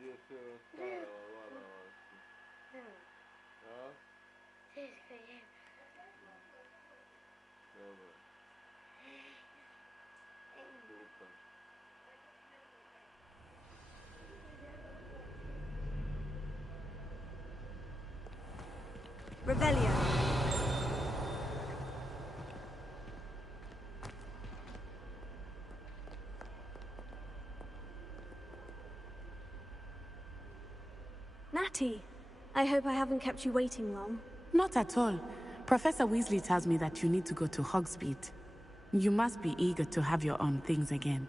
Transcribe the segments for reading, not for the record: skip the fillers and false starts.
Io sono stato, guarda. No? Vabbè. Super. Revelio. Natty, I hope I haven't kept you waiting long. Not at all. Professor Weasley tells me that you need to go to Hogsmeade. You must be eager to have your own things again.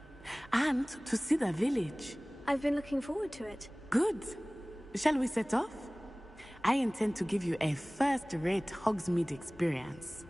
And to see the village. I've been looking forward to it. Good. Shall we set off? I intend to give you a first-rate Hogsmeade experience.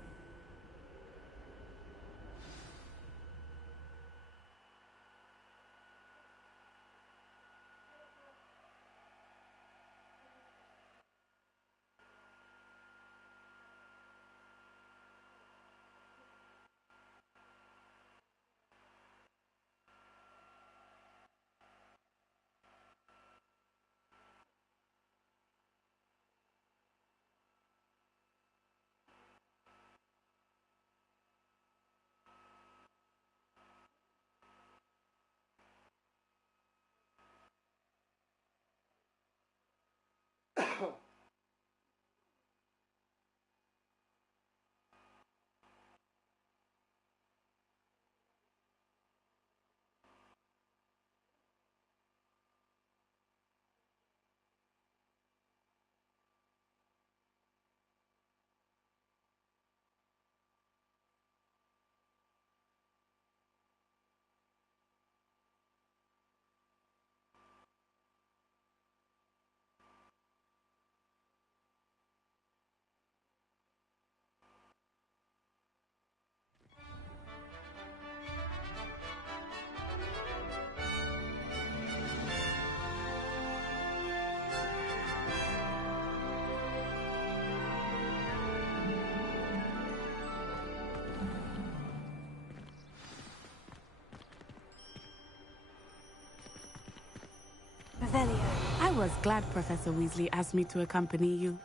Revelio. I was glad Professor Weasley asked me to accompany you.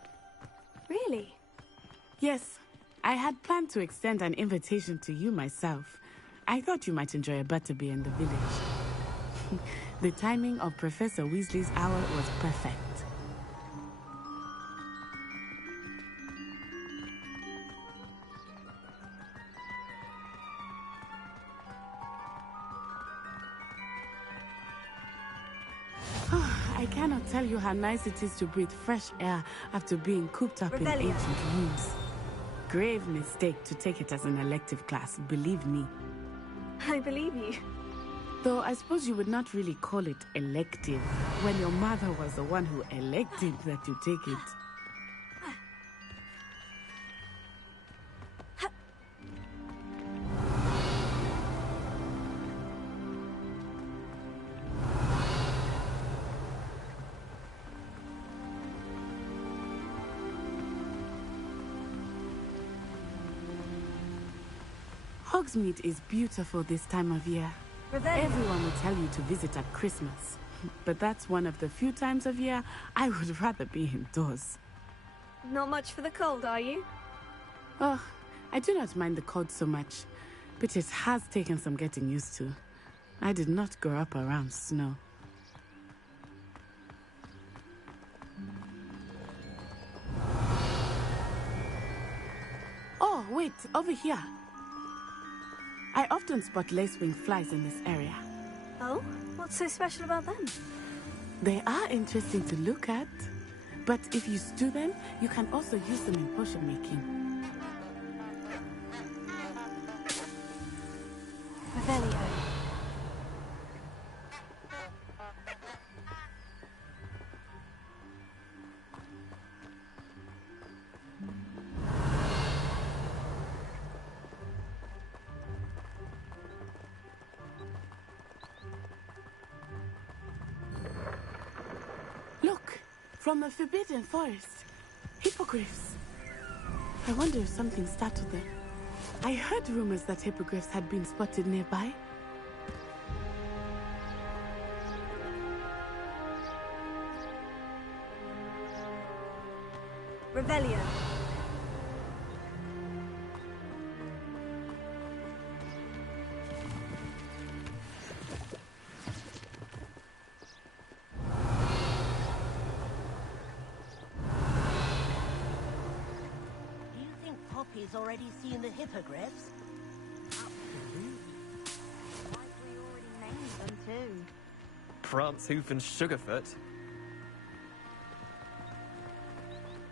Really? Yes, I had planned to extend an invitation to you myself. I thought you might enjoy a butterbeer in the village. The timing of Professor Weasley's hour was perfect. I cannot tell you how nice it is to breathe fresh air after being cooped up in ancient rooms. Grave mistake to take it as an elective class, believe me. I believe you. Though I suppose you would not really call it elective when your mother was the one who elected that you take it. Hogsmeade is beautiful this time of year. Everyone will tell you to visit at Christmas. But that's one of the few times of year I would rather be indoors. Not much for the cold, are you? Oh, I do not mind the cold so much, but it has taken some getting used to. I did not grow up around snow. Oh, wait, over here. I often spot lacewing flies in this area. Oh? What's so special about them? They are interesting to look at, but if you stew them, you can also use them in potion making. Revelio. Look, from the Forbidden Forest. Hippogriffs. I wonder if something startled them. I heard rumors that hippogriffs had been spotted nearby. Revelio. Do you think Poppy's already seen the hippogriffs? Absolutely. Like we already named them too. Prance, Hoof, and Sugarfoot.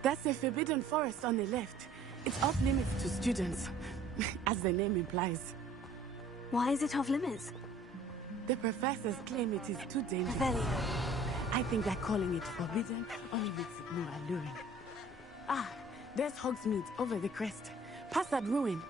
That's the Forbidden Forest on the left. It's off limits to students, as the name implies. Why is it off limits? The professors claim it is too dangerous. Revelio. I think that calling it forbidden only makes it more alluring. Ah, there's Hogsmeade over the crest. Past that ruin.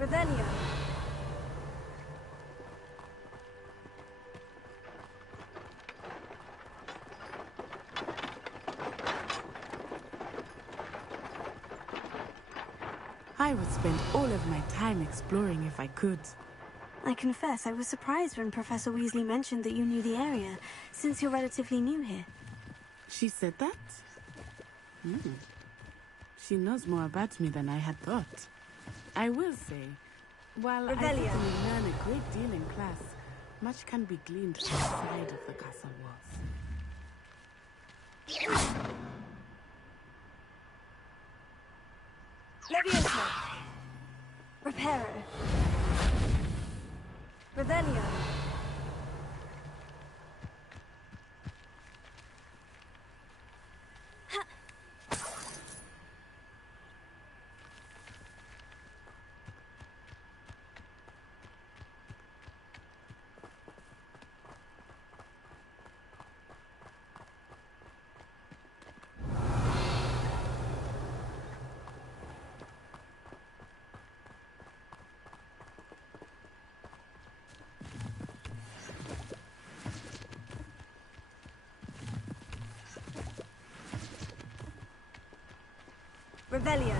Revelio. I would spend all of my time exploring if I could. I confess I was surprised when Professor Weasley mentioned that you knew the area, since you're relatively new here. She said that? She knows more about me than I had thought. I will say, while I Revelio. certainly learn a great deal in class, much can be gleaned outside of the castle walls. Leviosa. Reparo. Revelio. Revelio.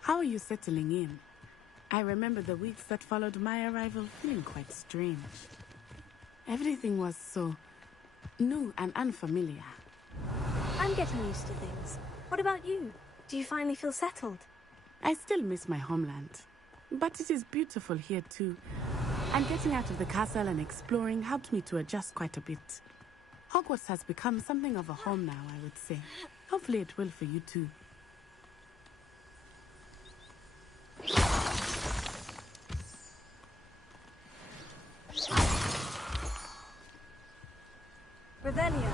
How are you settling in? I remember the weeks that followed my arrival feeling quite strange. Everything was so new and unfamiliar. I'm getting used to things. What about you? Do you finally feel settled? I still miss my homeland, but it is beautiful here too. And getting out of the castle and exploring helped me to adjust quite a bit. Hogwarts has become something of a home now, I would say. Hopefully it will for you too. Revelio.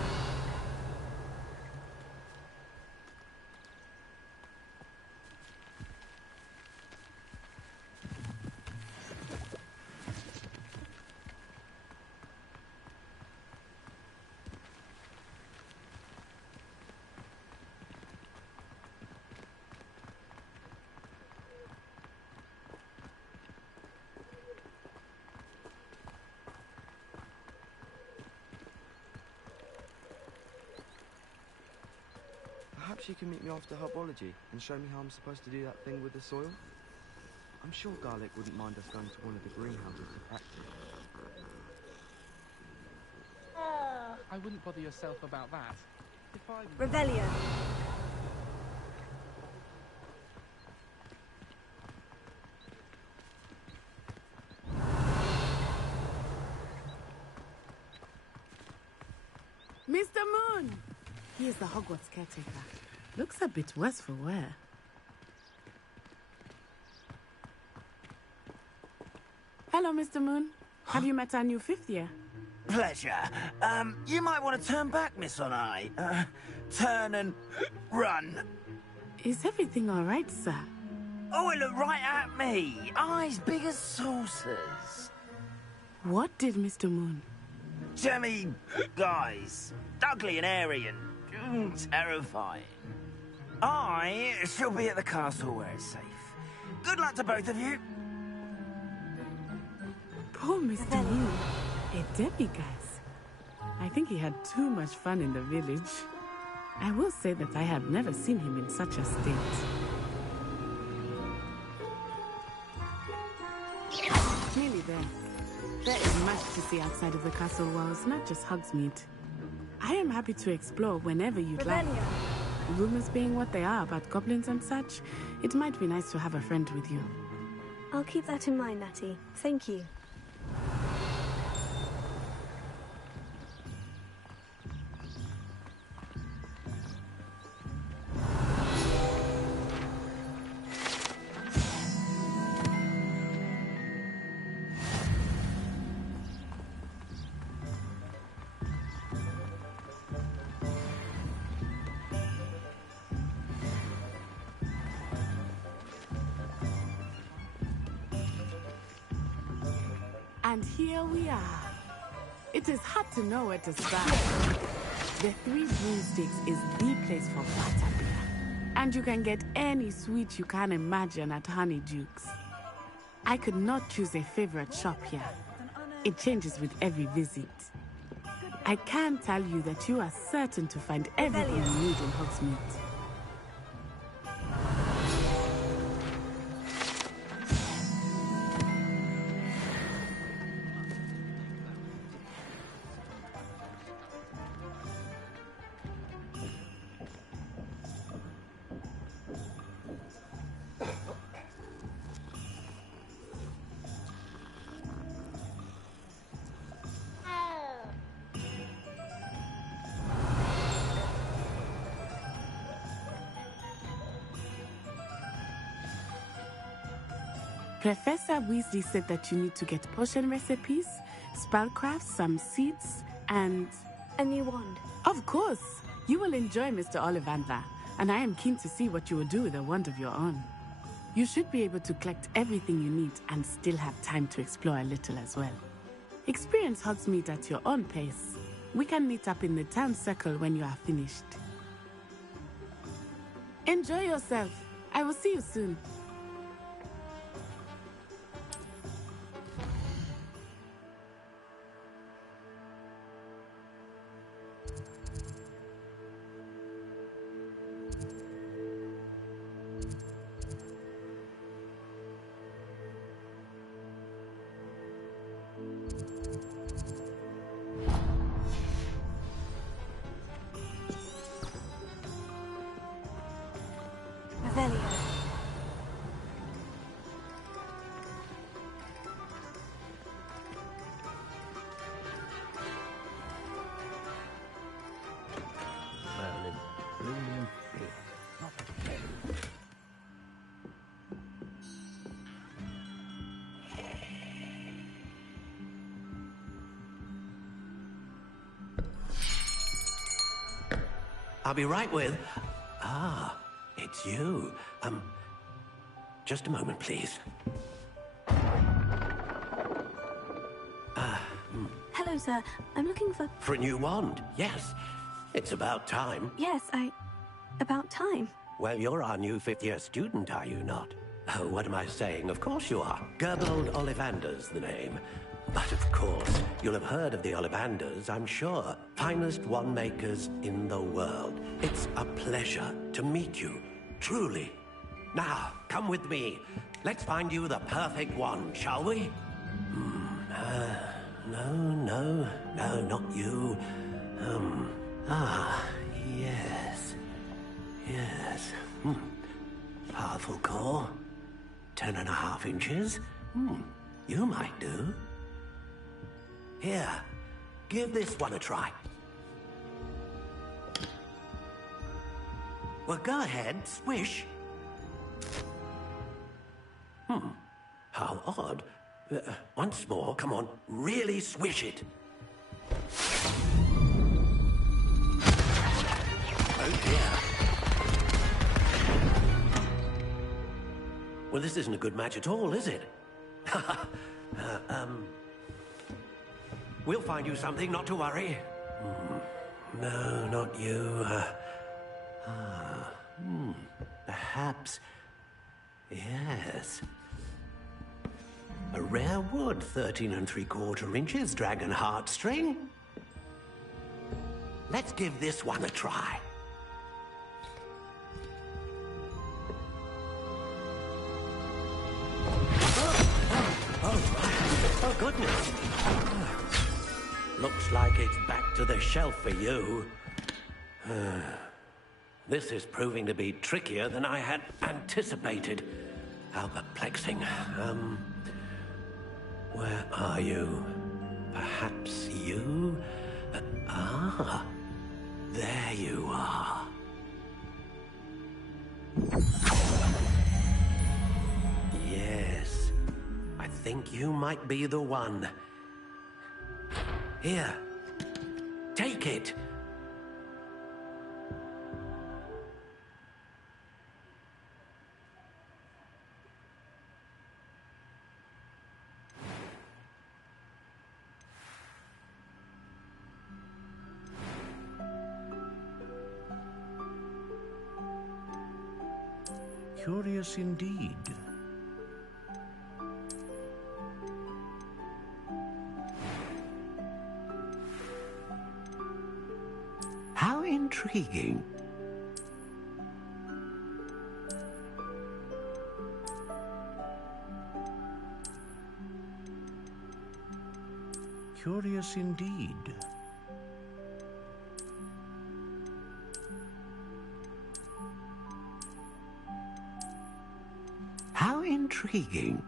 Perhaps you can meet me after herbology and show me how I'm supposed to do that thing with the soil? I'm sure Garlic wouldn't mind us going to one of the greenhouses to practice. I wouldn't bother yourself about that. If I... Revelio. Mr. Moon! He is the Hogwarts caretaker. Looks a bit worse for wear. Hello, Mr. Moon. Have you met our new fifth year? pleasure. You might want to turn back, Miss Onai. Turn and run. Is everything all right, sir? Oh, it looked right at me. Eyes big as saucers. What did Mr. Moon? Jemmy guys. Ugly and airy and terrifying. I shall be at the castle where it's safe. Good luck to both of you. Poor Mr. Moon. A demiguise. I think he had too much fun in the village. I will say that I have never seen him in such a state. Nearly there. There is much to see outside of the castle walls, not just Hogsmeade. I am happy to explore whenever you'd like. Rumors being what they are about goblins and such, it might be nice to have a friend with you. I'll keep that in mind, Natty. Thank you. And here we are. It is hard to know where to start. The Three Broomsticks is the place for butterbeer. And you can get any sweet you can imagine at Honeydukes. I could not choose a favorite shop here. It changes with every visit. I can tell you that you are certain to find everything you need in Hogsmeade. Professor Weasley said that you need to get potion recipes, spellcraft, some seeds, and... A new wand. Of course! You will enjoy Mr. Ollivander, and I am keen to see what you will do with a wand of your own. You should be able to collect everything you need and still have time to explore a little as well. Experience Hogsmeade at your own pace. We can meet up in the town circle when you are finished. Enjoy yourself. I will see you soon. Revelio. I'll be right with... Ah, it's you. Just a moment, please. Hello, sir. I'm looking for... For a new wand, yes. It's about time. Yes, about time. Well, you're our new fifth-year student, are you not? Oh, what am I saying? Of course you are. Gerbold Ollivander's the name. But of course, you'll have heard of the Ollivanders, I'm sure. Finest wand makers in the world. It's a pleasure to meet you, truly. Now, come with me. Let's find you the perfect wand, shall we? No, not you. Yes. Yes. Powerful core. 10.5 inches. You might do. Here, give this one a try. Well, go ahead, swish. How odd. Once more, come on, really swish it. Oh dear. Well, this isn't a good match at all, is it? We'll find you something, not to worry. No, not you. Perhaps. Yes. A rare wood, 13 3/4 inches, dragon heartstring. Let's give this one a try. Oh, goodness. Looks like it's back to the shelf for you. This is proving to be trickier than I had anticipated. How perplexing. Where are you? Perhaps you? There you are. Yes. I think you might be the one. Here. Take it. Curious indeed. How intriguing. Curious indeed. How intriguing.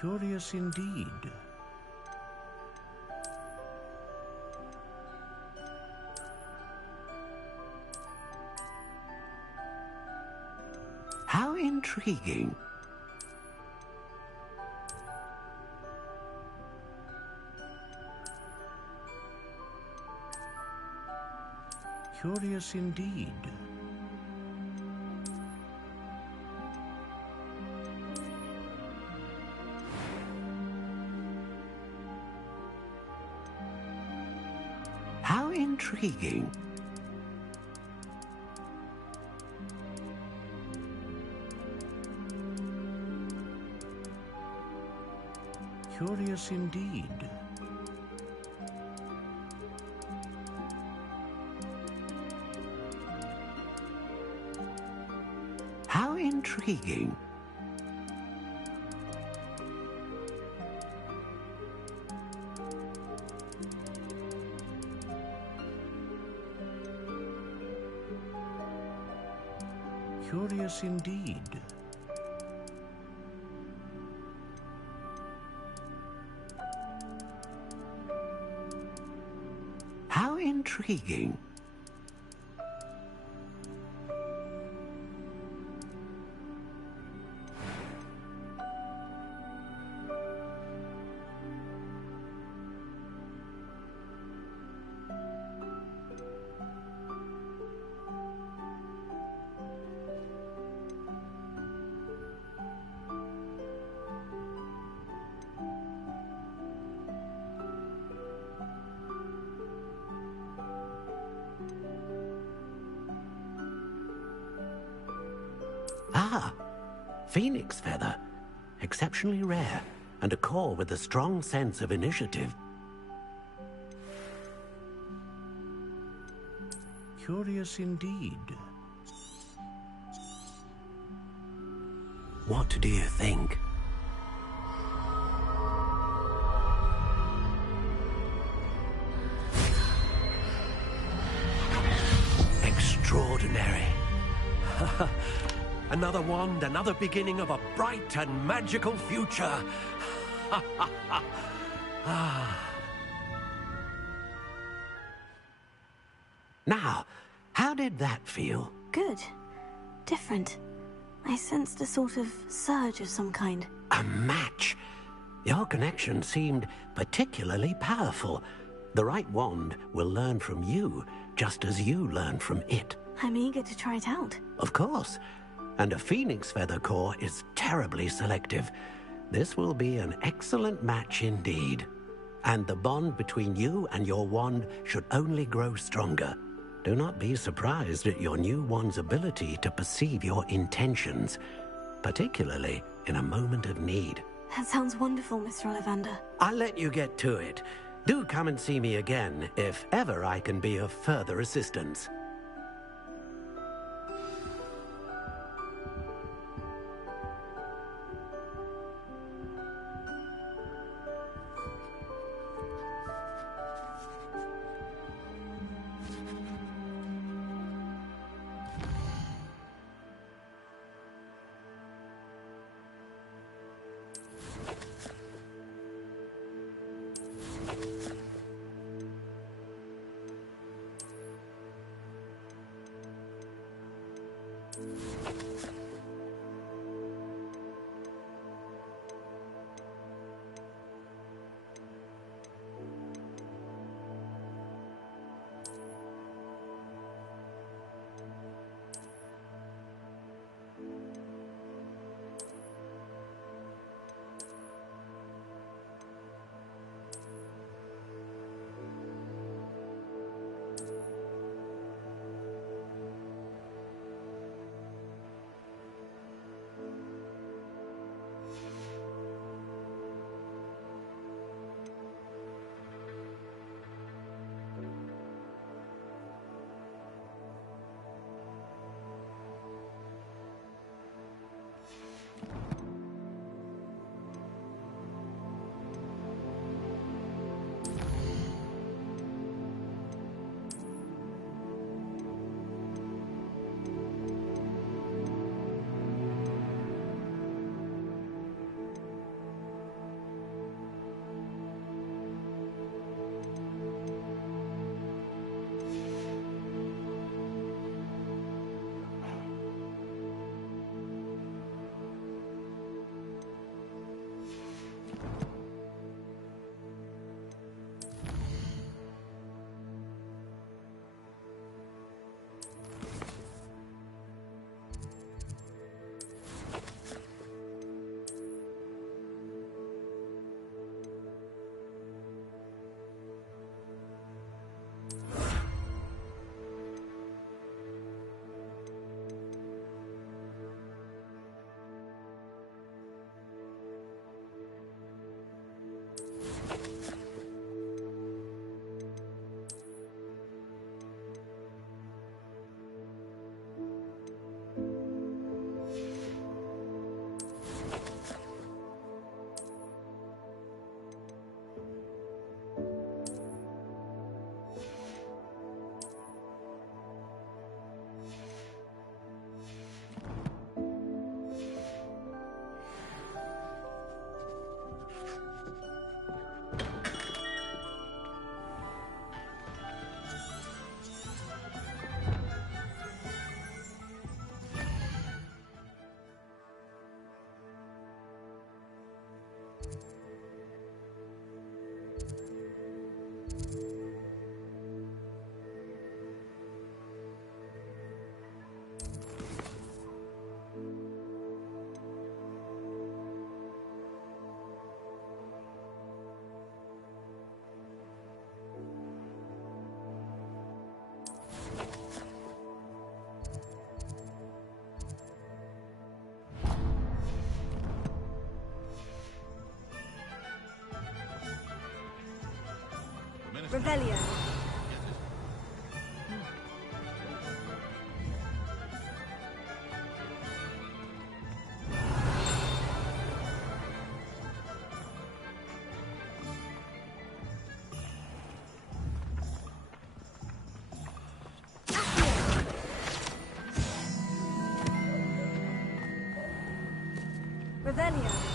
Curious indeed. How intriguing. Curious indeed. How intriguing. Curious indeed. How intriguing. Curious indeed. How intriguing. Ah, phoenix feather. Exceptionally rare, and a core with a strong sense of initiative. Curious indeed. What do you think? Extraordinary. Another wand, another beginning of a bright and magical future. Now, how did that feel? Good. different. I sensed a sort of surge of some kind. A match? Your connection seemed particularly powerful. The right wand will learn from you, just as you learn from it. I'm eager to try it out. Of course. And a phoenix feather core is terribly selective. This will be an excellent match indeed. And the bond between you and your wand should only grow stronger. Do not be surprised at your new wand's ability to perceive your intentions, particularly in a moment of need. That sounds wonderful, Mr. Ollivander. I'll let you get to it. Do come and see me again if ever I can be of further assistance. Revelio. Revelio.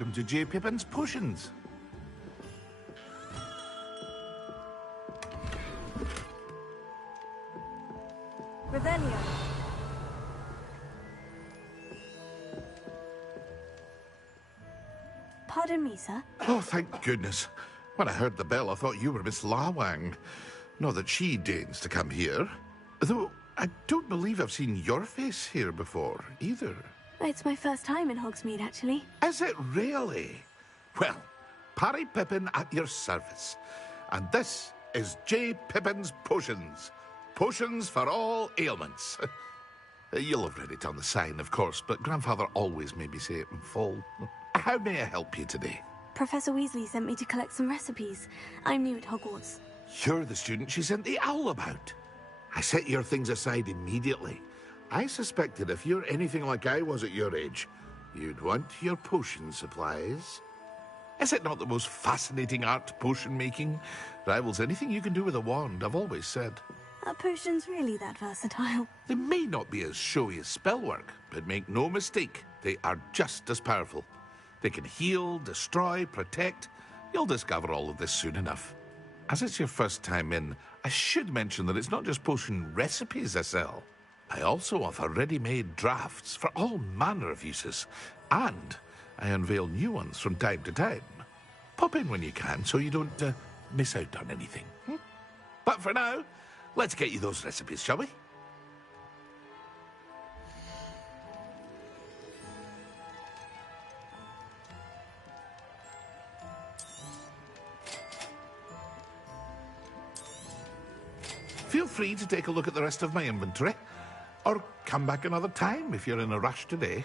Welcome to J. Pippin's Potions. Revelio. Pardon me, sir. Oh, thank goodness. When I heard the bell, I thought you were Miss Lawang. Not that she deigns to come here. Though, I don't believe I've seen your face here before, either. It's my first time in Hogsmeade, actually. Is it really? Well, Parry Pippin at your service. And this is J. Pippin's Potions. Potions for all ailments. You'll have read it on the sign, of course, but Grandfather always made me say it in full. How may I help you today? Professor Weasley sent me to collect some recipes. I'm new at Hogwarts. You're the student she sent the owl about. I set your things aside immediately. I suspected if you're anything like I was at your age, you'd want your potion supplies. Is it not the most fascinating art, potion making? Rivals anything you can do with a wand, I've always said. Are potions really that versatile? They may not be as showy as spellwork, but make no mistake, they are just as powerful. They can heal, destroy, protect. You'll discover all of this soon enough. As it's your first time in, I should mention that it's not just potion recipes I sell. I also offer ready-made drafts for all manner of uses, and I unveil new ones from time to time. Pop in when you can so you don't miss out on anything. But for now, let's get you those recipes, shall we? Feel free to take a look at the rest of my inventory, or come back another time if you're in a rush today.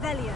Revelio.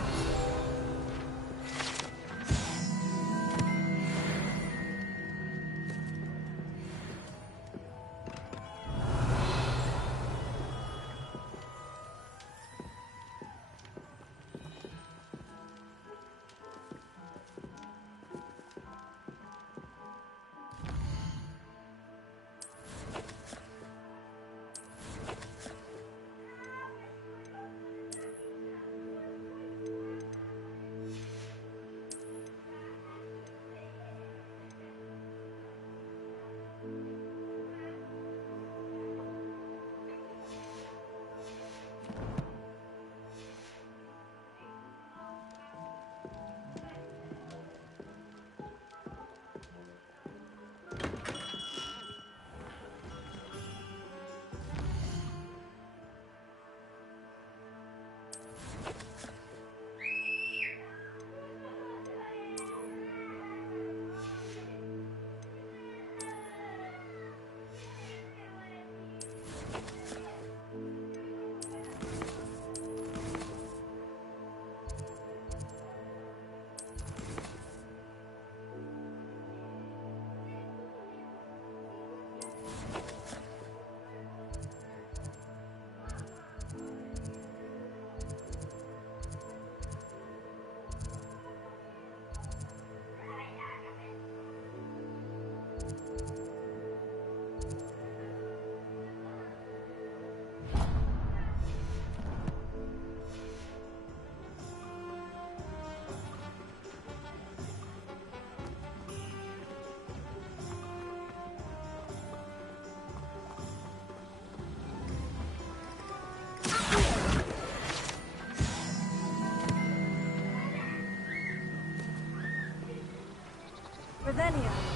Revelio.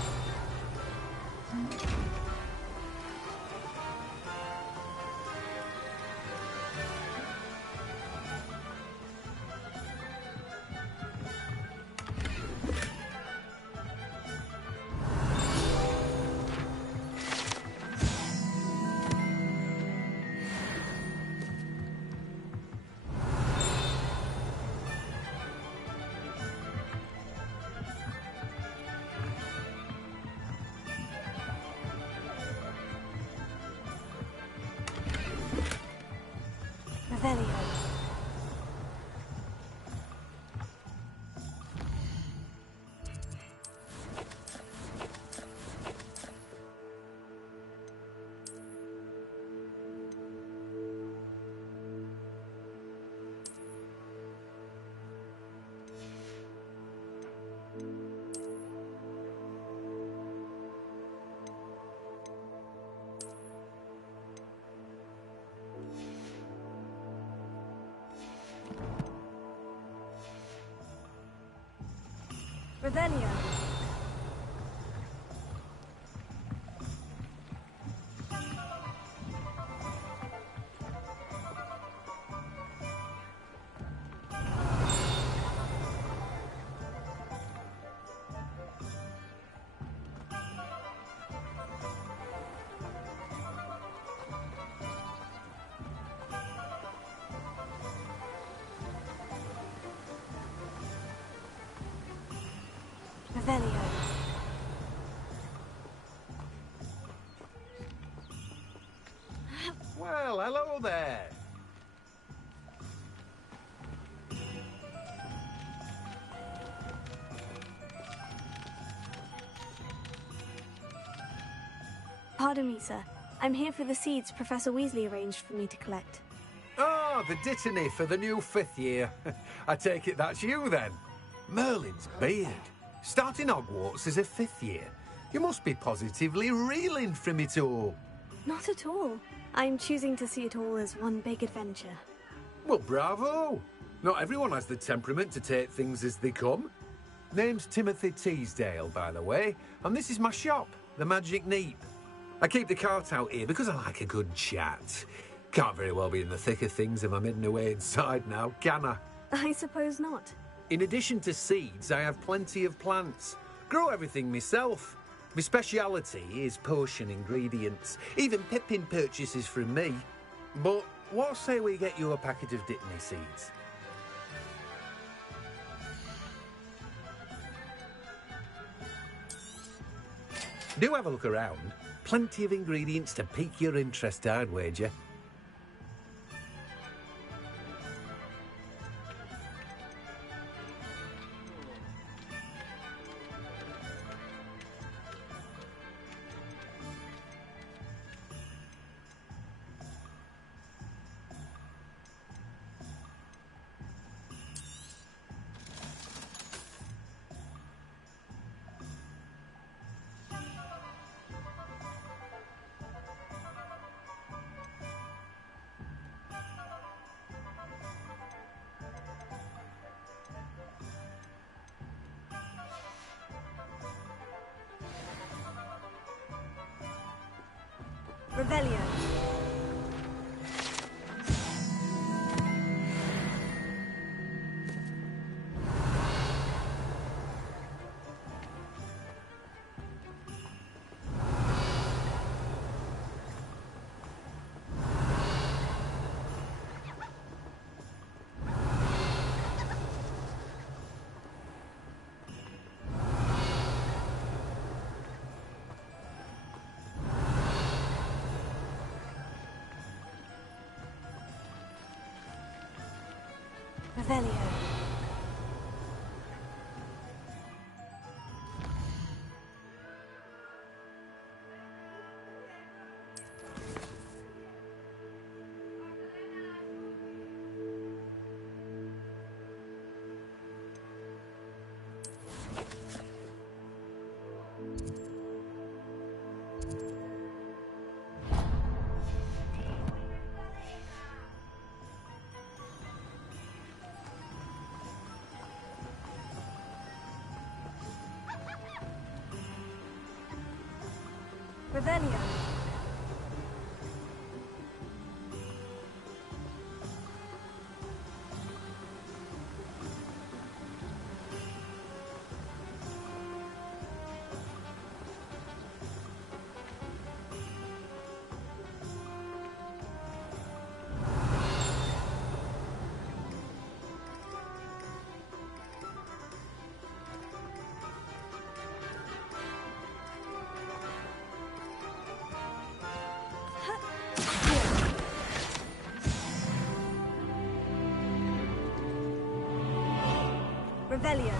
Revelio. Revelio. Revelio. Well, hello there. Pardon me, sir. I'm here for the seeds Professor Weasley arranged for me to collect. Ah, the dittany for the new 5th year. I take it that's you, then. Merlin's beard. Starting Hogwarts as a 5th year. You must be positively reeling from it all. Not at all. I'm choosing to see it all as one big adventure. Well, bravo. Not everyone has the temperament to take things as they come. Name's Timothy Teasdale, by the way, and this is my shop, the Magic Neep. I keep the cart out here because I like a good chat. Can't very well be in the thick of things if I'm hidden away inside now, can I? I suppose not. In addition to seeds, I have plenty of plants. Grow everything myself. My speciality is potion ingredients. Even Pippin purchases from me. But what say we get you a packet of Dittany seeds? Do have a look around. Plenty of ingredients to pique your interest, I'd wager. Revelio. Revelio. Revelio. Revelio.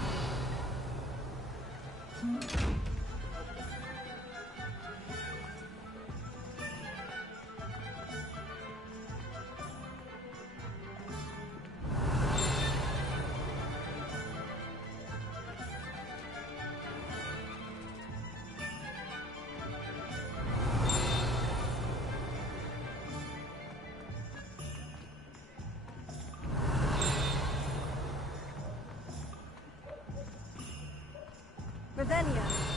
Revelio.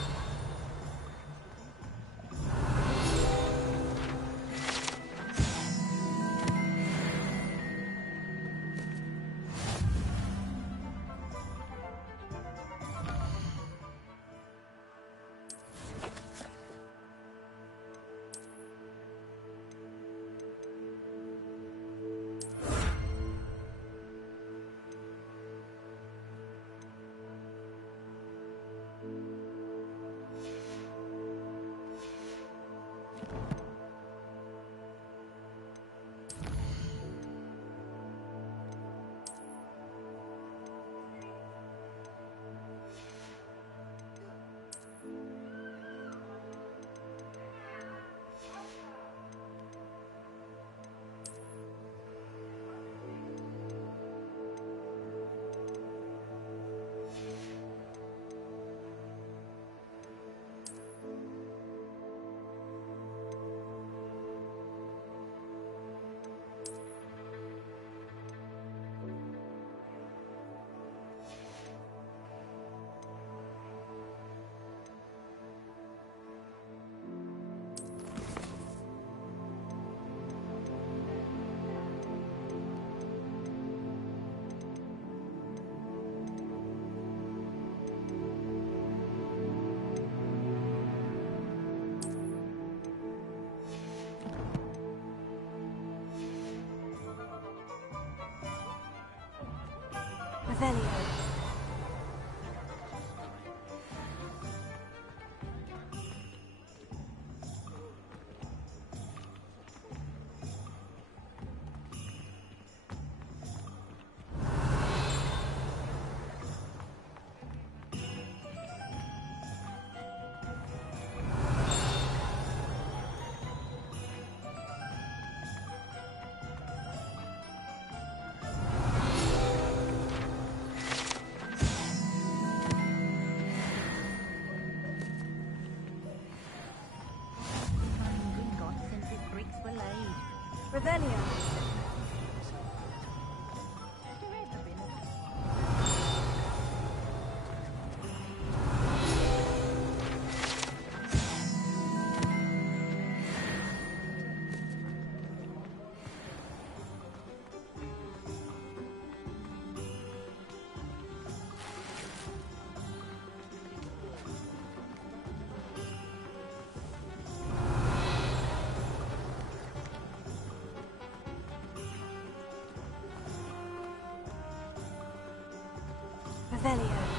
Revelio. Revelio. Revelio.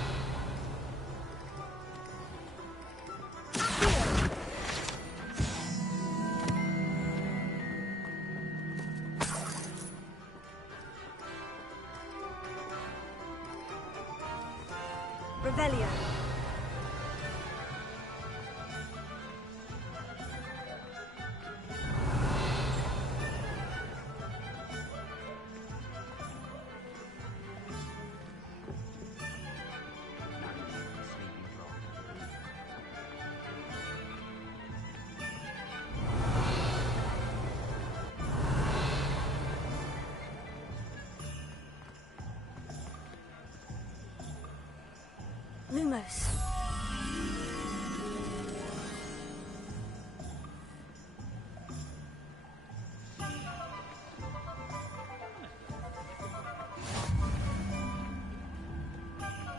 Revelio. Lumos.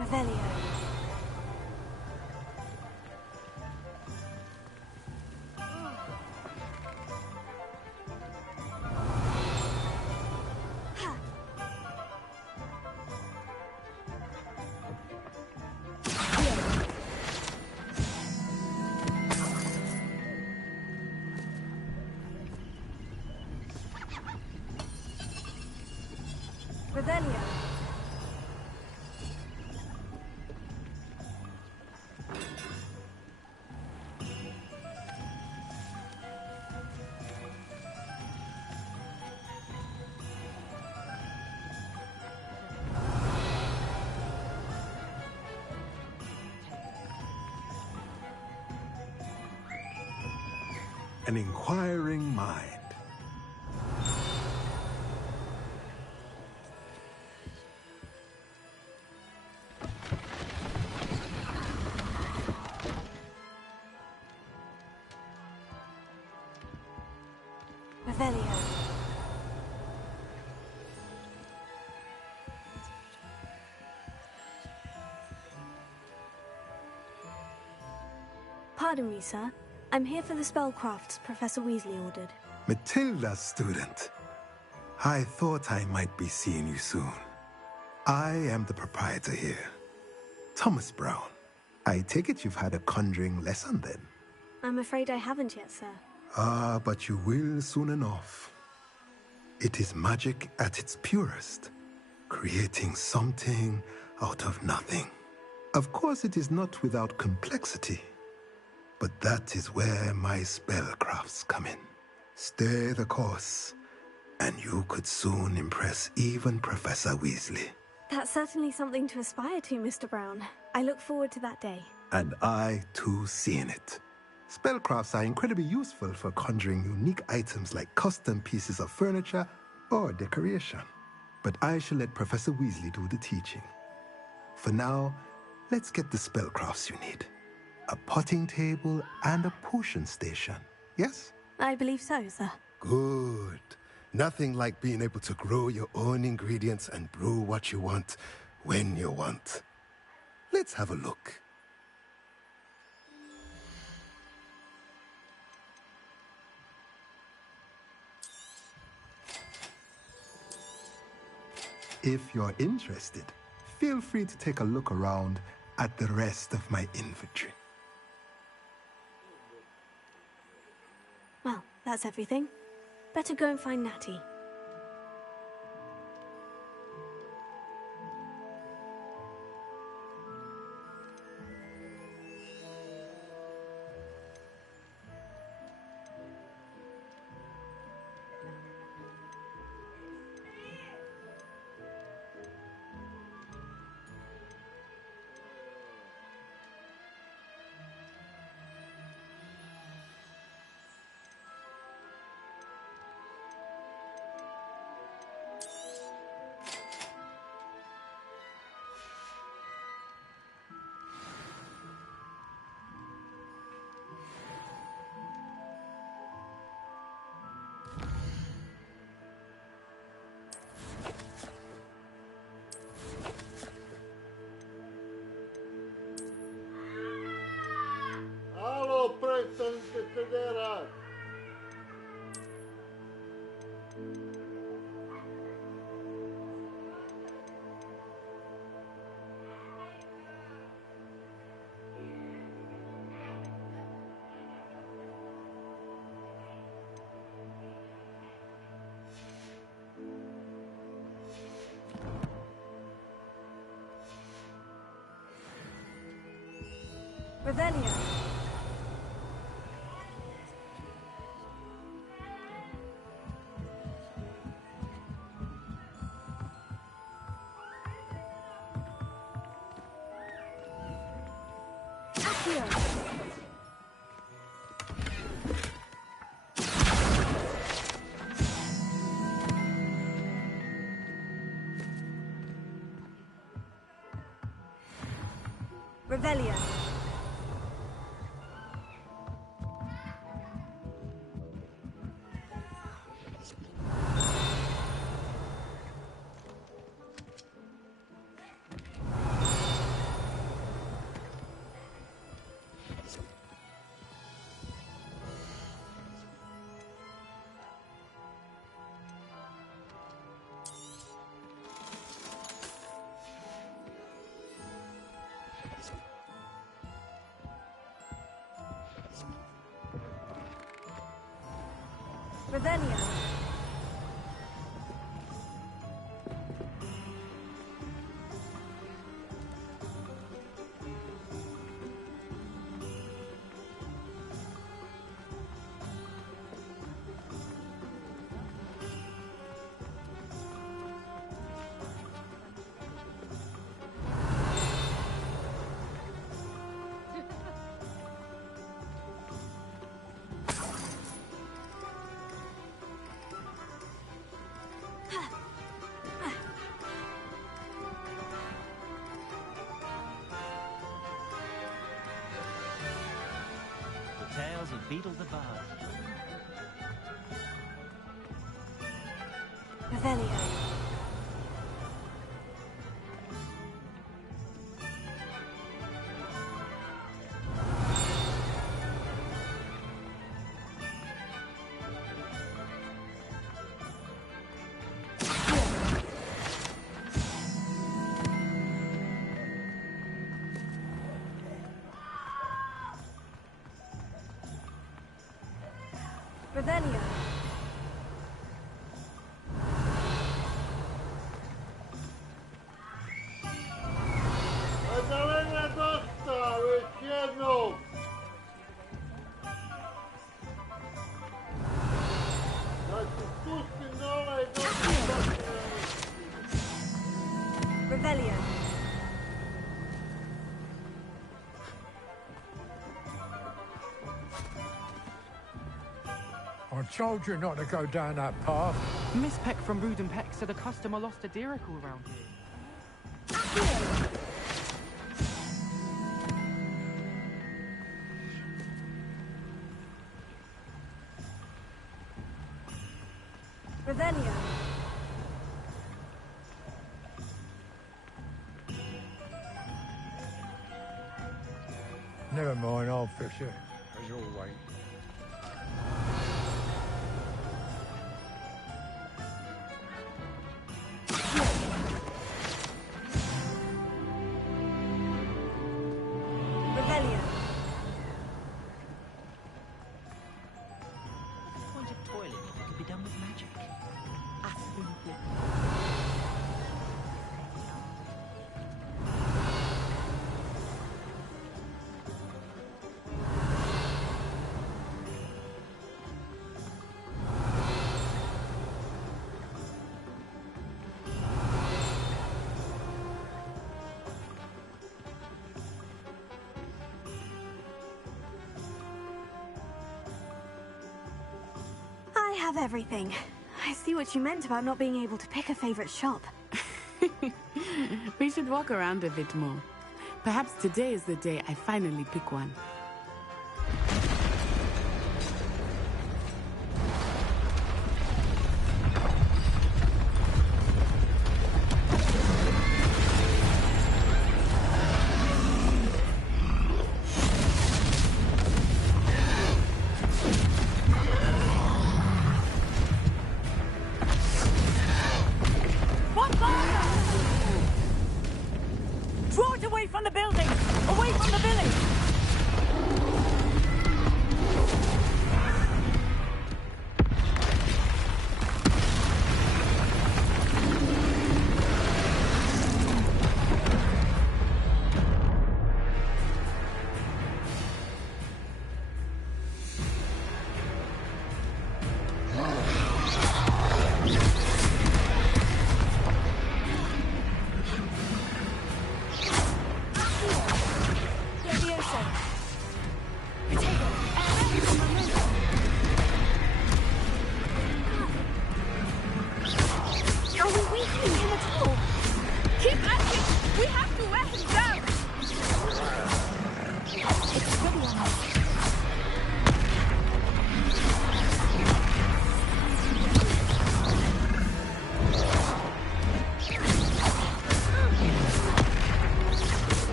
Revelio. Revelio. An inquiring mind. Revelio. Pardon me, sir. I'm here for the spellcrafts Professor Weasley ordered. Matilda, student. I thought I might be seeing you soon. I am the proprietor here, Thomas Brown. I take it you've had a conjuring lesson then? I'm afraid I haven't yet, sir. Ah, but you will soon enough. It is magic at its purest, creating something out of nothing. Of course, it is not without complexity, but that is where my spellcrafts come in. Stay the course, and you could soon impress even Professor Weasley. That's certainly something to aspire to, Mr. Brown. I look forward to that day. And I, too, seeing it. Spellcrafts are incredibly useful for conjuring unique items like custom pieces of furniture or decoration. But I shall let Professor Weasley do the teaching. For now, let's get the spellcrafts you need. A potting table and a potion station, yes? I believe so, sir. Good. Nothing like being able to grow your own ingredients and brew what you want when you want. Let's have a look. If you're interested, feel free to take a look around at the rest of my inventory. Well, that's everything. Better go and find Natty. bastante federal. Revelio. Accio. Revelio. Revelio. The Tales of Beetle the Bard. Revelio. Revelio. Madalena Dosta, wysiedną! Znaczy, pusty nolej, Revelio. I told you not to go down that path. Miss Peck from Ruden Peck said a customer lost a diricle around here. Revelio. Never mind, I'll fix it, as always. Revelio. Point of toiling if it could be done with magic. Absolutely. I have everything. I see what you meant about not being able to pick a favorite shop. We should walk around a bit more. Perhaps today is the day I finally pick one.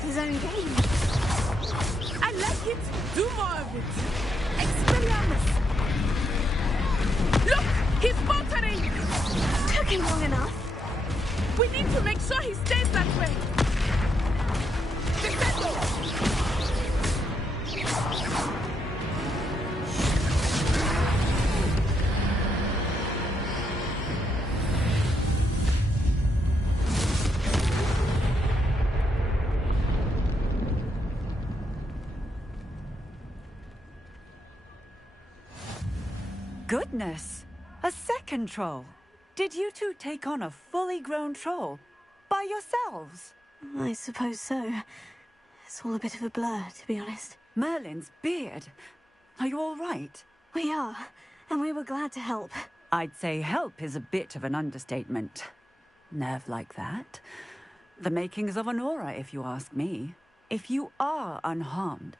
at his own game. I like it. Do more of it. Expelliarmus. Look! He's faltering! Took him long enough. We need to make sure he stays that way. Defendo! Goodness! A second troll! Did you two take on a fully grown troll? By yourselves? I suppose so. It's all a bit of a blur, to be honest. Merlin's beard. Are you all right? We are, and we were glad to help. I'd say help is a bit of an understatement. Nerve like that. The makings of an aura, if you ask me. If you are unharmed,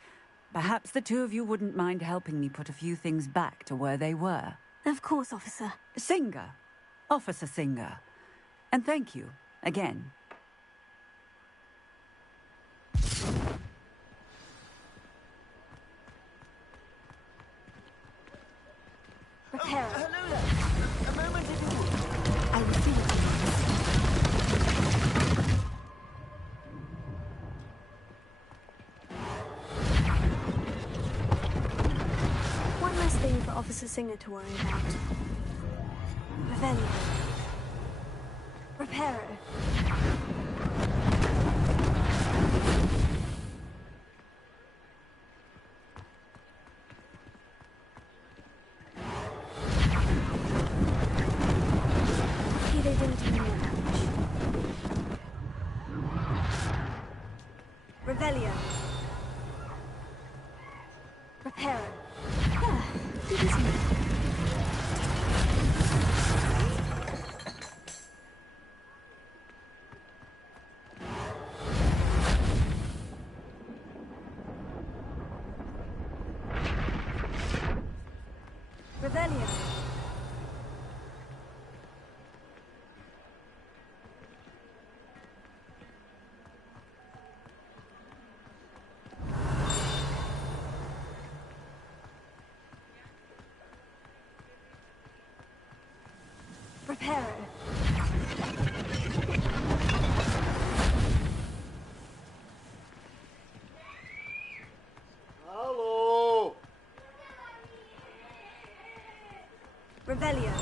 perhaps the two of you wouldn't mind helping me put a few things back to where they were. Of course, officer. Singer. Officer Singer. And thank you, again. Repair. Hello there. A moment if you would. I will see what One less thing for Officer Singer to worry about. Revelio. Reparo. Lucky they didn't do more damage. Revelio. Reparo. Ah, it is me. Revelio. Reparo. Hello. Revelio.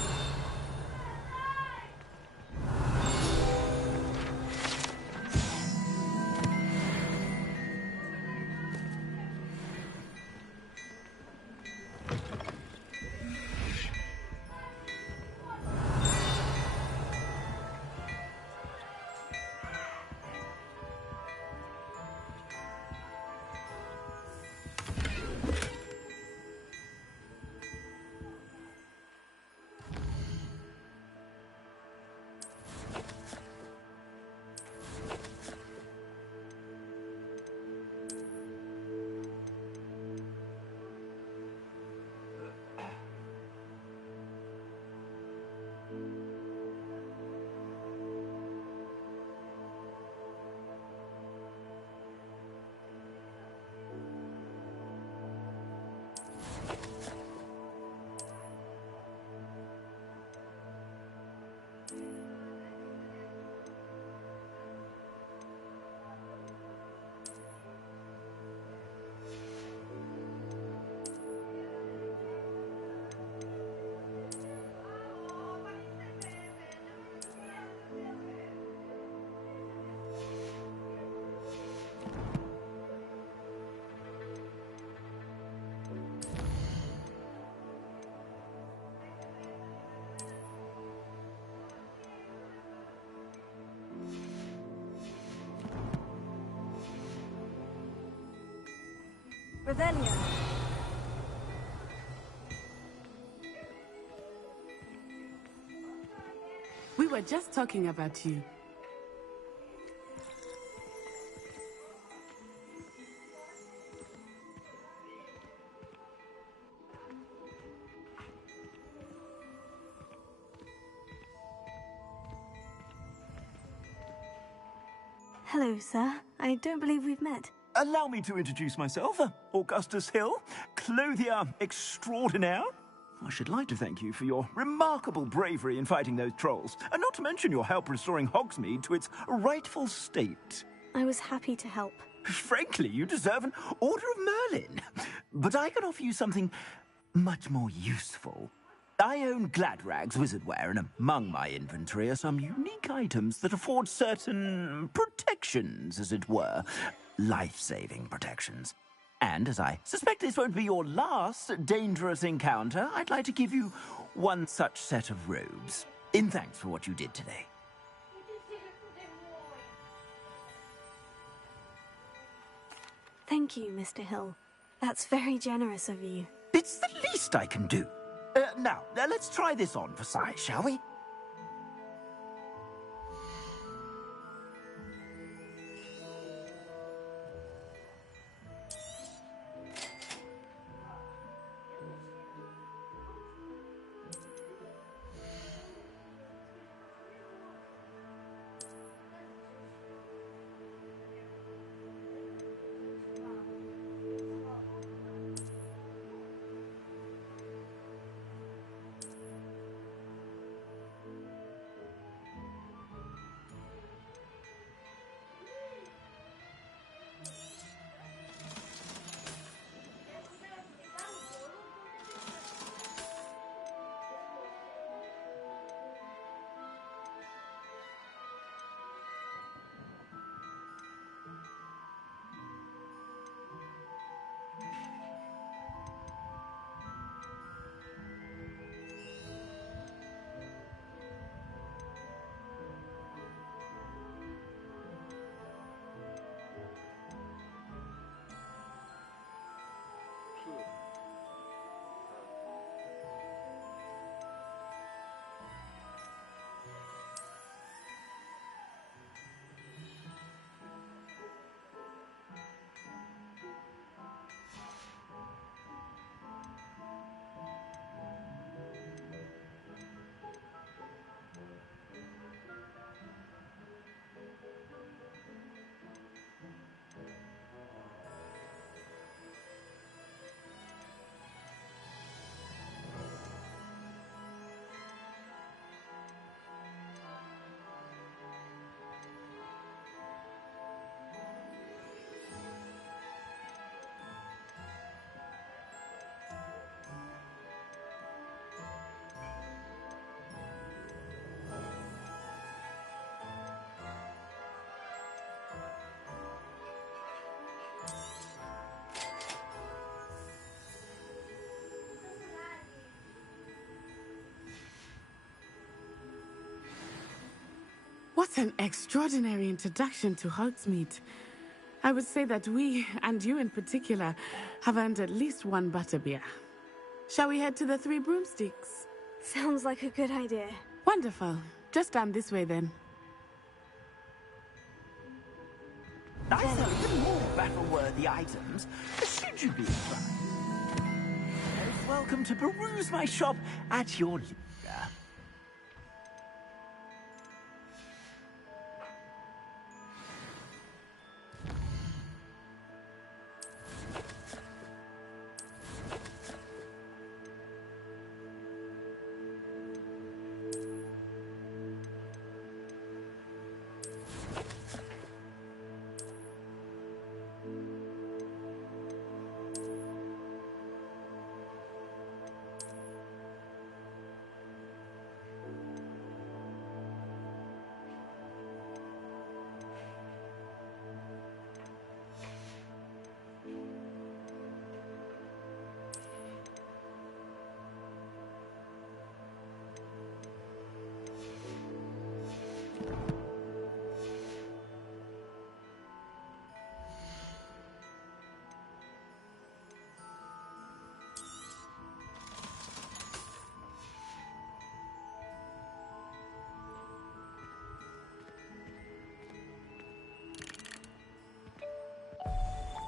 Revelio. We were just talking about you. Hello, sir. I don't believe we've met. Allow me to introduce myself, Augustus Hill, clothier extraordinaire. I should like to thank you for your remarkable bravery in fighting those trolls, and not to mention your help restoring Hogsmeade to its rightful state. I was happy to help. Frankly, you deserve an Order of Merlin. But I can offer you something much more useful. I own Gladrag's wizardware, and among my inventory are some unique items that afford certain protections, as it were. Life-saving protections. And as I suspect this won't be your last dangerous encounter, I'd like to give you one such set of robes, in thanks for what you did today. Thank you, Mr. Hill. That's very generous of you. It's the least I can do. Now, let's try this on for size, shall we? What an extraordinary introduction to Hogsmeade. I would say that we, and you in particular, have earned at least one butterbeer. Shall we head to the Three Broomsticks? Sounds like a good idea. Wonderful. Just down this way then. I sell even more battle-worthy items, should you be inclined. Most welcome to peruse my shop at your leisure.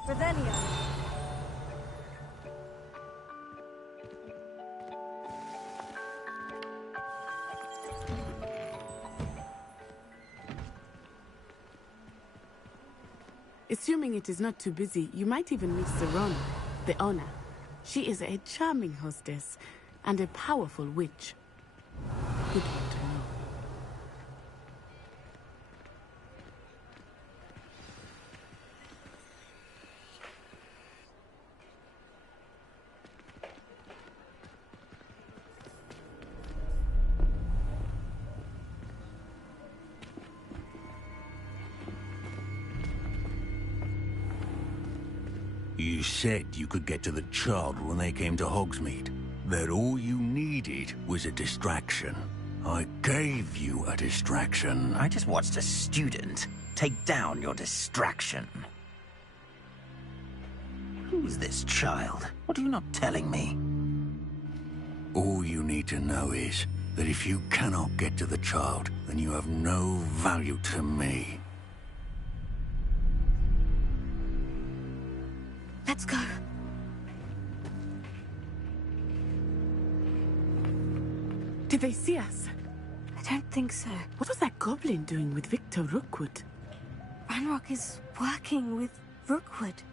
Revelio. Assuming it is not too busy, you might even meet Serona, the owner. She is a charming hostess and a powerful witch. Good one to know. You said you could get to the child when they came to Hogsmeade. That all you needed was a distraction. I gave you a distraction. I just watched a student take down your distraction. Who's this child? What are you not telling me? All you need to know is that if you cannot get to the child, then you have no value to me. Let's go. Did they see us? I don't think so. What was that goblin doing with Victor Rookwood? Ranrock is working with Rookwood.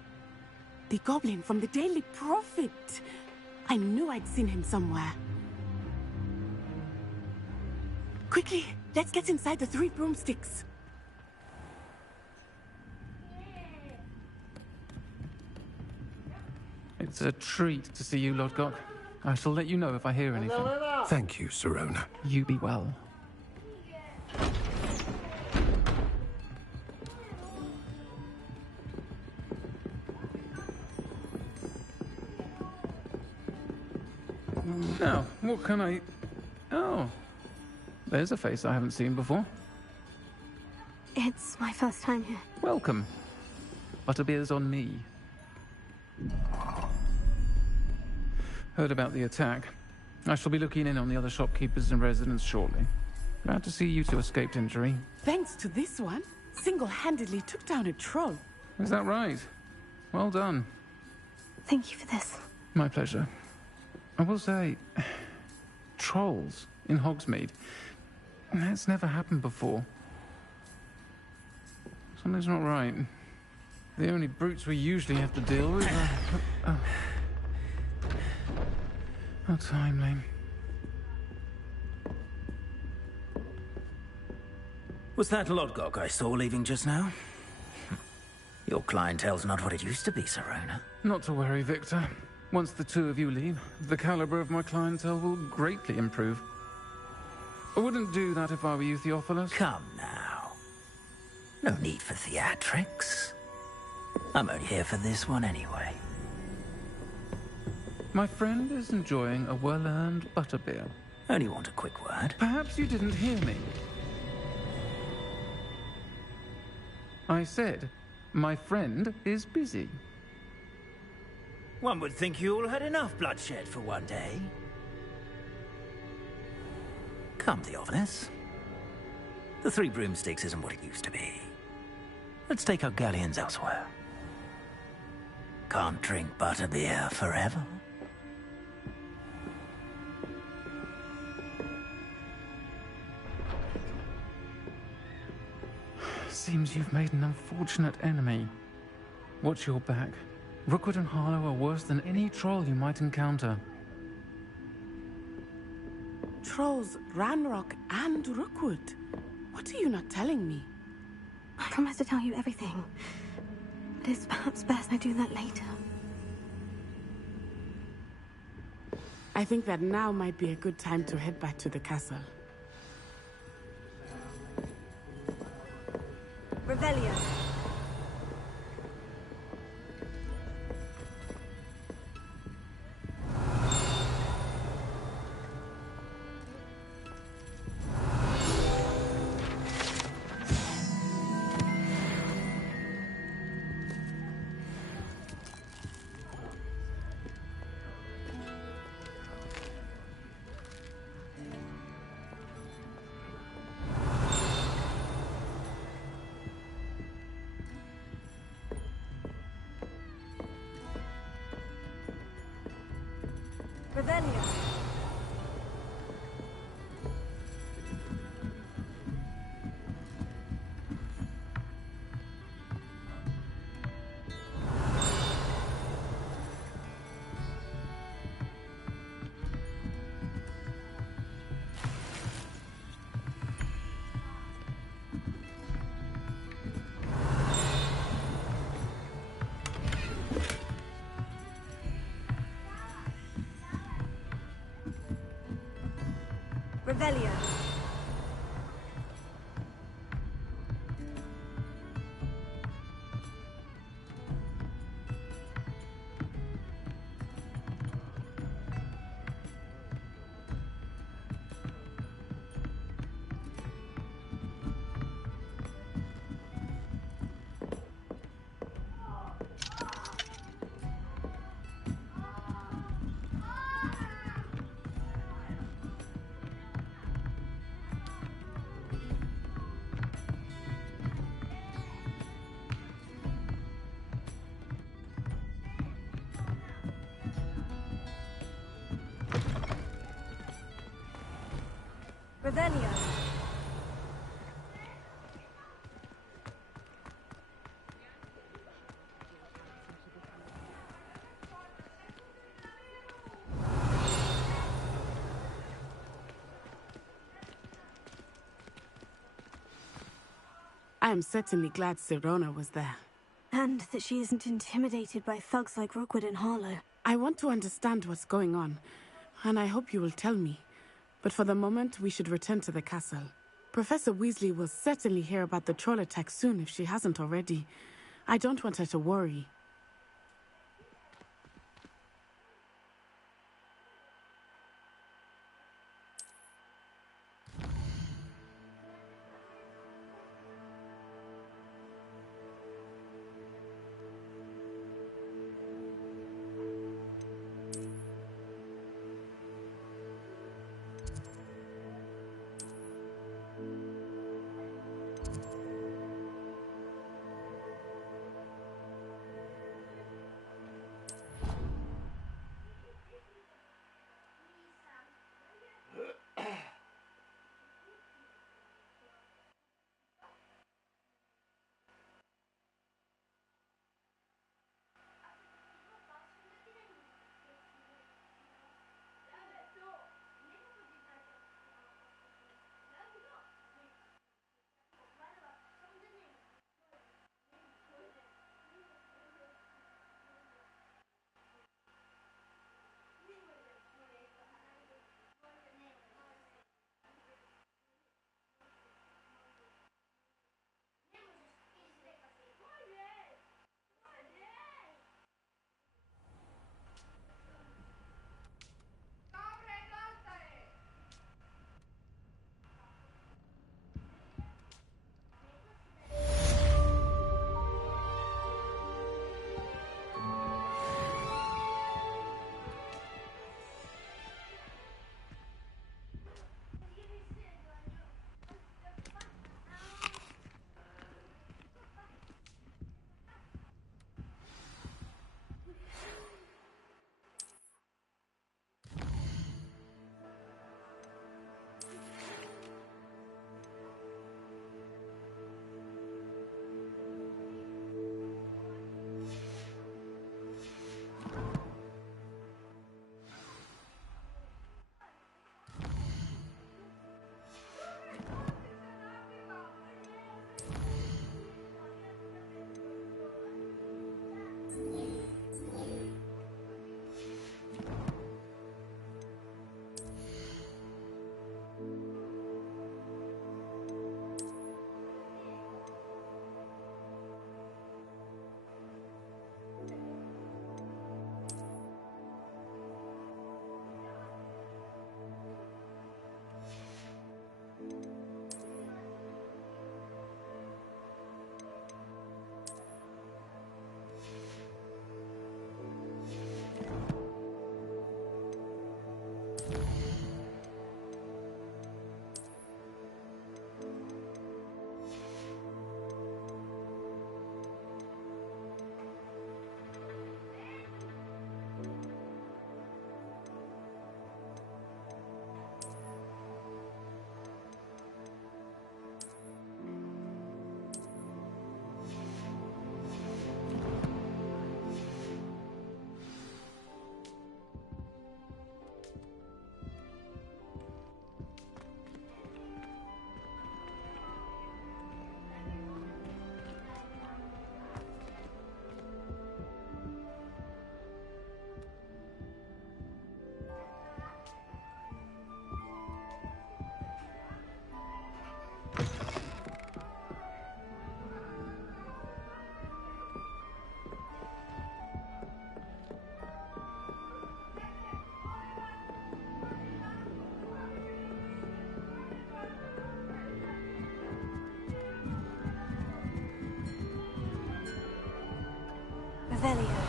The goblin from the Daily Prophet. I knew I'd seen him somewhere. Quickly, let's get inside the 3 broomsticks. It's a treat to see you, Lodgok. I shall let you know if I hear anything. Thank you, Serona. You be well. Now, what can I... Oh, there's a face I haven't seen before. It's my first time here. Welcome. Butterbeer's on me. Heard about the attack. I shall be looking in on the other shopkeepers and residents shortly. Glad to see you two escaped injury. Thanks to this one, single-handedly took down a troll. Is that right? Well done. Thank you for this. My pleasure. I will say, trolls in Hogsmeade. That's never happened before. Something's not right. The only brutes we usually have to deal with are... How timely. Was that Lodgok I saw leaving just now? Your clientele's not what it used to be, Serona. Not to worry, Victor. Once the two of you leave, the caliber of my clientele will greatly improve. I wouldn't do that if I were you, Theophilus. Come now. No need for theatrics. I'm only here for this one anyway. My friend is enjoying a well-earned butterbeer. Only want a quick word. Perhaps you didn't hear me. I said, my friend is busy. One would think you all had enough bloodshed for one day. Come, Theophilus. The 3 broomsticks isn't what it used to be. Let's take our galleons elsewhere. Can't drink butterbeer forever. Seems you've made an unfortunate enemy. Watch your back. Rookwood and Harlow are worse than any troll you might encounter. Trolls, Ranrock, and Rookwood. What are you not telling me? I promise to tell you everything. But it's perhaps best I do that later. I think that now might be a good time to head back to the castle. Revelio. Revelio. Revelio. Revelio. I am certainly glad Sirona was there. And that she isn't intimidated by thugs like Rookwood and Harlow. I want to understand what's going on, and I hope you will tell me. But for the moment, we should return to the castle. Professor Weasley will certainly hear about the troll attack soon if she hasn't already. I don't want her to worry. Revelio.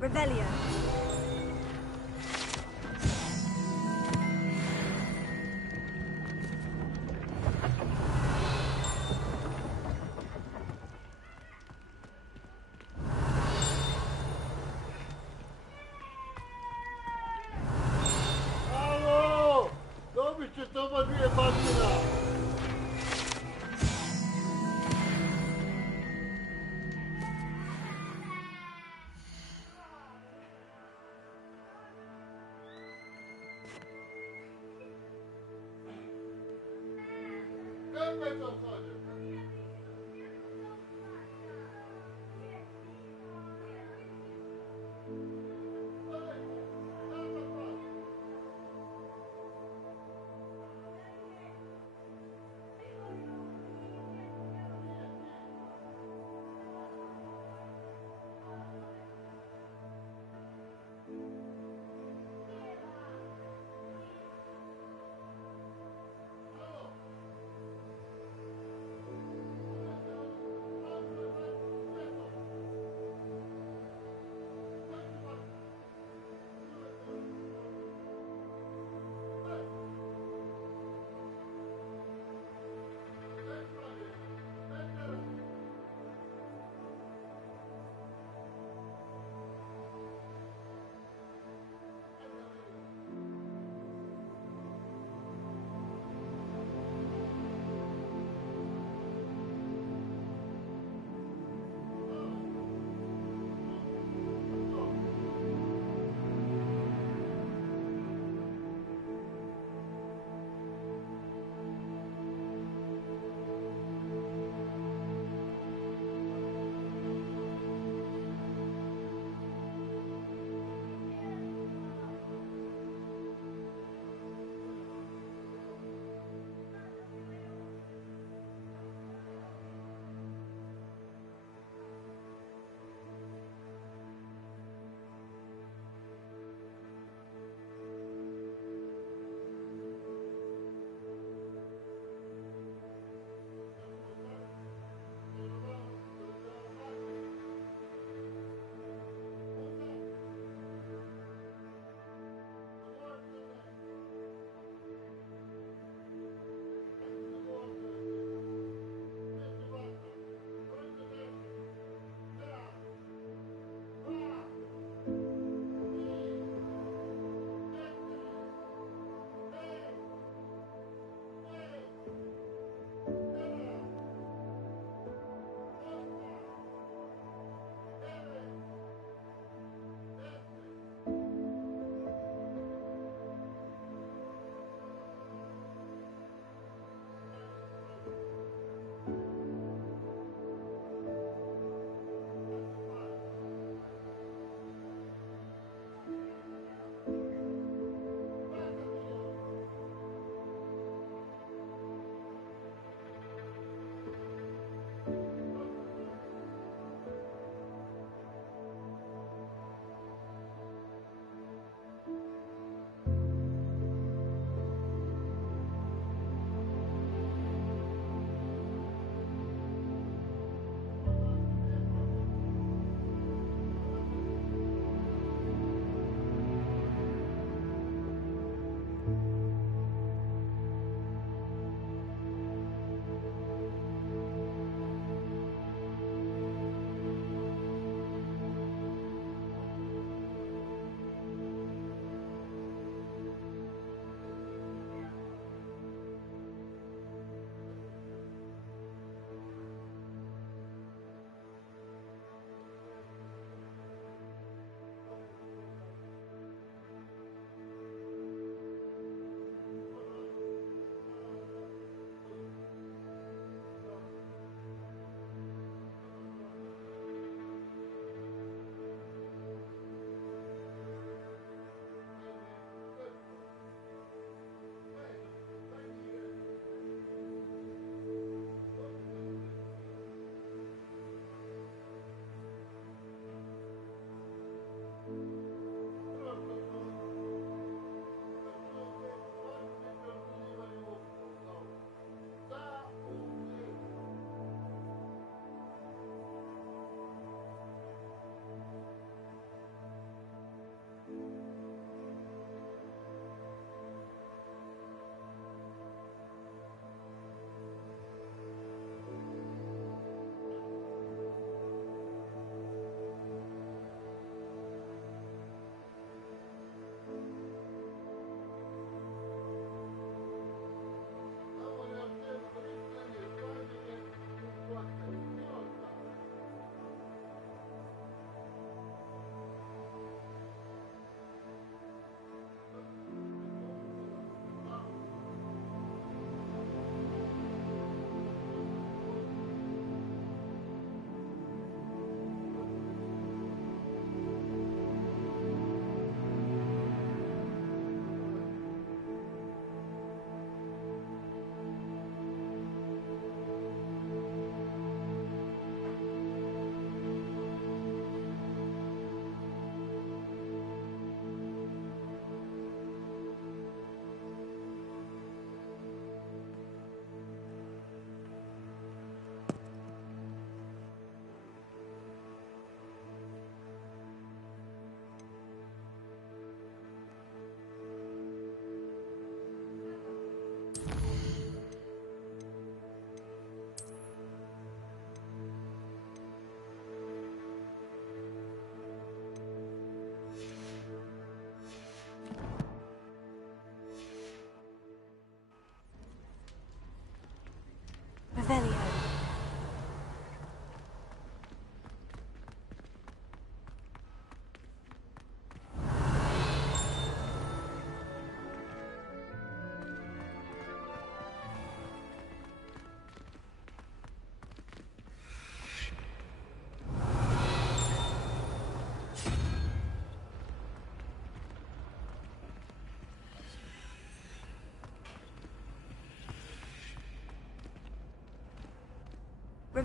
Revelio. Alo! Dove c'è toma via macchina? Che penso sono?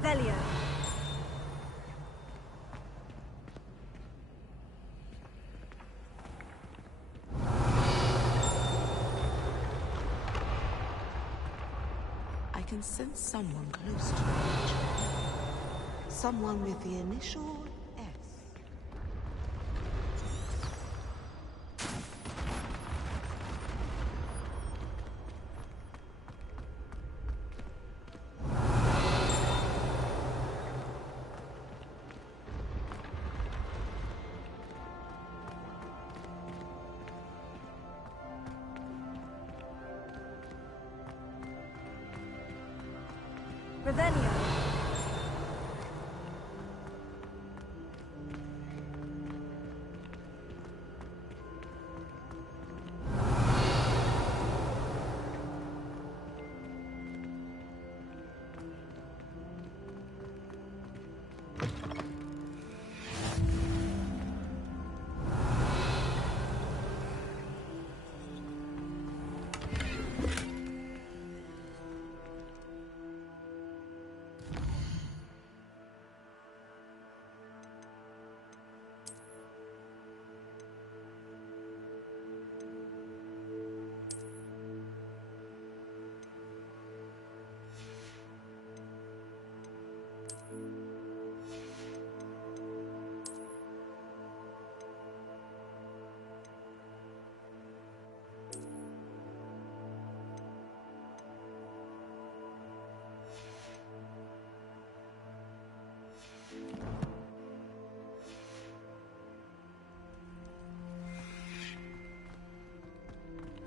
Revelio. I can sense someone close to me. Someone with the initial S. Revelio.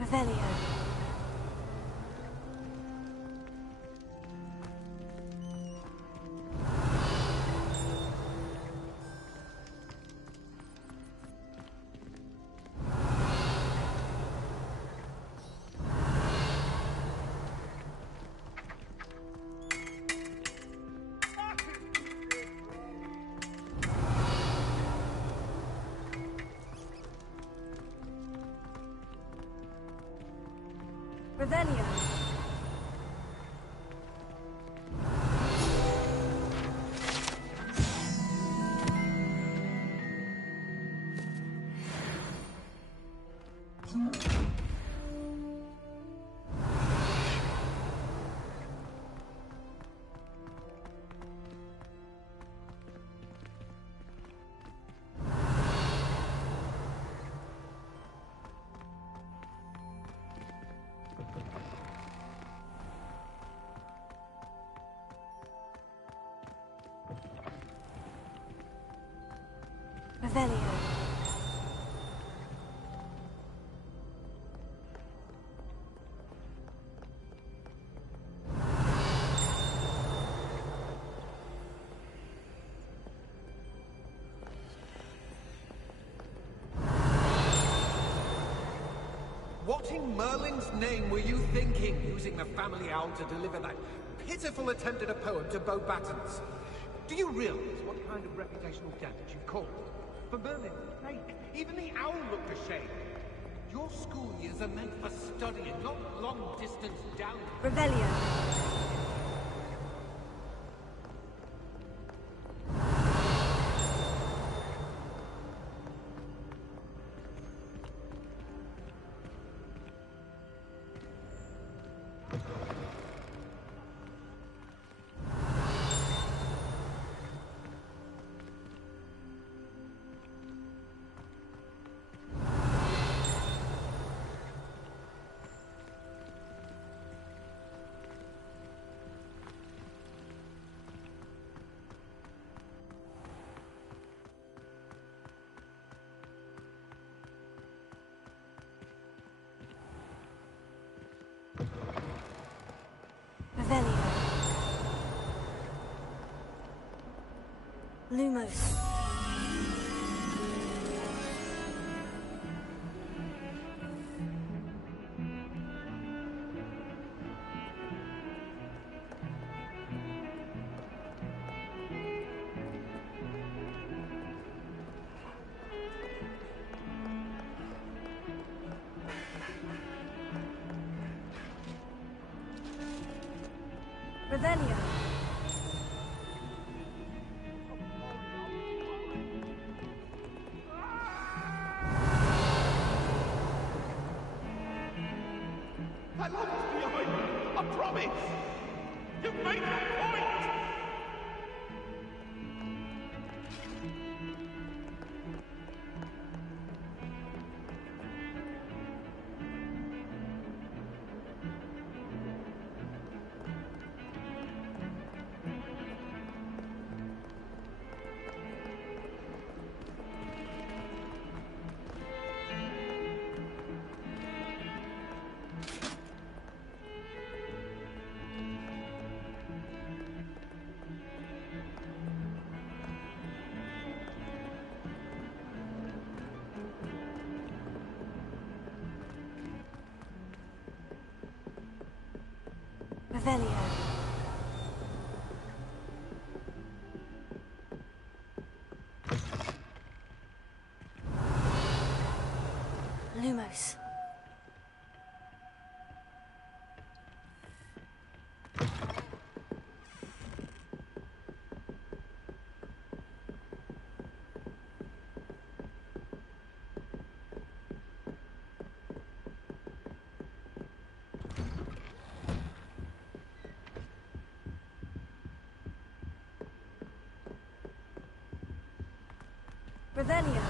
Revelio. Revelio. Revelio. What in Merlin's name were you thinking, using the family owl to deliver that pitiful attempt at a poem to Beau Battens? Do you realize what kind of reputational damage you've caused? For Merlin's sake, even the owl looked ashamed. Your school years are meant for studying, not long-distance down. Revelio. Revelio. Lumos. Revelio. I love what's behind you. I promise. You've made your point. Revelio. Lumos. Revelio.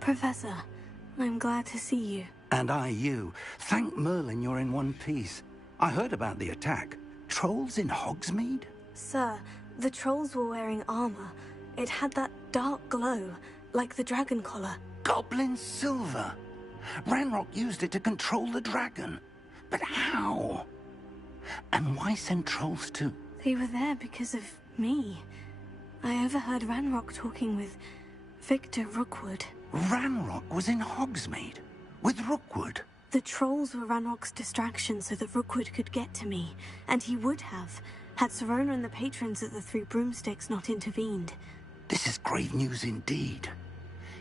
Professor, I'm glad to see you. And I you. Thank Merlin you're in one piece. I heard about the attack. Trolls in Hogsmeade? Sir, the trolls were wearing armor. It had that dark glow, like the dragon collar. Goblin silver. Ranrock used it to control the dragon. But how? And why send trolls too? They were there because of me. I overheard Ranrock talking with Victor Rookwood. Ranrock was in Hogsmeade? With Rookwood? The trolls were Ranrock's distraction so that Rookwood could get to me. And he would have, had Sirona and the patrons at the Three Broomsticks not intervened. This is grave news indeed.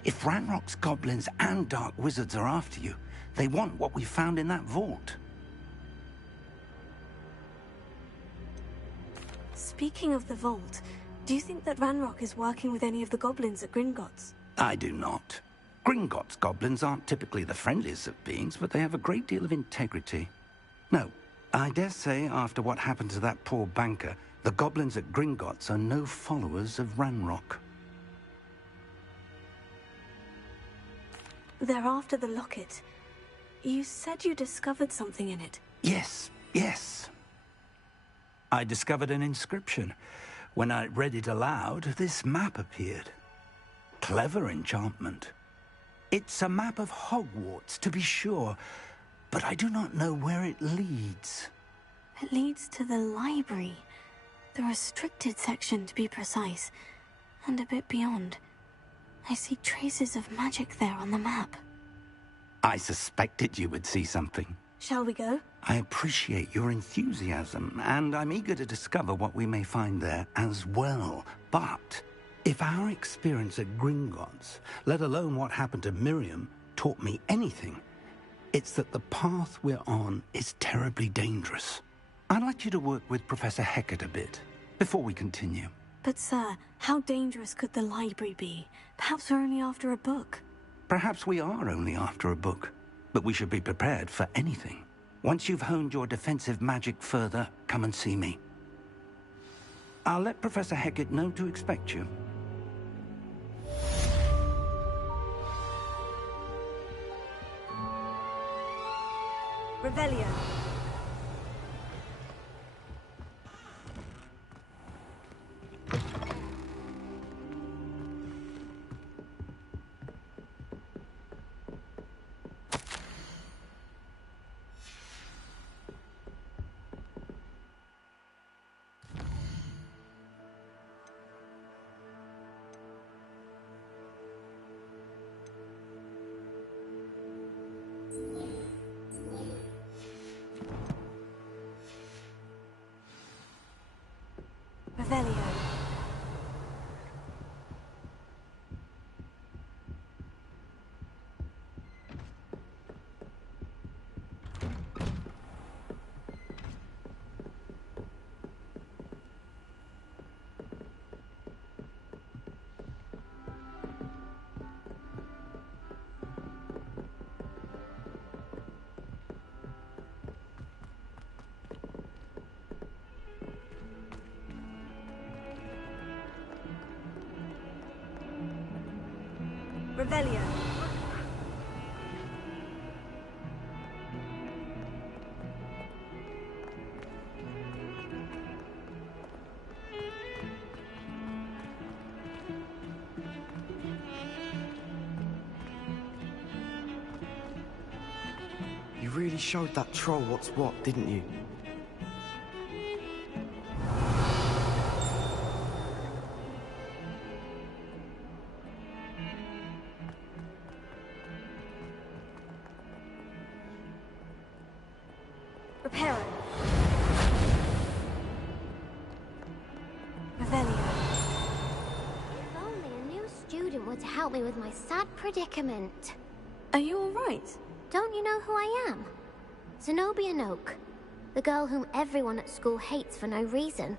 If Ranrock's goblins and dark wizards are after you, they want what we found in that vault. Speaking of the vault, do you think that Ranrock is working with any of the goblins at Gringotts? I do not. Gringotts goblins aren't typically the friendliest of beings, but they have a great deal of integrity. No, I dare say after what happened to that poor banker, the goblins at Gringotts are no followers of Ranrock. They're after the locket. You said you discovered something in it. Yes, yes. I discovered an inscription. When I read it aloud, this map appeared. Clever enchantment. It's a map of Hogwarts, to be sure, but I do not know where it leads. It leads to the library. The restricted section, to be precise, and a bit beyond. I see traces of magic there on the map. I suspected you would see something. Shall we go? I appreciate your enthusiasm, and I'm eager to discover what we may find there as well. But if our experience at Gringotts, let alone what happened to Miriam, taught me anything, it's that the path we're on is terribly dangerous. I'd like you to work with Professor Hecat a bit, before we continue. But sir, how dangerous could the library be? Perhaps we're only after a book. Perhaps we are only after a book, but we should be prepared for anything. Once you've honed your defensive magic further, come and see me. I'll let Professor Hecat know to expect you. Revelio. Revelio. Revelio. You really showed that troll what's what, didn't you? Reparo. Revelio. If only a new student were to help me with my sad predicament. Are you all right? Don't you know who I am? Zenobia Noak, the girl whom everyone at school hates for no reason.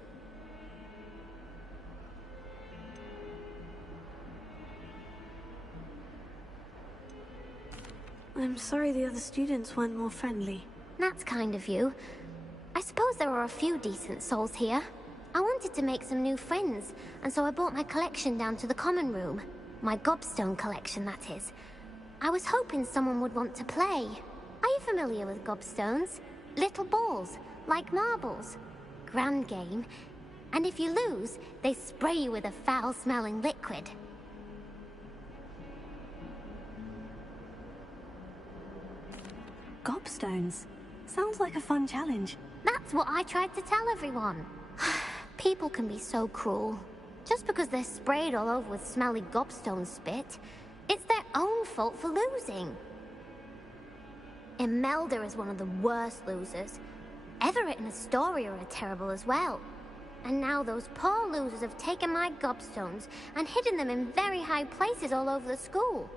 I'm sorry the other students weren't more friendly. That's kind of you. I suppose there are a few decent souls here. I wanted to make some new friends, and so I brought my collection down to the common room. My gobstone collection, that is. I was hoping someone would want to play. Are you familiar with gobstones? Little balls, like marbles. Grand game. And if you lose, they spray you with a foul-smelling liquid. Gobstones. Sounds like a fun challenge. That's what I tried to tell everyone. People can be so cruel. Just because they're sprayed all over with smelly gobstone spit, it's their own fault for losing. Imelda is one of the worst losers. Everett and Astoria are terrible as well. And now those poor losers have taken my gobstones and hidden them in very high places all over the school.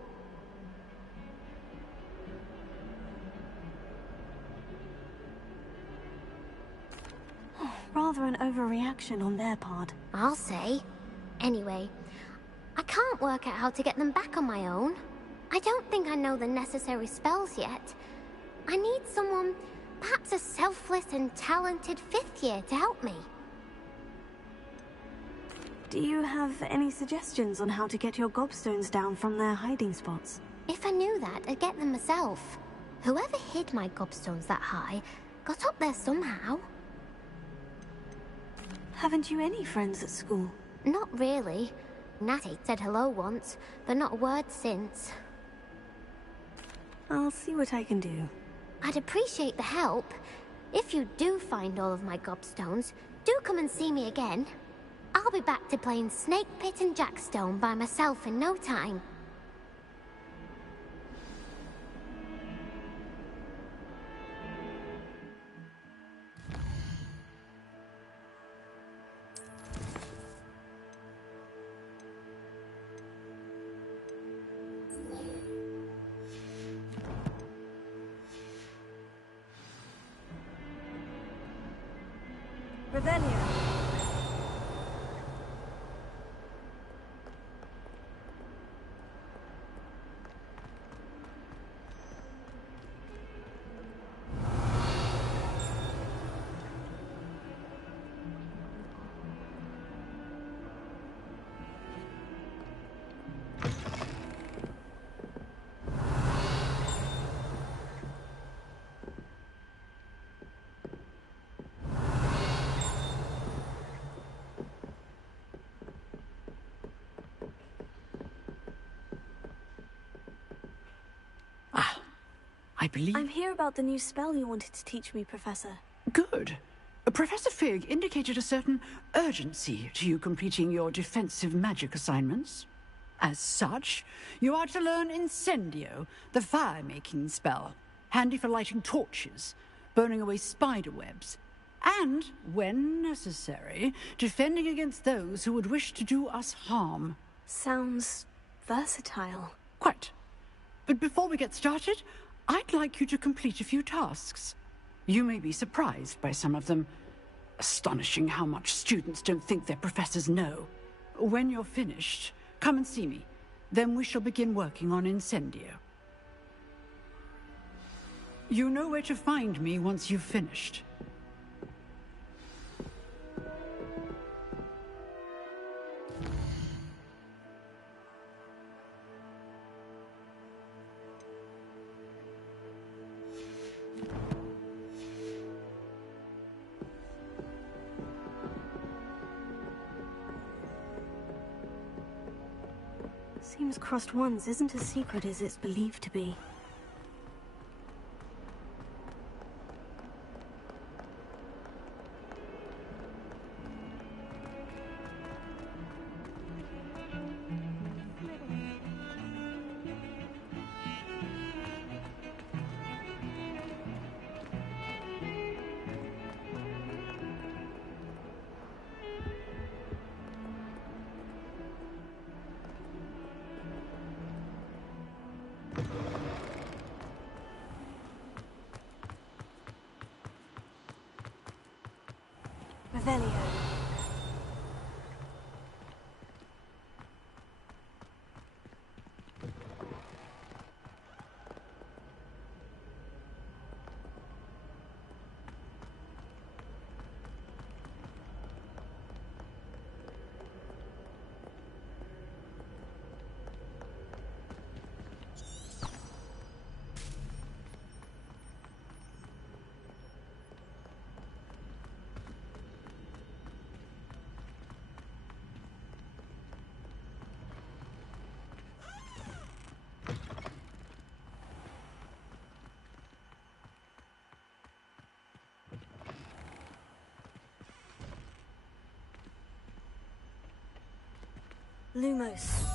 Rather an overreaction on their part. I'll say. Anyway, I can't work out how to get them back on my own. I don't think I know the necessary spells yet. I need someone, perhaps a selfless and talented fifth year to help me. Do you have any suggestions on how to get your gobstones down from their hiding spots? If I knew that, I'd get them myself. Whoever hid my gobstones that high got up there somehow. Haven't you any friends at school? Not really. Natty said hello once, but not a word since. I'll see what I can do. I'd appreciate the help. If you do find all of my gobstones, do come and see me again. I'll be back to playing Snake Pit and Jackstone by myself in no time. Revelio. I believe... I'm here about the new spell you wanted to teach me, Professor. Good. Professor Fig indicated a certain urgency to you completing your defensive magic assignments. As such, you are to learn Incendio, the fire-making spell, handy for lighting torches, burning away spider webs, and, when necessary, defending against those who would wish to do us harm. Sounds versatile. Quite. But before we get started, I'd like you to complete a few tasks. You may be surprised by some of them. Astonishing how much students don't think their professors know. When you're finished, come and see me. Then we shall begin working on Incendio. You know where to find me once you've finished. Seems Crossed Ones isn't as secret as it's believed to be. Revelio. Lumos.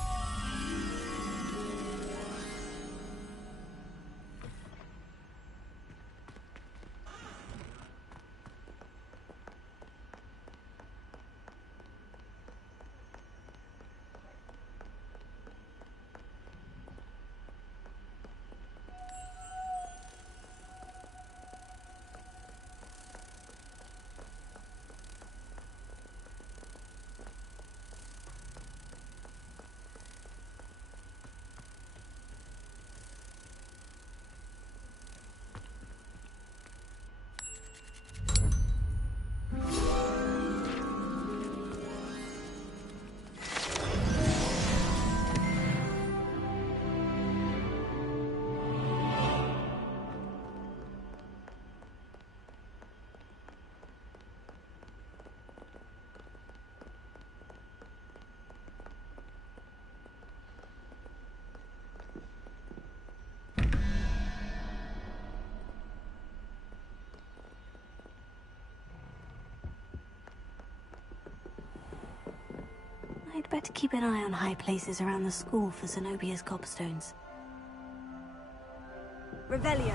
I'd better keep an eye on high places around the school for Zenobia's gobstones. Revelio.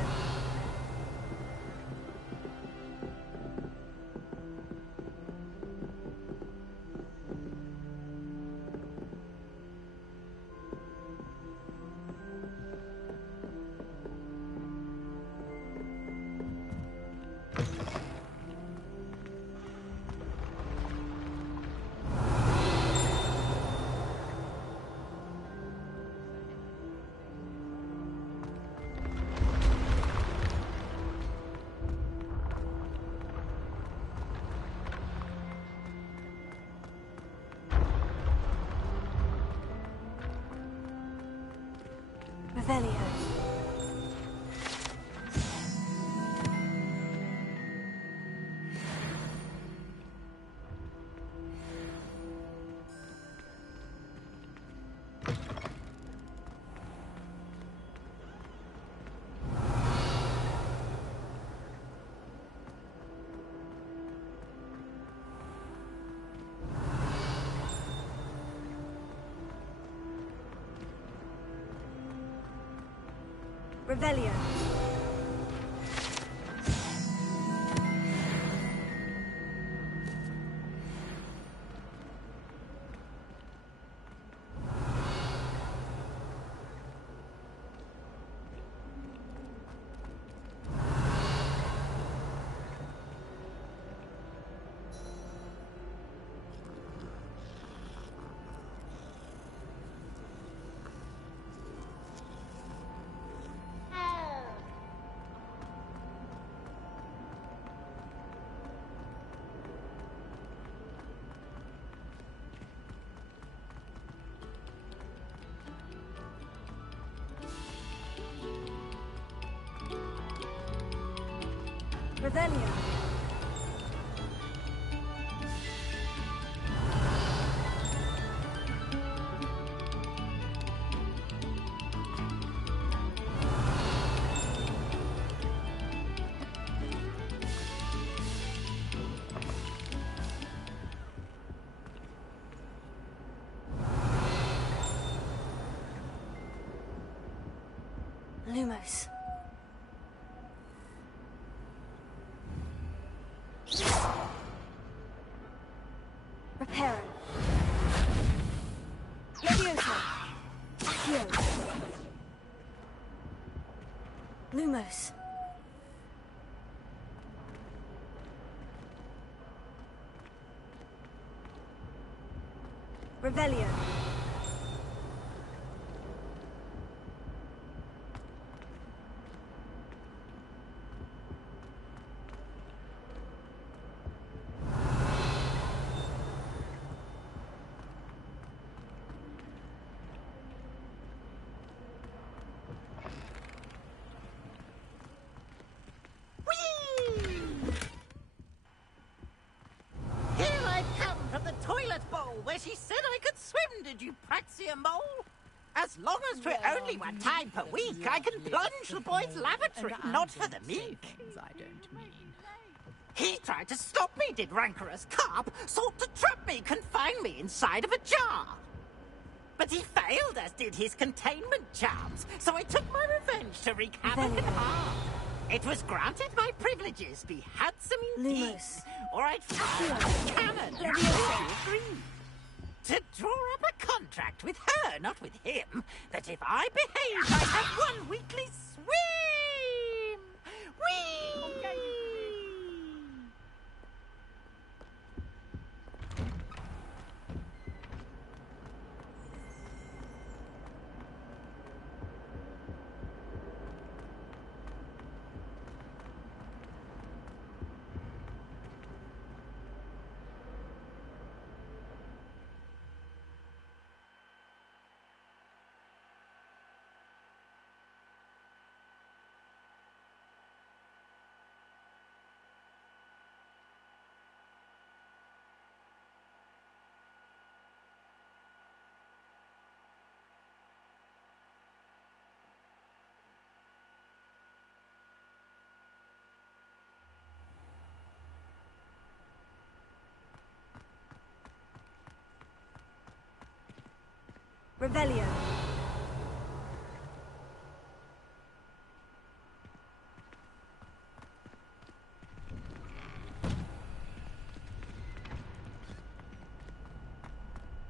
Revelio. Revelio. Revelio. Lumos. Reparo. Leviosa. Accio. Lumos. Revelio. Here I come from the toilet bowl where she said I could swim, did you Praxia mole? As long as we're only one time per week, I can plunge the boy's lavatory, not for the meek. I don't mean. He tried to stop me, did rancorous carp, sought to trap me, confine me inside of a jar. But he failed, as did his containment charms, so I took my revenge to wreak havoc and harm. It was granted my privileges be handsome indeed, or I'd fire a cannon. Agree. To draw up a contract with her, not with him, that if I behave, I'd have one weekly swim. Whee! Revelio.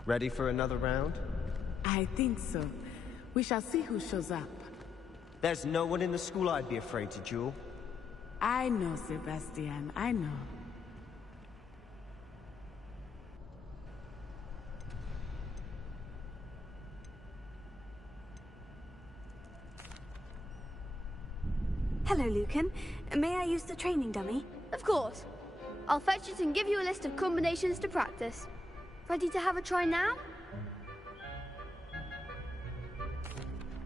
Ready for another round? I think so. We shall see who shows up. There's no one in the school I'd be afraid to duel. I know, Sebastian. I know. Hello, Lucan. May I use the training dummy? Of course. I'll fetch it and give you a list of combinations to practice. Ready to have a try now?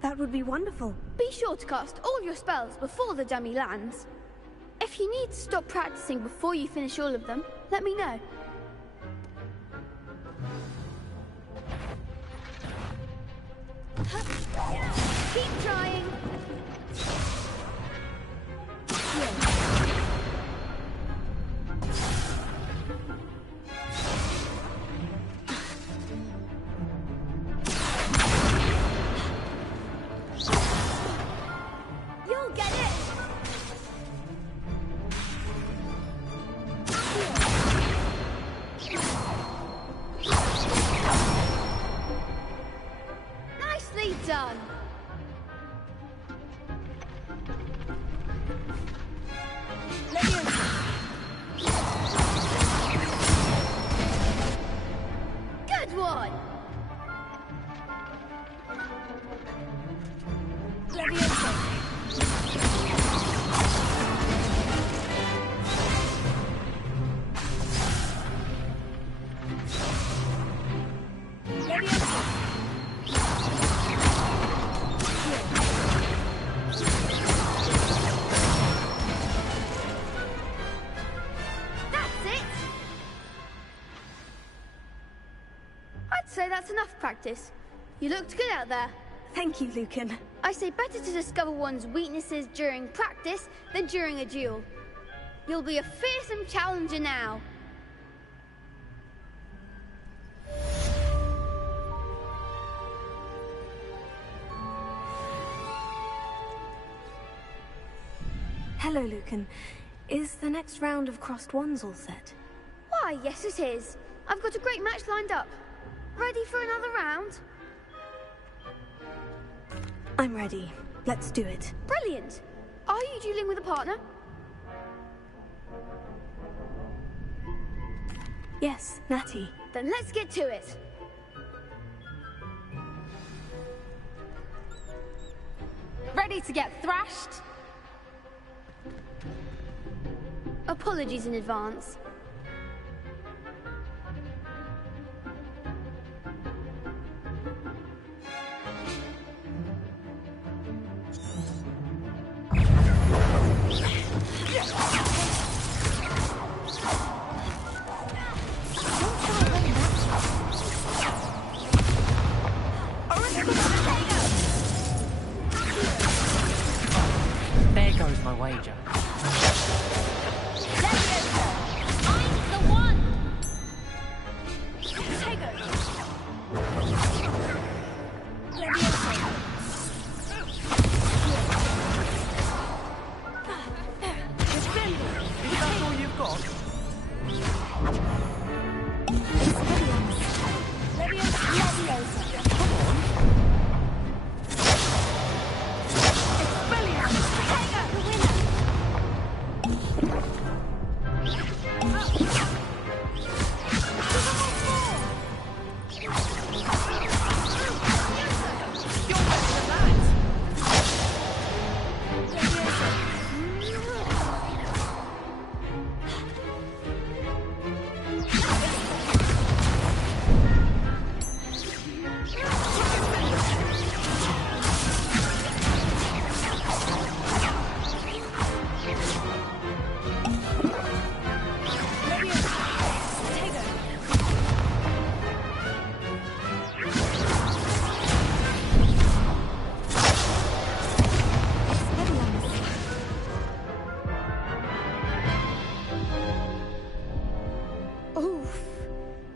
That would be wonderful. Be sure to cast all your spells before the dummy lands. If you need to stop practicing before you finish all of them, let me know. Keep trying. You'll get it. Nicely done. Good one. That's it. I'd say that's enough practice. You looked good out there. Thank you, Lucan. I say better to discover one's weaknesses during practice than during a duel. You'll be a fearsome challenger now. Hello, Lucan. Is the next round of Crossed Wands all set? Why, yes it is. I've got a great match lined up. Ready for another round? I'm ready. Let's do it. Brilliant. Are you dueling with a partner? Yes, Natty. Then let's get to it. Ready to get thrashed? Apologies in advance. There goes my wager.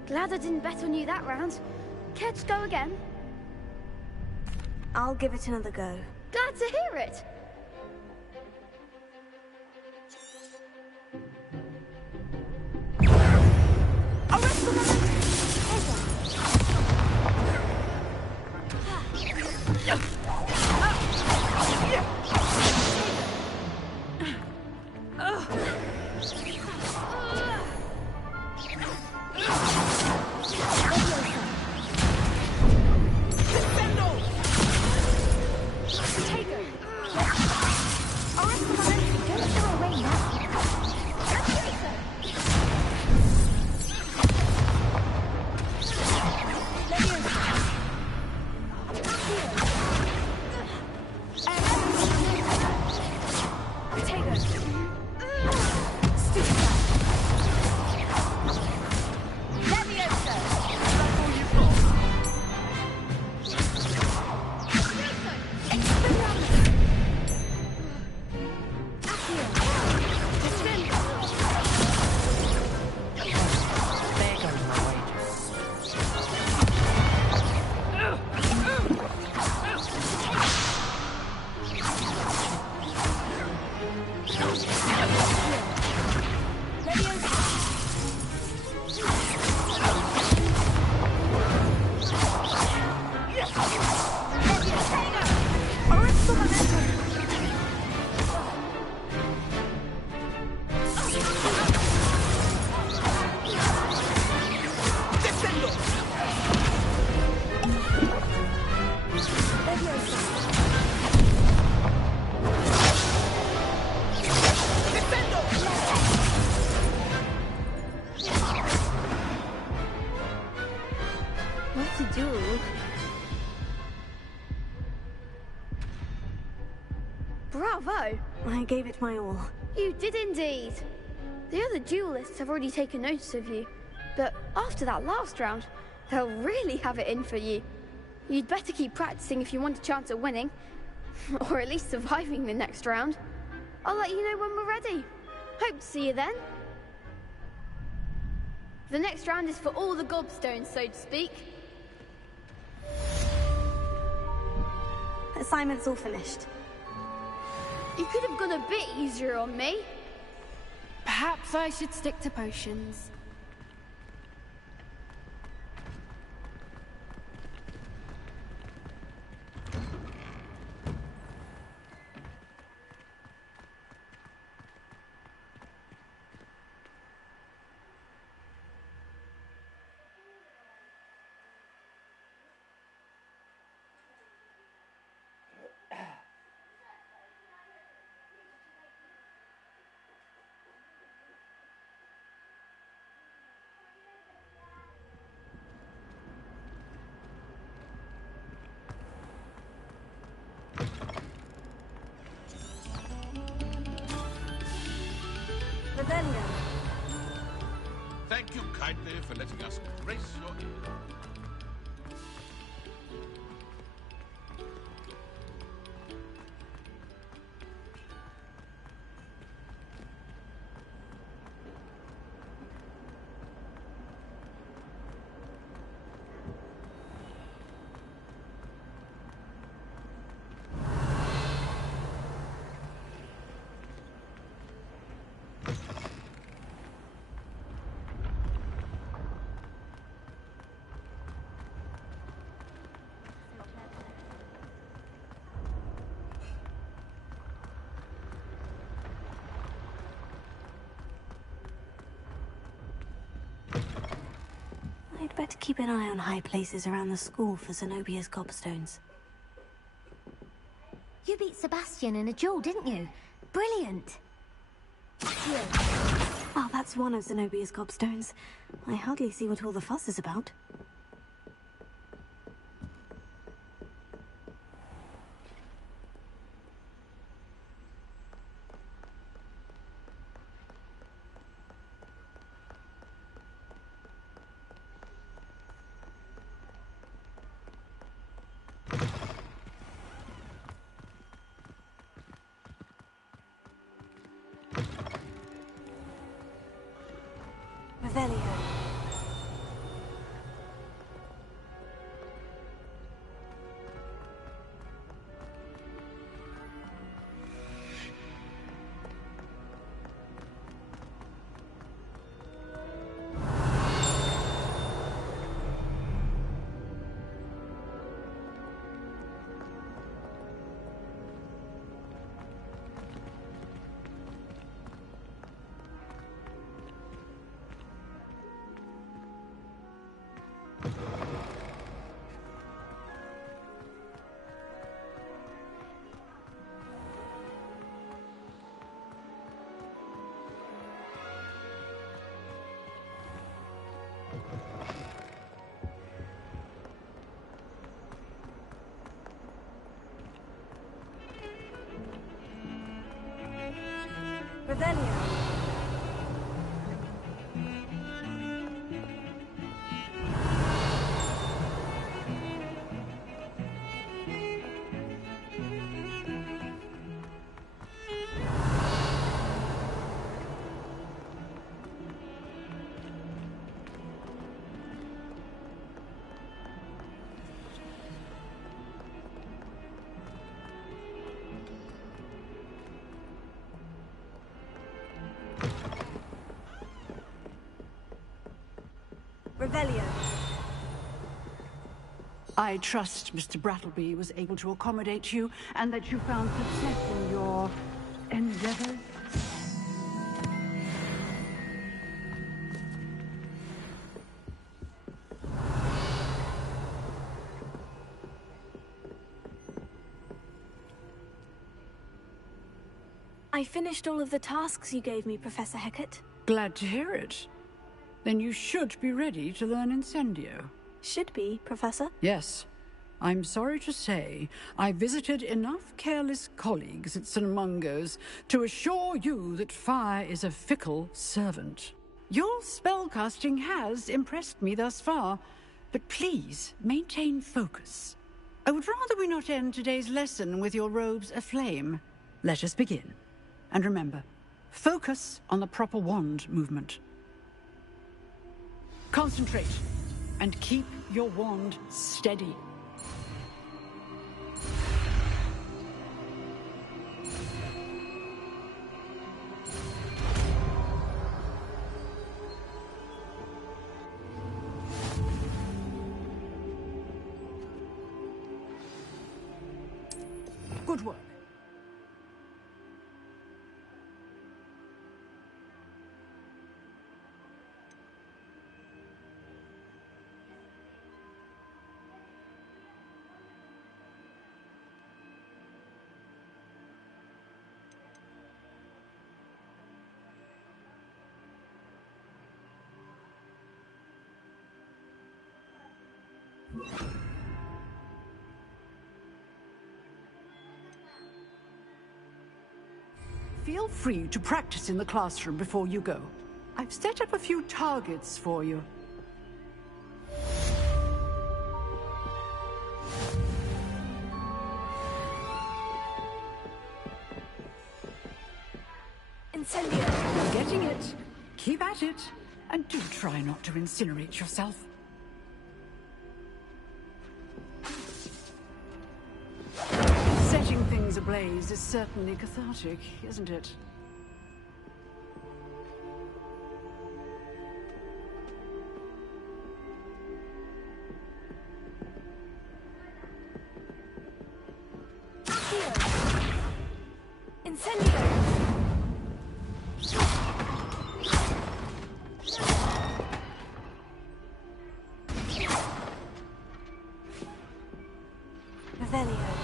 Glad I didn't bet on you that round. Care to go again? I'll give it another go. Glad to hear it. Bravo! I gave it my all. You did indeed. The other duelists have already taken notice of you, but after that last round, they'll really have it in for you. You'd better keep practicing if you want a chance at winning, or at least surviving the next round. I'll let you know when we're ready. Hope to see you then. The next round is for all the gobstones, so to speak. Assignment's all finished. You could have gone a bit easier on me. Perhaps I should stick to potions. Thank you kindly for letting us grace your ear. I'd better keep an eye on high places around the school for Zenobia's gobstones. You beat Sebastian in a duel, didn't you? Brilliant! Oh, that's one of Zenobia's gobstones. I hardly see what all the fuss is about. Revelio. Revelio. Revelio. I trust Mr. Brattleby was able to accommodate you and that you found success in your endeavors. I finished all of the tasks you gave me, Professor Hecat. Glad to hear it. Then you should be ready to learn Incendio. Should be, Professor? Yes. I'm sorry to say, I visited enough careless colleagues at St. Mungo's to assure you that fire is a fickle servant. Your spellcasting has impressed me thus far, but please maintain focus. I would rather we not end today's lesson with your robes aflame. Let us begin. And remember, focus on the proper wand movement. Concentrate, and keep your wand steady. Good work. Feel free to practice in the classroom before you go. I've set up a few targets for you. Incendio! You're getting it. Keep at it. And do try not to incinerate yourself. Setting things ablaze is certainly cathartic, isn't it? Incendio! Revelio.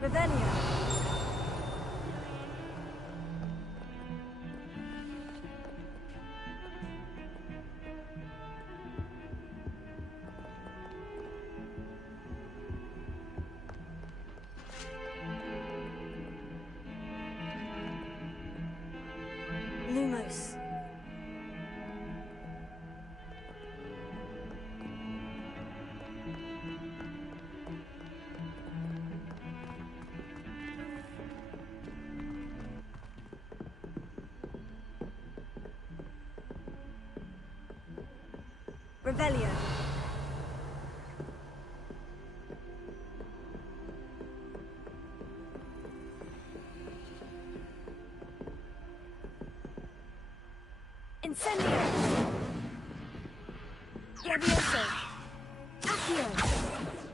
Revelio. Lumos. Revelio. Incendio! Gravioso! Accio!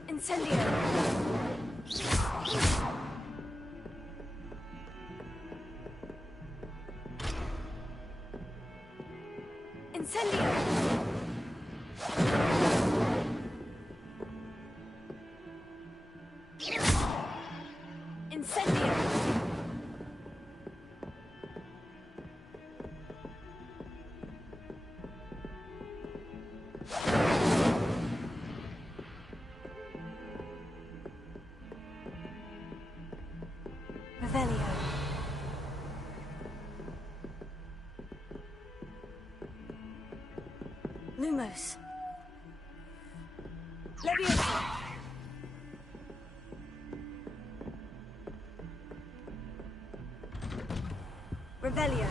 Incendio! Incendio! Incendio! Revelio. Lumos. Levioso! Revelio.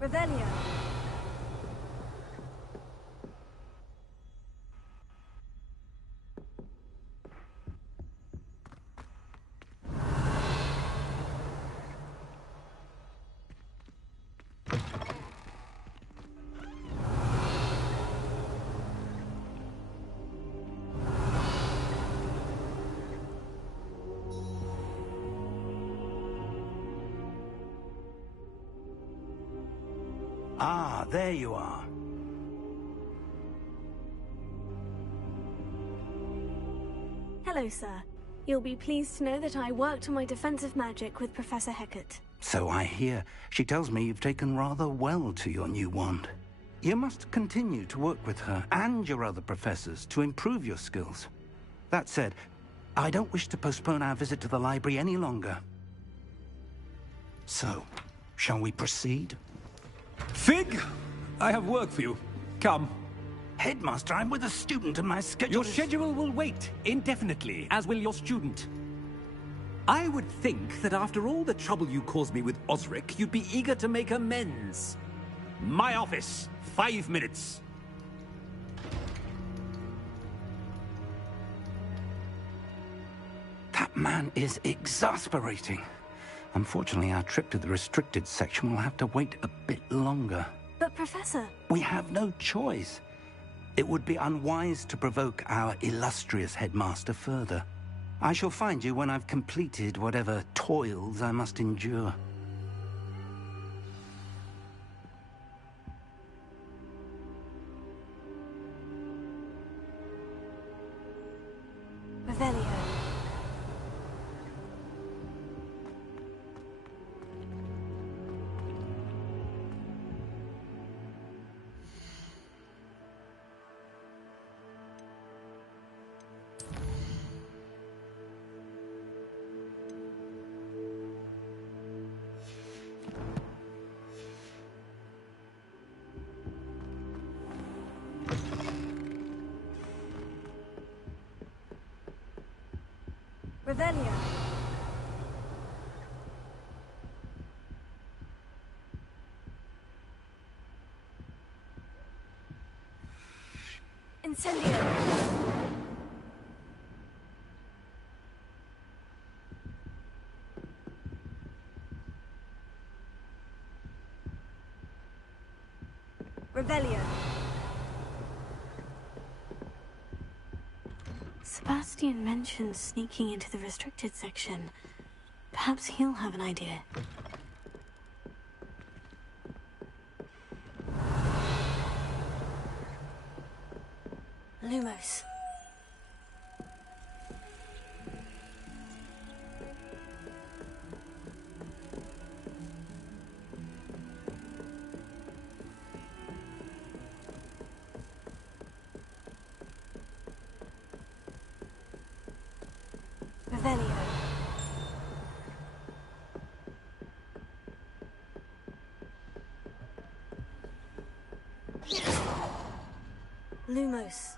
Revelio. Ah, there you are. Hello, sir. You'll be pleased to know that I worked on my defensive magic with Professor Hecat. So I hear. She tells me you've taken rather well to your new wand. You must continue to work with her and your other professors to improve your skills. That said, I don't wish to postpone our visit to the library any longer. So, shall we proceed? Fig! I have work for you. Come. Headmaster, I'm with a student and my schedule Your schedule will wait indefinitely, as will your student. I would think that after all the trouble you caused me with Osric, you'd be eager to make amends. My office. 5 minutes. That man is exasperating. Unfortunately, our trip to the restricted section will have to wait a bit longer. But, Professor... We have no choice. It would be unwise to provoke our illustrious headmaster further. I shall find you when I've completed whatever toils I must endure. Revelio. Revelio. Incendio. Revelio. Sebastian mentioned sneaking into the restricted section. Perhaps he'll have an idea. Lumos. Revelio. Lumos.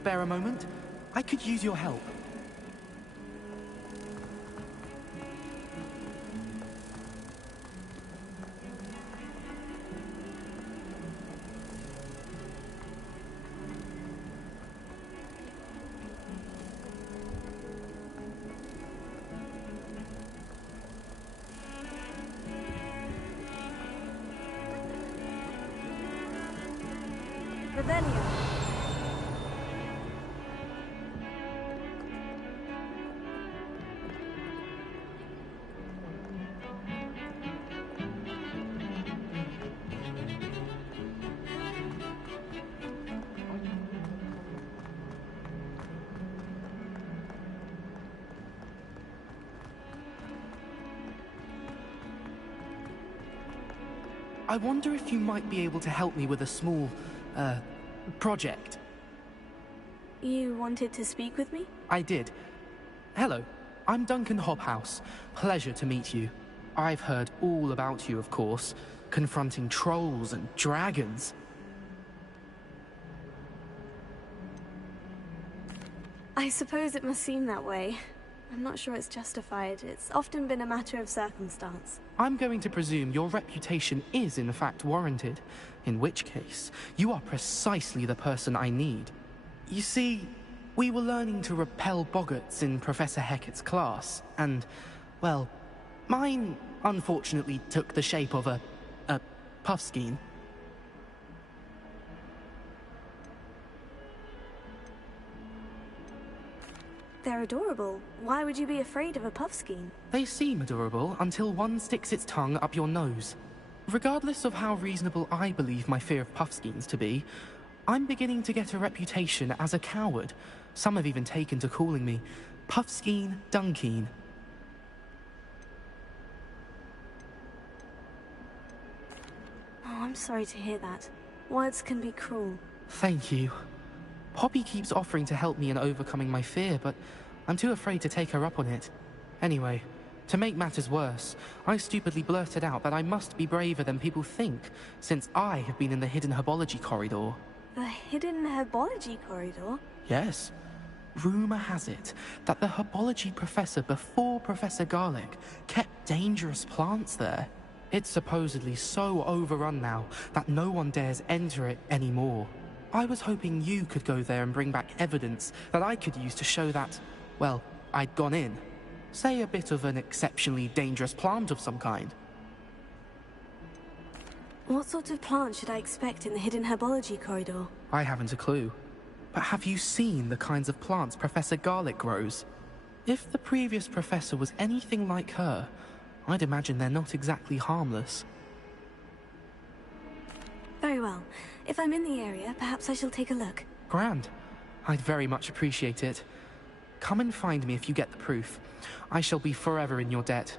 spare a moment? I could use your help. Revelio. I wonder if you might be able to help me with a small, project. You wanted to speak with me? I did. Hello, I'm Duncan Hobhouse. Pleasure to meet you. I've heard all about you, of course, confronting trolls and dragons. I suppose it must seem that way. I'm not sure it's justified. It's often been a matter of circumstance. I'm going to presume your reputation is in fact warranted, in which case, you are precisely the person I need. You see, we were learning to repel boggarts in Professor Hecat's class, and, well, mine unfortunately took the shape of a puffskein. They're adorable. Why would you be afraid of a puffskein? They seem adorable until one sticks its tongue up your nose. Regardless of how reasonable I believe my fear of puffskeins to be, I'm beginning to get a reputation as a coward. Some have even taken to calling me Puffskein Dunkeen. Oh, I'm sorry to hear that. Words can be cruel. Thank you. Poppy keeps offering to help me in overcoming my fear, but I'm too afraid to take her up on it. Anyway, to make matters worse, I stupidly blurted out that I must be braver than people think, since I have been in the hidden herbology corridor. The hidden herbology corridor? Yes. Rumor has it that the herbology professor before Professor Garlick kept dangerous plants there. It's supposedly so overrun now that no one dares enter it anymore. I was hoping you could go there and bring back evidence that I could use to show that, well, I'd gone in. Say a bit of an exceptionally dangerous plant of some kind. What sort of plant should I expect in the hidden herbology corridor? I haven't a clue. But have you seen the kinds of plants Professor Garlick grows? If the previous professor was anything like her, I'd imagine they're not exactly harmless. Very well. If I'm in the area, perhaps I shall take a look. Grand. I'd very much appreciate it. Come and find me if you get the proof. I shall be forever in your debt.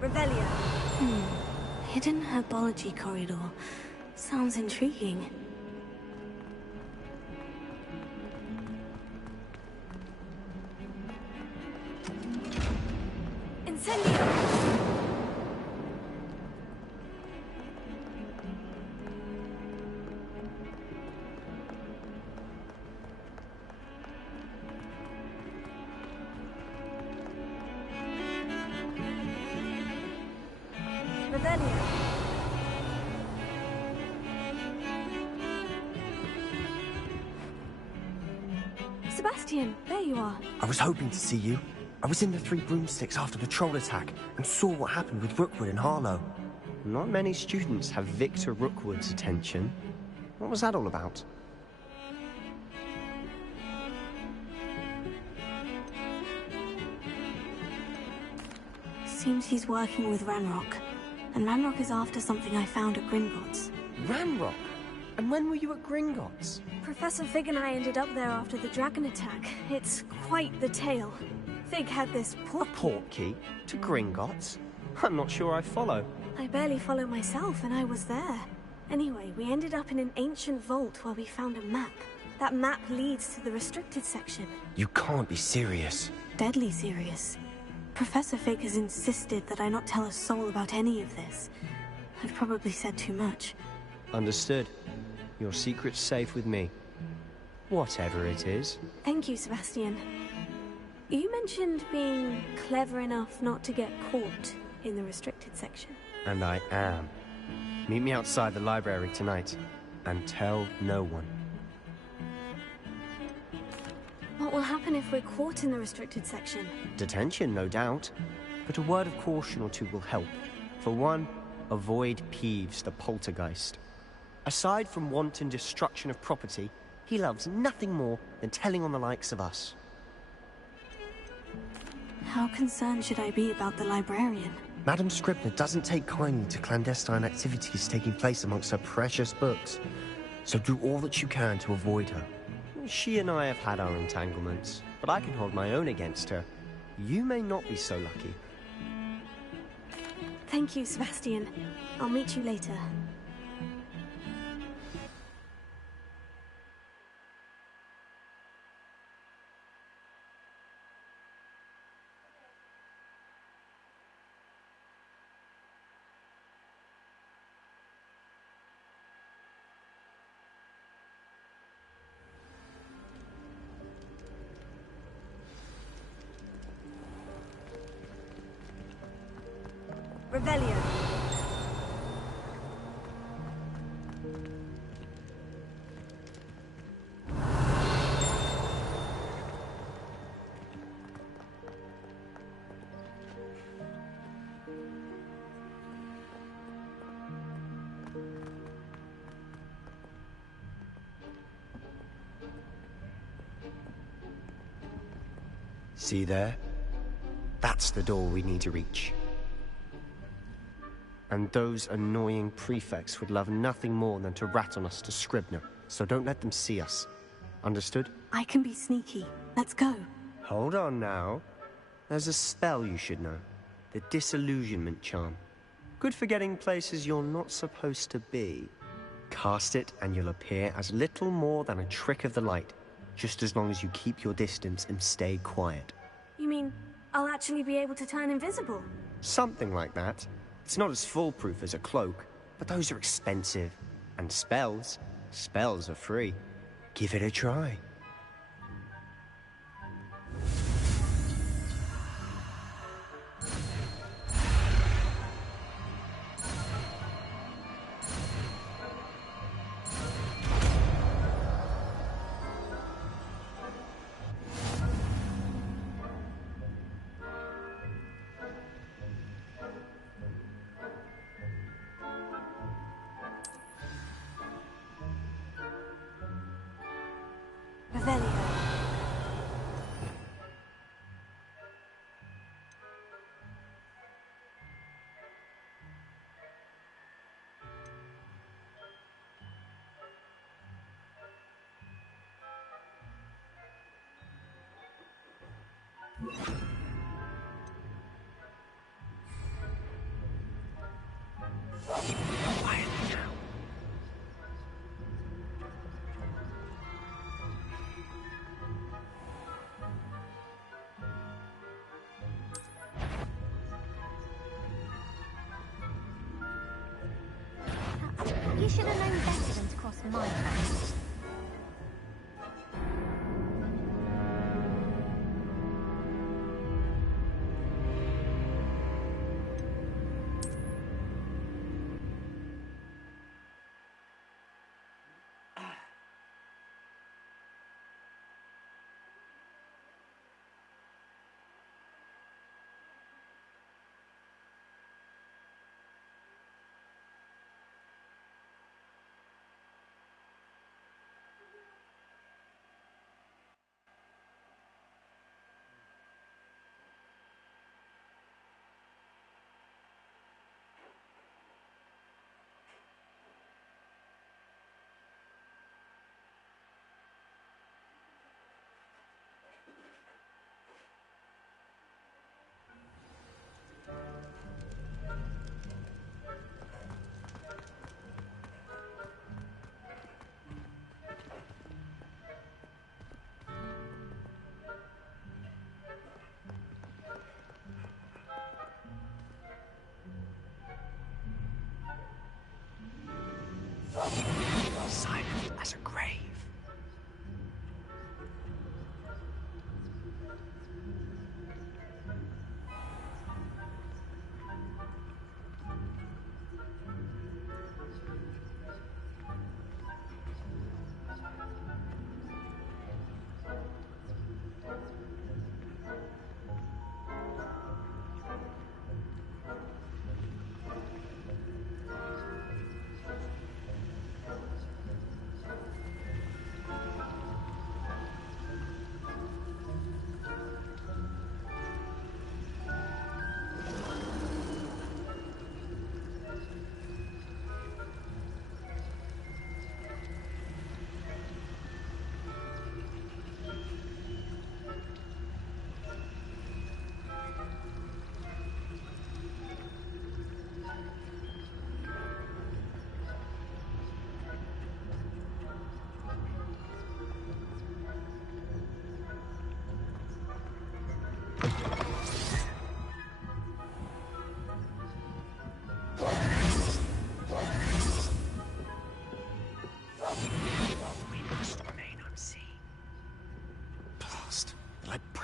Revelio. Hidden herbology corridor. Sounds intriguing. Incendio! Revelio. Sebastian, there you are. I was hoping to see you. I was in the Three Broomsticks after the troll attack and saw what happened with Rookwood and Harlow. Not many students have Victor Rookwood's attention. What was that all about? Seems he's working with Ranrock. And Ranrock is after something I found at Gringotts. Ranrock? And when were you at Gringotts? Professor Fig and I ended up there after the dragon attack. It's quite the tale. Fig had this portkey to Gringotts? I'm not sure I follow. I barely follow myself, and I was there. Anyway, we ended up in an ancient vault where we found a map. That map leads to the restricted section. You can't be serious. Deadly serious. Professor Fig has insisted that I not tell a soul about any of this. I've probably said too much. Understood. Your secret's safe with me. Whatever it is. Thank you, Sebastian. You mentioned being clever enough not to get caught in the restricted section. And I am. Meet me outside the library tonight. And tell no one. What will happen if we're caught in the restricted section? Detention, no doubt. But a word of caution or two will help. For one, avoid Peeves, the poltergeist. Aside from wanton destruction of property, he loves nothing more than telling on the likes of us. How concerned should I be about the librarian? Madam Scribner doesn't take kindly to clandestine activities taking place amongst her precious books. So do all that you can to avoid her. She and I have had our entanglements, but I can hold my own against her. You may not be so lucky. Thank you, Sebastian. I'll meet you later. Revelio. See there? That's the door we need to reach. And those annoying prefects would love nothing more than to rat on us to Scribner, so don't let them see us. Understood? I can be sneaky. Let's go. Hold on now. There's a spell you should know. The Disillusionment Charm. Good for getting places you're not supposed to be. Cast it and you'll appear as little more than a trick of the light, just as long as you keep your distance and stay quiet. You mean I'll actually be able to turn invisible? Something like that. It's not as foolproof as a cloak, but those are expensive. And spells are free. Give it a try. You should have known better than to cross my path.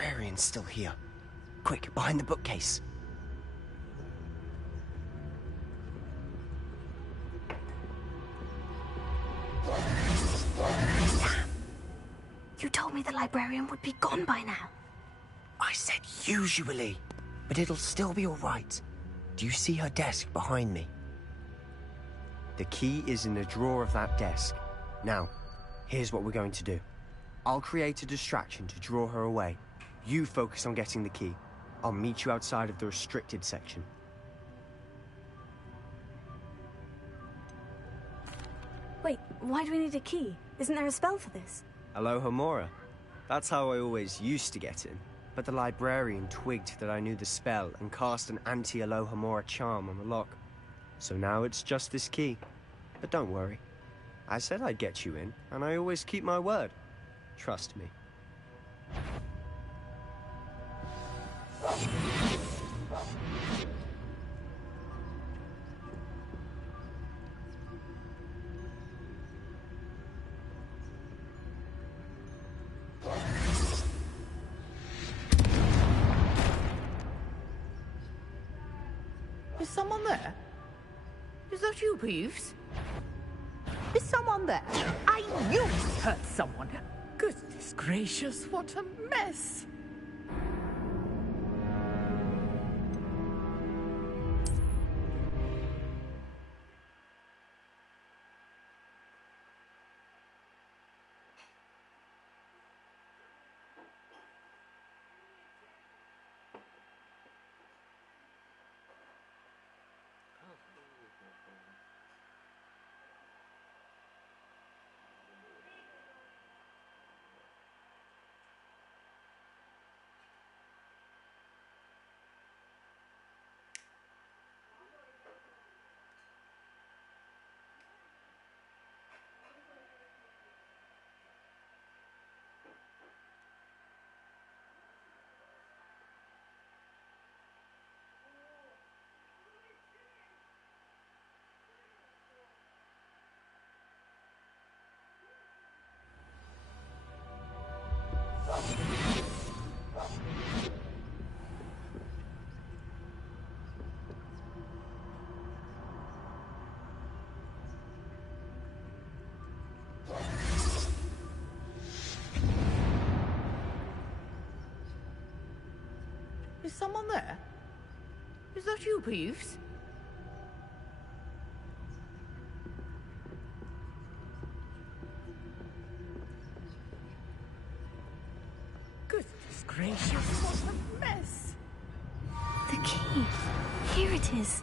librarian's still here. Quick, behind the bookcase. Damn. You told me the librarian would be gone by now. I said usually, but it'll still be all right. Do you see her desk behind me? The key is in the drawer of that desk. Now, here's what we're going to do. I'll create a distraction to draw her away. You focus on getting the key. I'll meet you outside of the restricted section. Wait, why do we need a key? Isn't there a spell for this? Alohomora. That's how I always used to get in. But the librarian twigged that I knew the spell and cast an anti-Alohomora charm on the lock. So now it's just this key. But don't worry. I said I'd get you in, and I always keep my word. Trust me. Is someone there? Is that you, Peeves? Is someone there? I knew you hurt someone. Goodness gracious, what a mess! Is someone there? Is that you, Peeves? Goodness gracious, what a mess! The key. Here it is.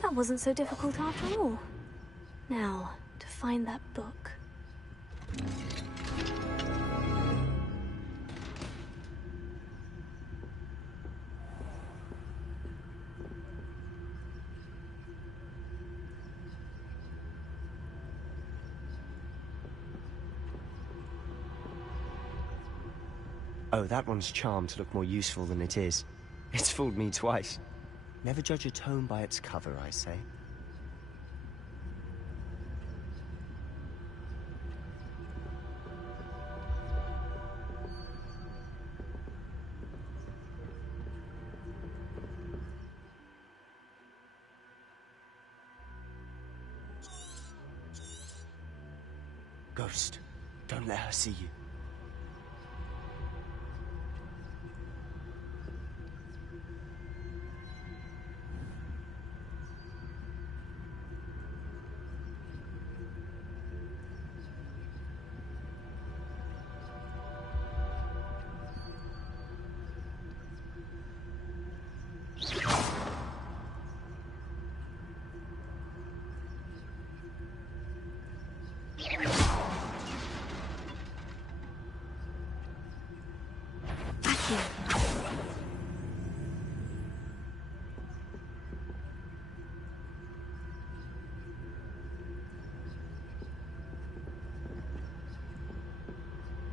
That wasn't so difficult after all. Now, to find that book. Oh, that one's charmed to look more useful than it is. It's fooled me twice. Never judge a tome by its cover, I say. Ghost, don't let her see you. Thank you.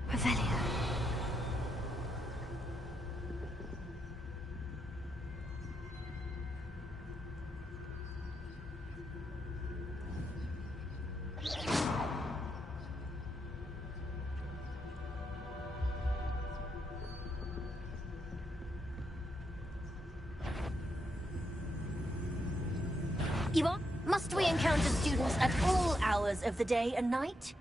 Revelio. Eva, must we encounter students at all hours of the day and night?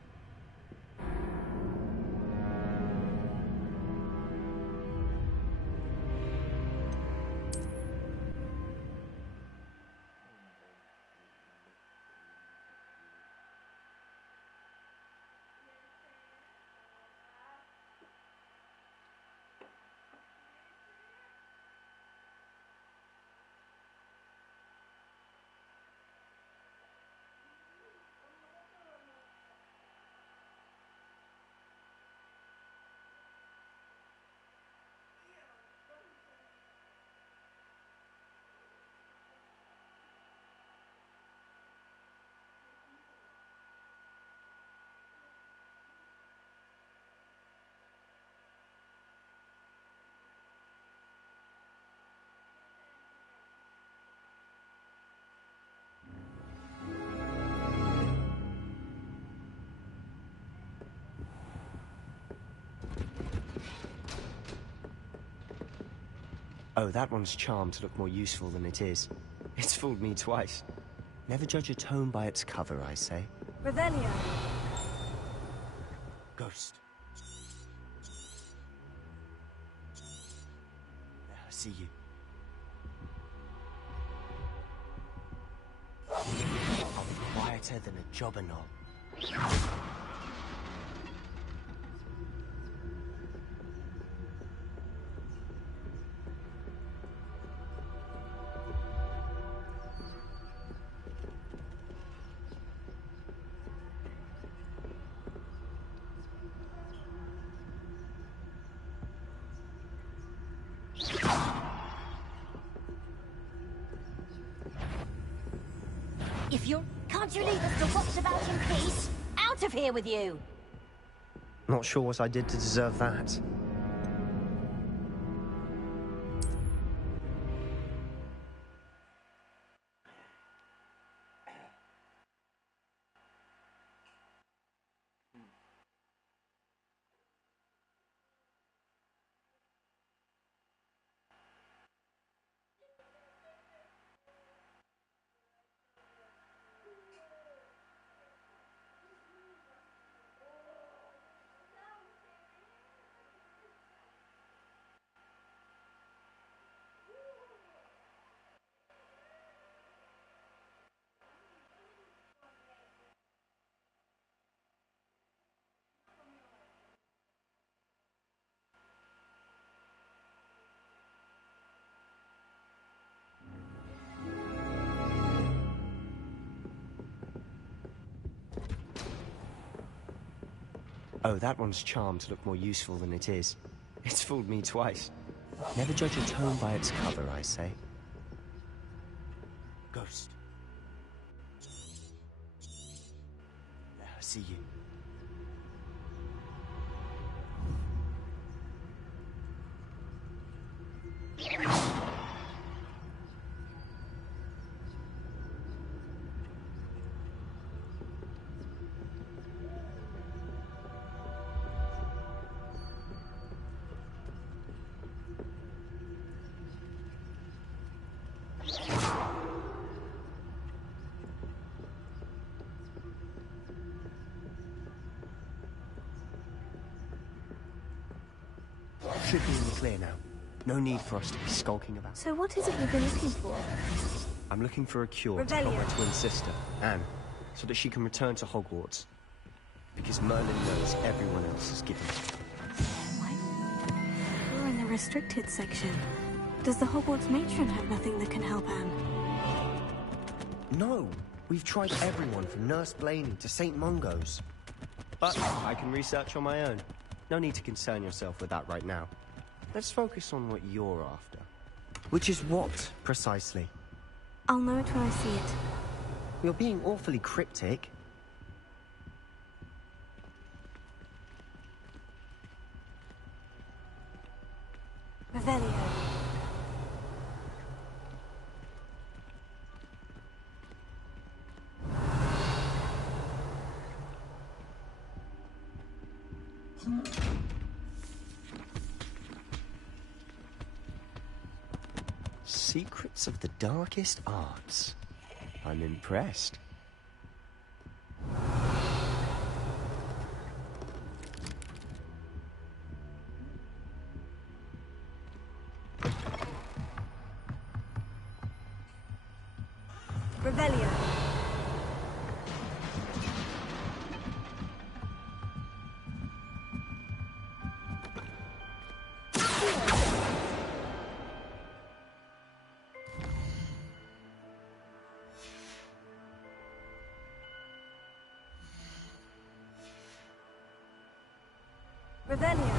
Oh, that one's charmed to look more useful than it is. It's fooled me twice. Never judge a tome by its cover, I say. Revelio. Ghost. There, I see you. I'll be quieter than a jobberknoll. If you're... Can't you leave us to watch about in peace? Out of here with you! Not sure what I did to deserve that. Oh, that one's charmed to look more useful than it is. It's fooled me twice. Never judge a tome by its cover, I say. Ghost. There, I see you. Should be in the clear now. No need for us to be skulking about. So what is it you've been looking for? I'm looking for a cure to help my twin sister, Anne, so that she can return to Hogwarts. Because Merlin knows everyone else is given up. We're in the restricted section. Does the Hogwarts matron have nothing that can help Anne? No! We've tried everyone from Nurse Blaney to St. Mungo's. But I can research on my own. No need to concern yourself with that right now. let's focus on what you're after. Which is what, precisely? I'll know it when I see it. You're being awfully cryptic. Revelio. Secrets of the darkest arts. I'm impressed. Revelio. Revelio.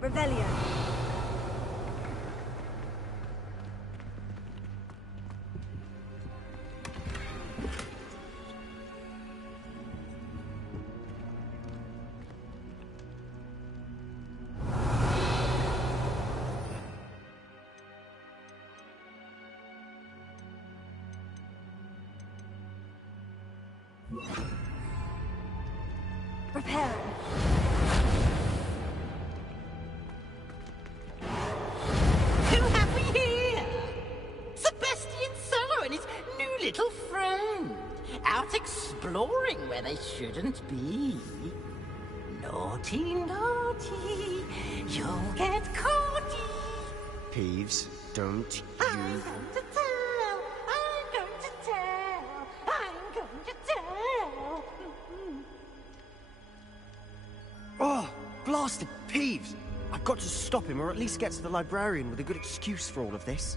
Revelio. Prepare. Who have we here? Sebastian Cello and his new little friend. Out exploring where they shouldn't be. Naughty, naughty, you'll get caught. Peeves, don't I'm going to tell, I'm going to tell, I'm going to tell. Oh, blasted Peeves! I've got to stop him, or at least get to the librarian with a good excuse for all of this.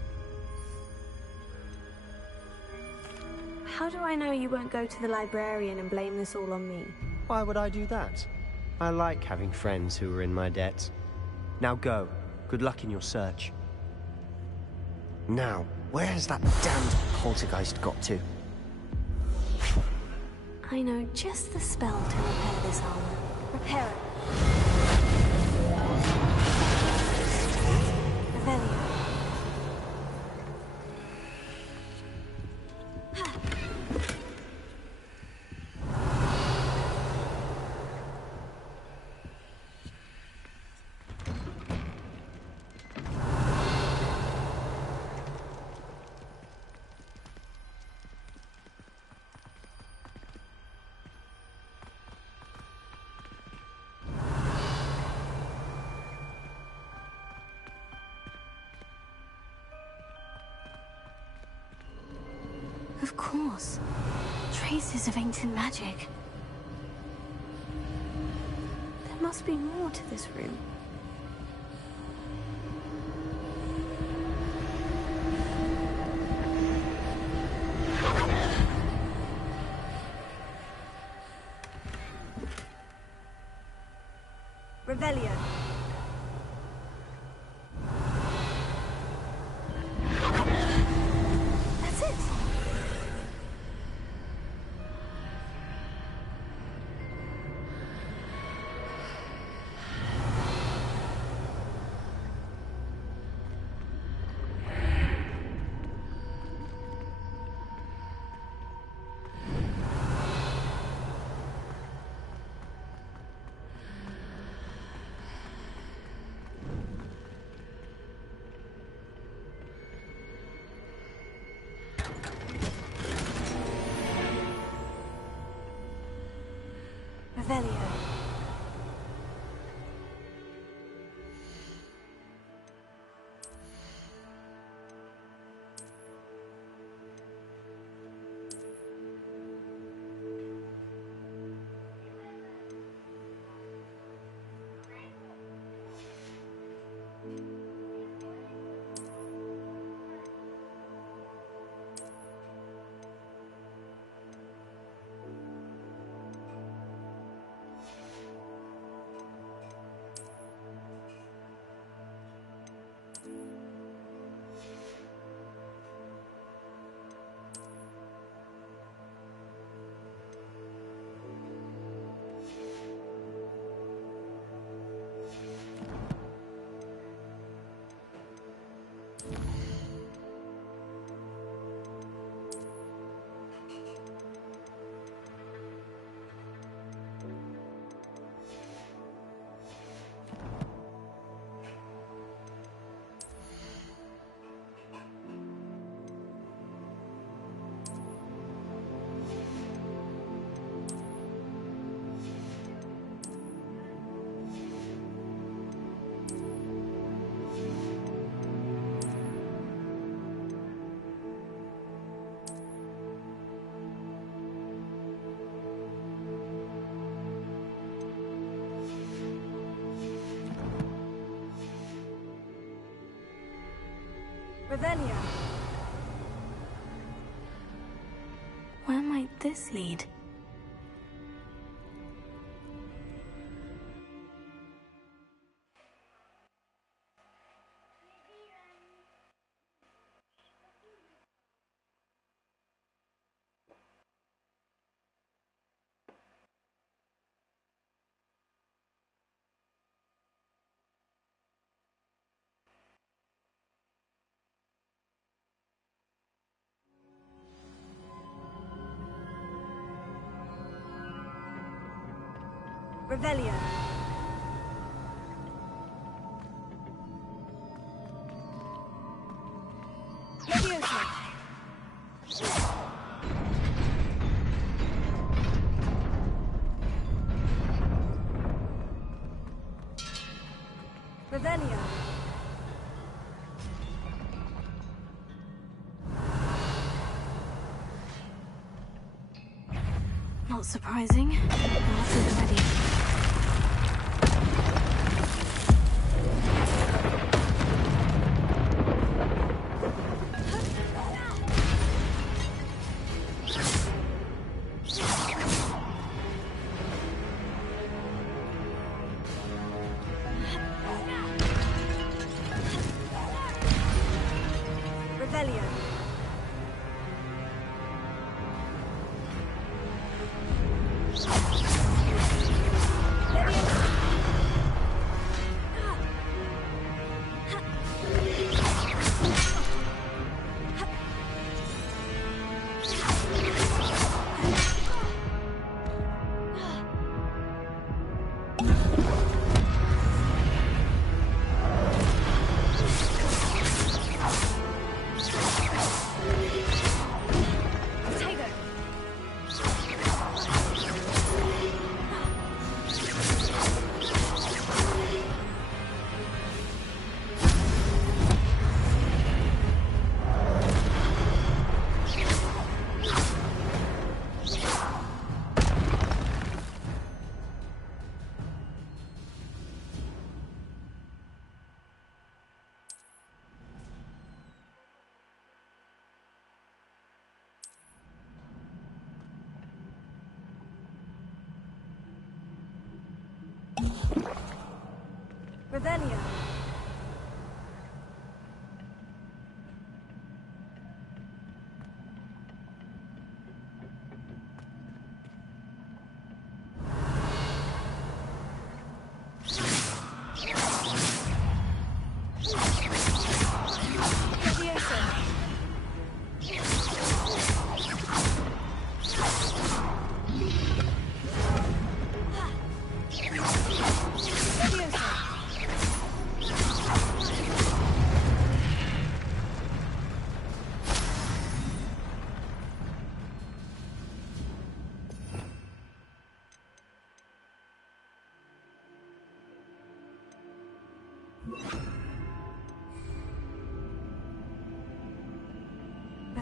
How do I know you won't go to the librarian and blame this all on me? Why would I do that? I like having friends who are in my debt. Now go. Good luck in your search. Now, where has that damned poltergeist got to? I know just the spell to repair this armor. Repair it. Revelio. Of course. Traces of ancient magic. There must be more to this room. Revelio. That's it. Revelio. Revelio. Where might this lead? Revelio. Leviosa. Revelio. Not surprising. Arthur's ready. Revelio.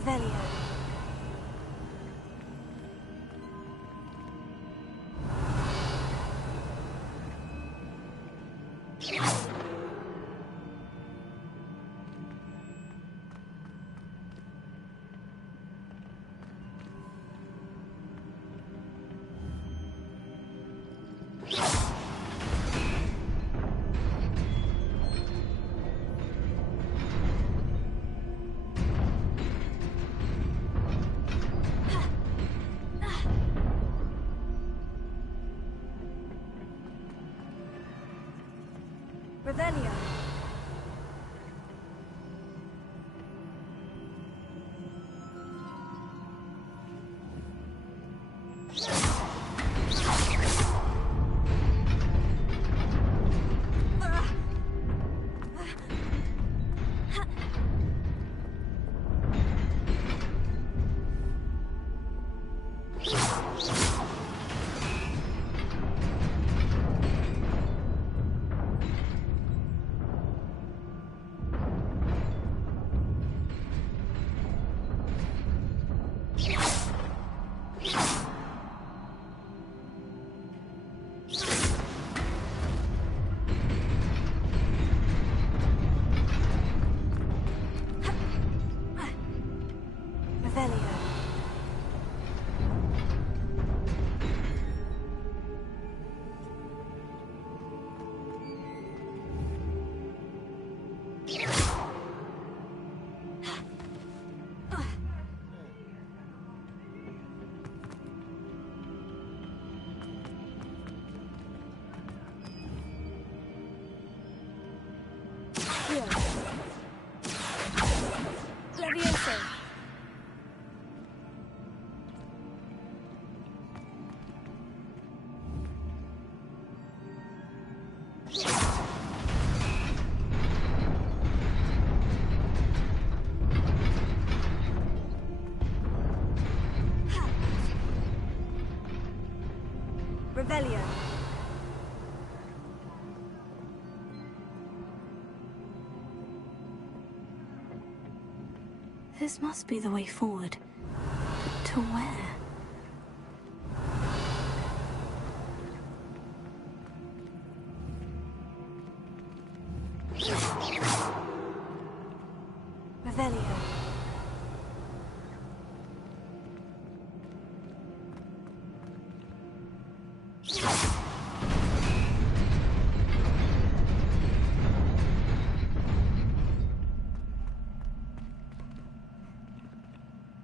Revelio. Revelio. Revelio. This must be the way forward. But to where? Revelio.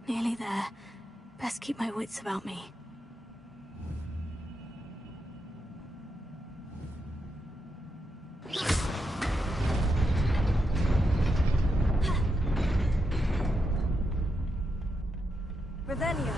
Nearly there. Best keep my wits about me. Revelio.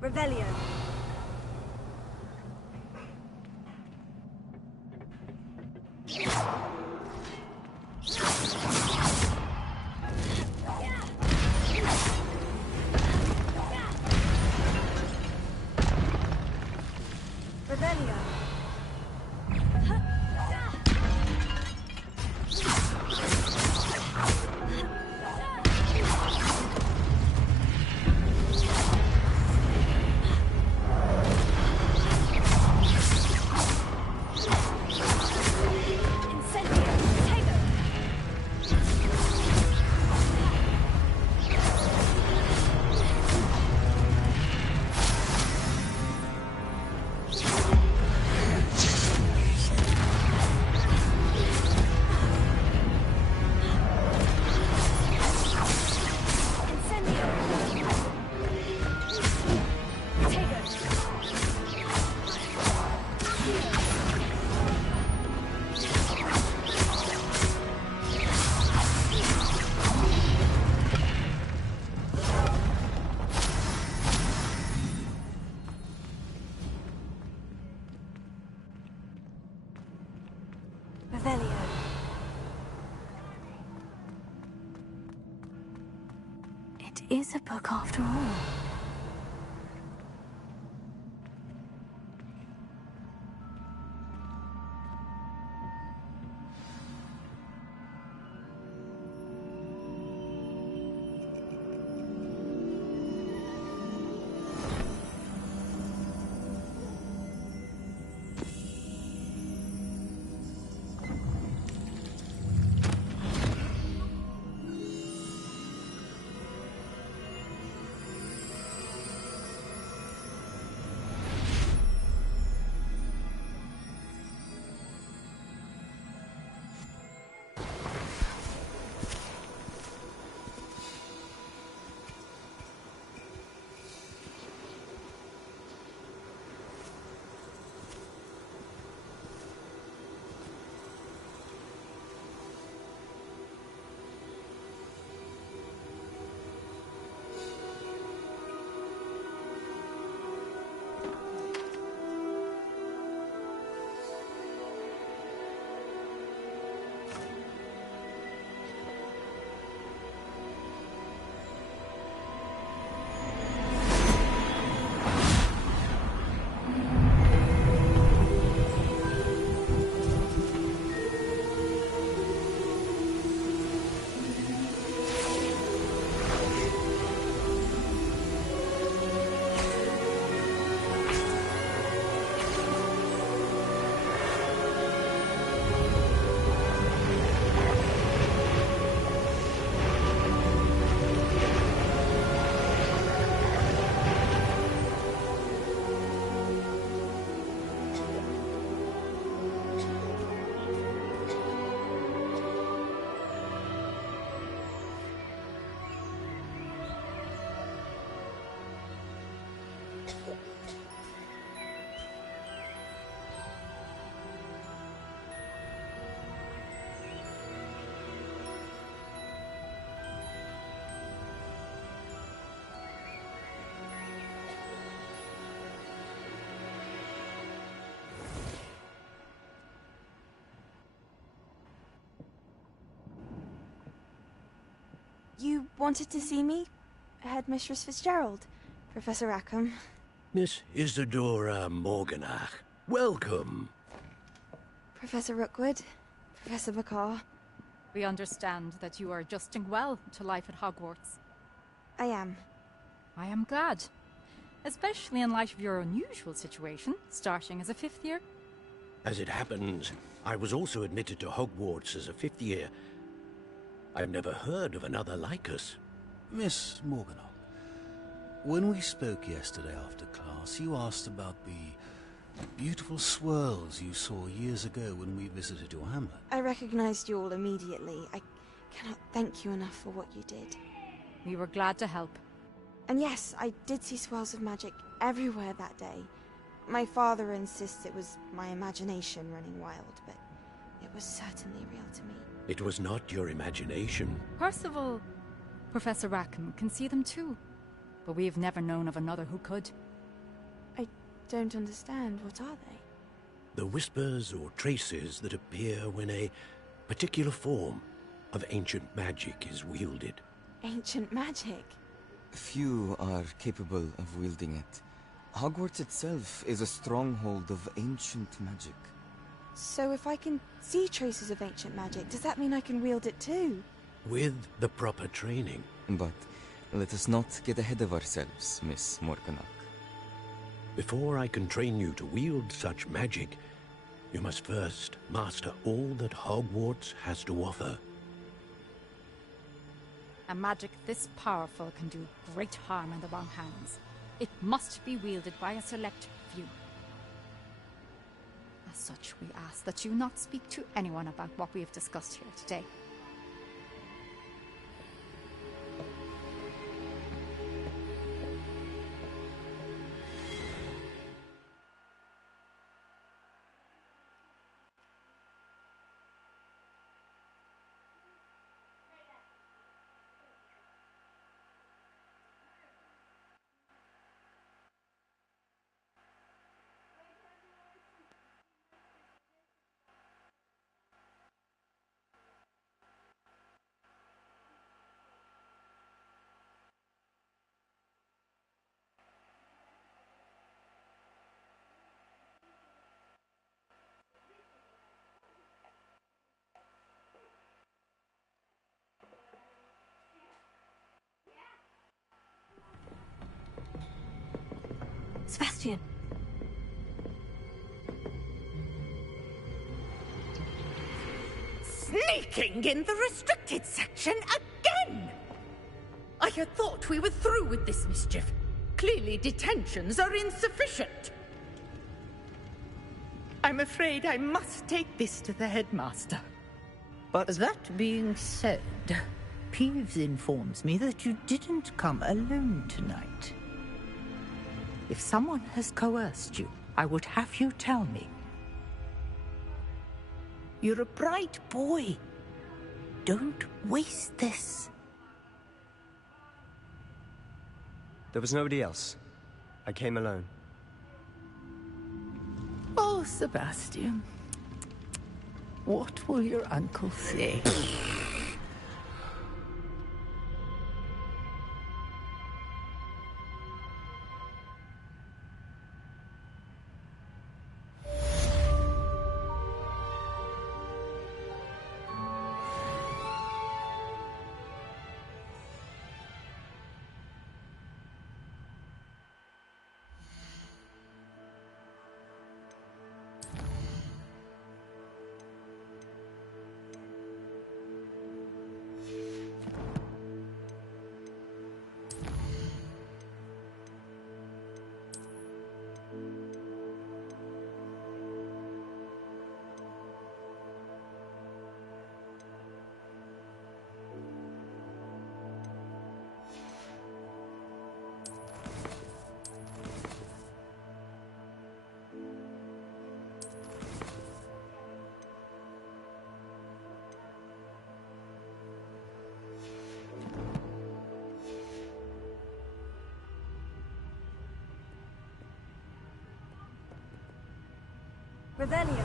Revelio. Revelio. Revelio. It is a book after all. You wanted to see me? Headmistress Fitzgerald, Professor Rackham. Miss Isadora Morganach, welcome. Professor Rookwood, Professor Bakar. We understand that you are adjusting well to life at Hogwarts. I am. I am glad. Especially in light of your unusual situation, starting as a 5th year. As it happens, I was also admitted to Hogwarts as a 5th year. I've never heard of another like us. Miss Morganach, when we spoke yesterday after class, you asked about the beautiful swirls you saw years ago when we visited your hamlet. I recognized you all immediately. I cannot thank you enough for what you did. We were glad to help. And yes, I did see swirls of magic everywhere that day. My father insists it was my imagination running wild, but it was certainly real to me. It was not your imagination. Percival, Professor Rackham can see them too. But we have never known of another who could. I don't understand. What are they? The whispers or traces that appear when a particular form of ancient magic is wielded. Ancient magic? Few are capable of wielding it. Hogwarts itself is a stronghold of ancient magic. So if I can see traces of ancient magic, does that mean I can wield it too? With the proper training. But let us not get ahead of ourselves, Miss Morganach. Before I can train you to wield such magic, you must first master all that Hogwarts has to offer. A magic this powerful can do great harm in the wrong hands. It must be wielded by a select few. As such, we ask that you not speak to anyone about what we have discussed here today. Sebastian. Sneaking in the restricted section again! I had thought we were through with this mischief. Clearly detentions are insufficient. I'm afraid I must take this to the headmaster. But that being said, Peeves informs me that you didn't come alone tonight. If someone has coerced you, I would have you tell me. You're a bright boy. Don't waste this. There was nobody else. I came alone. Oh, Sebastian. What will your uncle say? Revelio.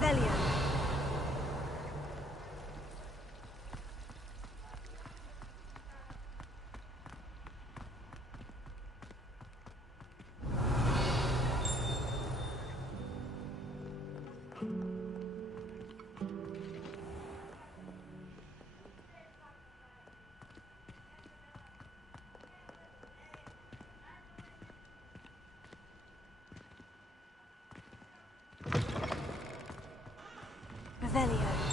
Revelio. Revelio.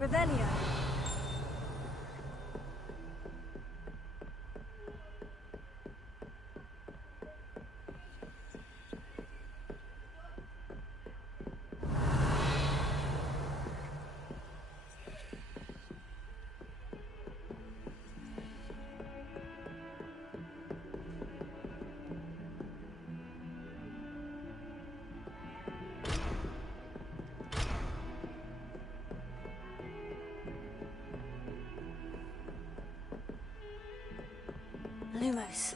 Revelio. Lumos.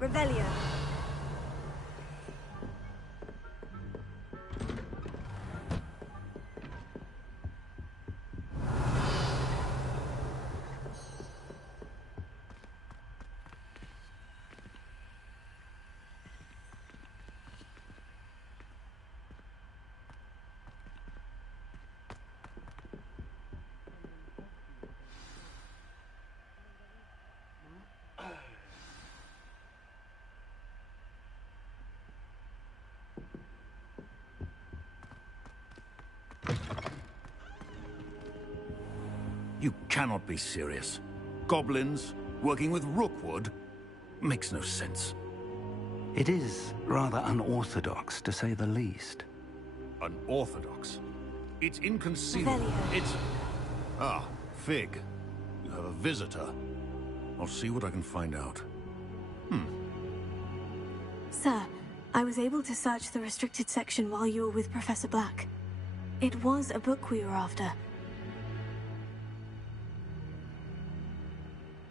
Revelio. You cannot be serious. Goblins working with Rookwood makes no sense. It is rather unorthodox, to say the least. Unorthodox? It's inconceivable. It's... Ah, Fig. You have a visitor. I'll see what I can find out. Sir, I was able to search the restricted section while you were with Professor Black. It was a book we were after.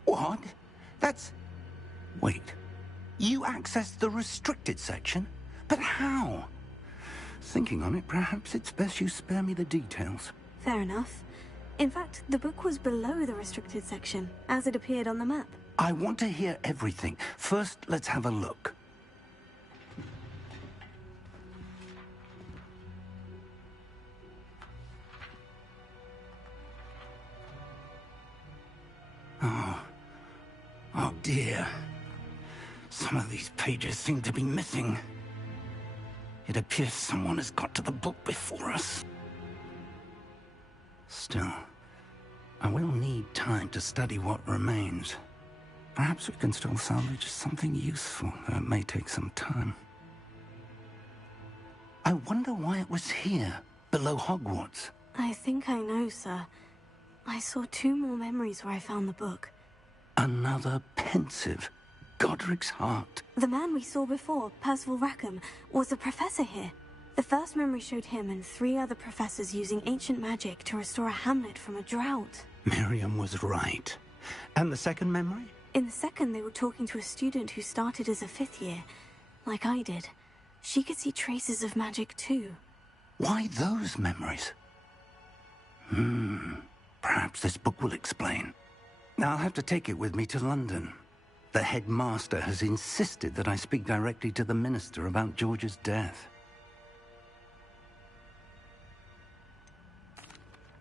What? That's... Wait. You accessed the restricted section? But how? Thinking on it, perhaps it's best you spare me the details. Fair enough. In fact, the book was below the restricted section, as it appeared on the map. I want to hear everything. First, let's have a look. Oh dear. Some of these pages seem to be missing. It appears someone has got to the book before us. Still, I will need time to study what remains. Perhaps we can still salvage something useful, though it may take some time. I wonder why it was here, below Hogwarts. I think I know, sir. I saw 2 more memories where I found the book. Another pensive. Godric's heart. The man we saw before, Percival Rackham, was a professor here. The first memory showed him and 3 other professors using ancient magic to restore a hamlet from a drought. Miriam was right. And the second memory? In the second, they were talking to a student who started as a 5th year, like I did. She could see traces of magic too. Why those memories? Perhaps this book will explain. I'll have to take it with me to London. The headmaster has insisted that I speak directly to the minister about George's death.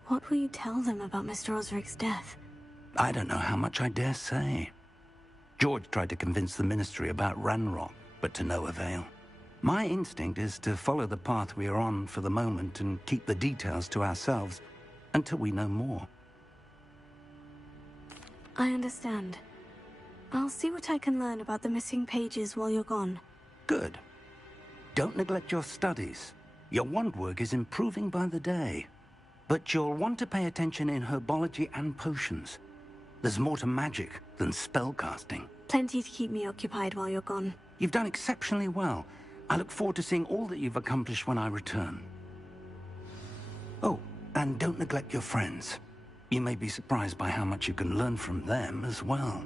What will you tell them about Mr. Osric's death? I don't know how much I dare say. George tried to convince the ministry about Ranrock, but to no avail. My instinct is to follow the path we are on for the moment and keep the details to ourselves until we know more. I understand. I'll see what I can learn about the missing pages while you're gone. Good. Don't neglect your studies. Your wand work is improving by the day. But you'll want to pay attention in herbology and potions. There's more to magic than spellcasting. Plenty to keep me occupied while you're gone. You've done exceptionally well. I look forward to seeing all that you've accomplished when I return. Oh, and don't neglect your friends. You may be surprised by how much you can learn from them as well.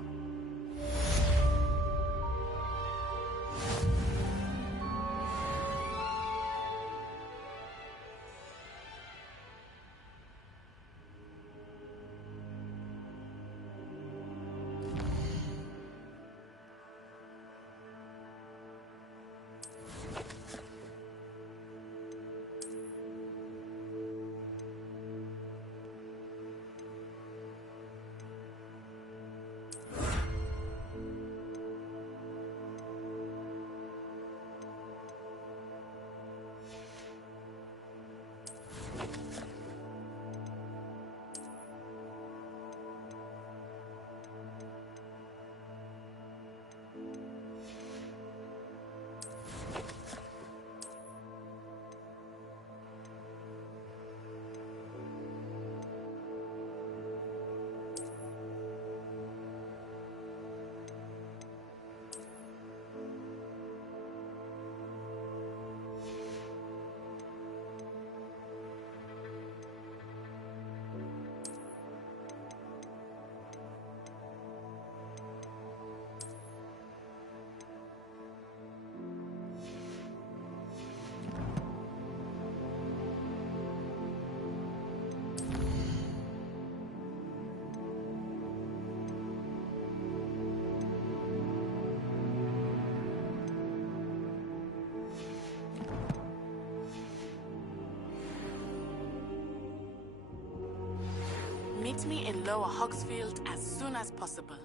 Meet me in Lower Hogsfield as soon as possible.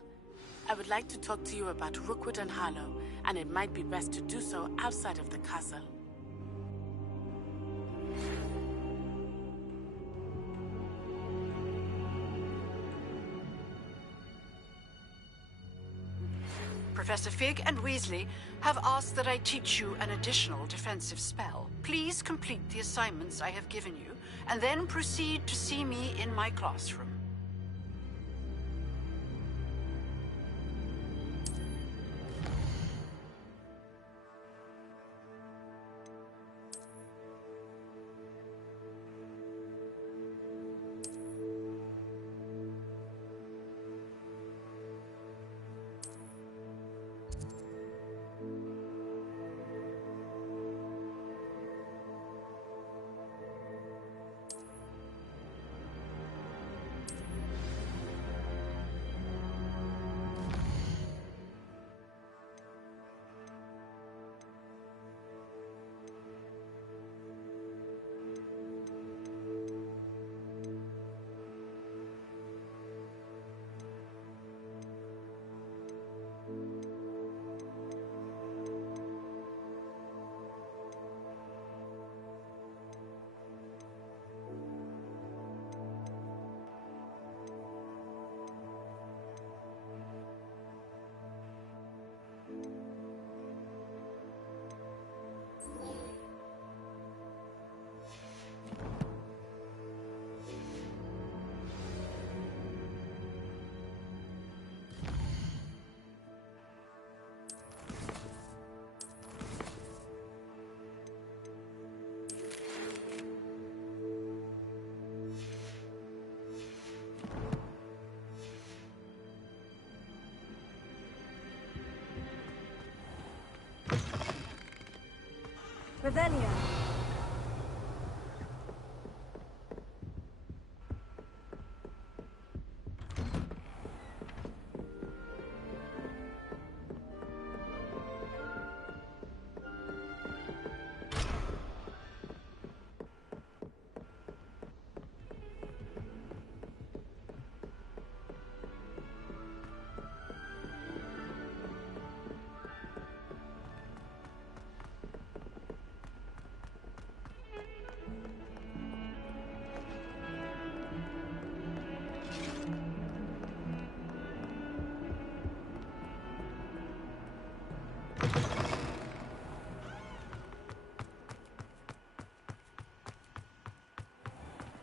I would like to talk to you about Rookwood and Harlow, and it might be best to do so outside of the castle. Professor Fig and Weasley have asked that I teach you an additional defensive spell. Please complete the assignments I have given you, and then proceed to see me in my classroom. Revelio.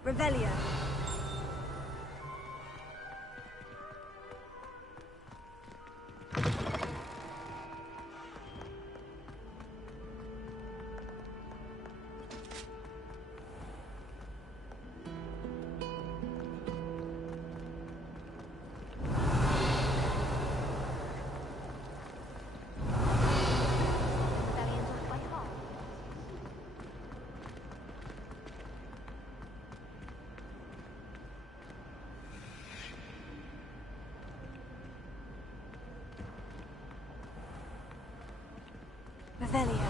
Revelio. Revelio.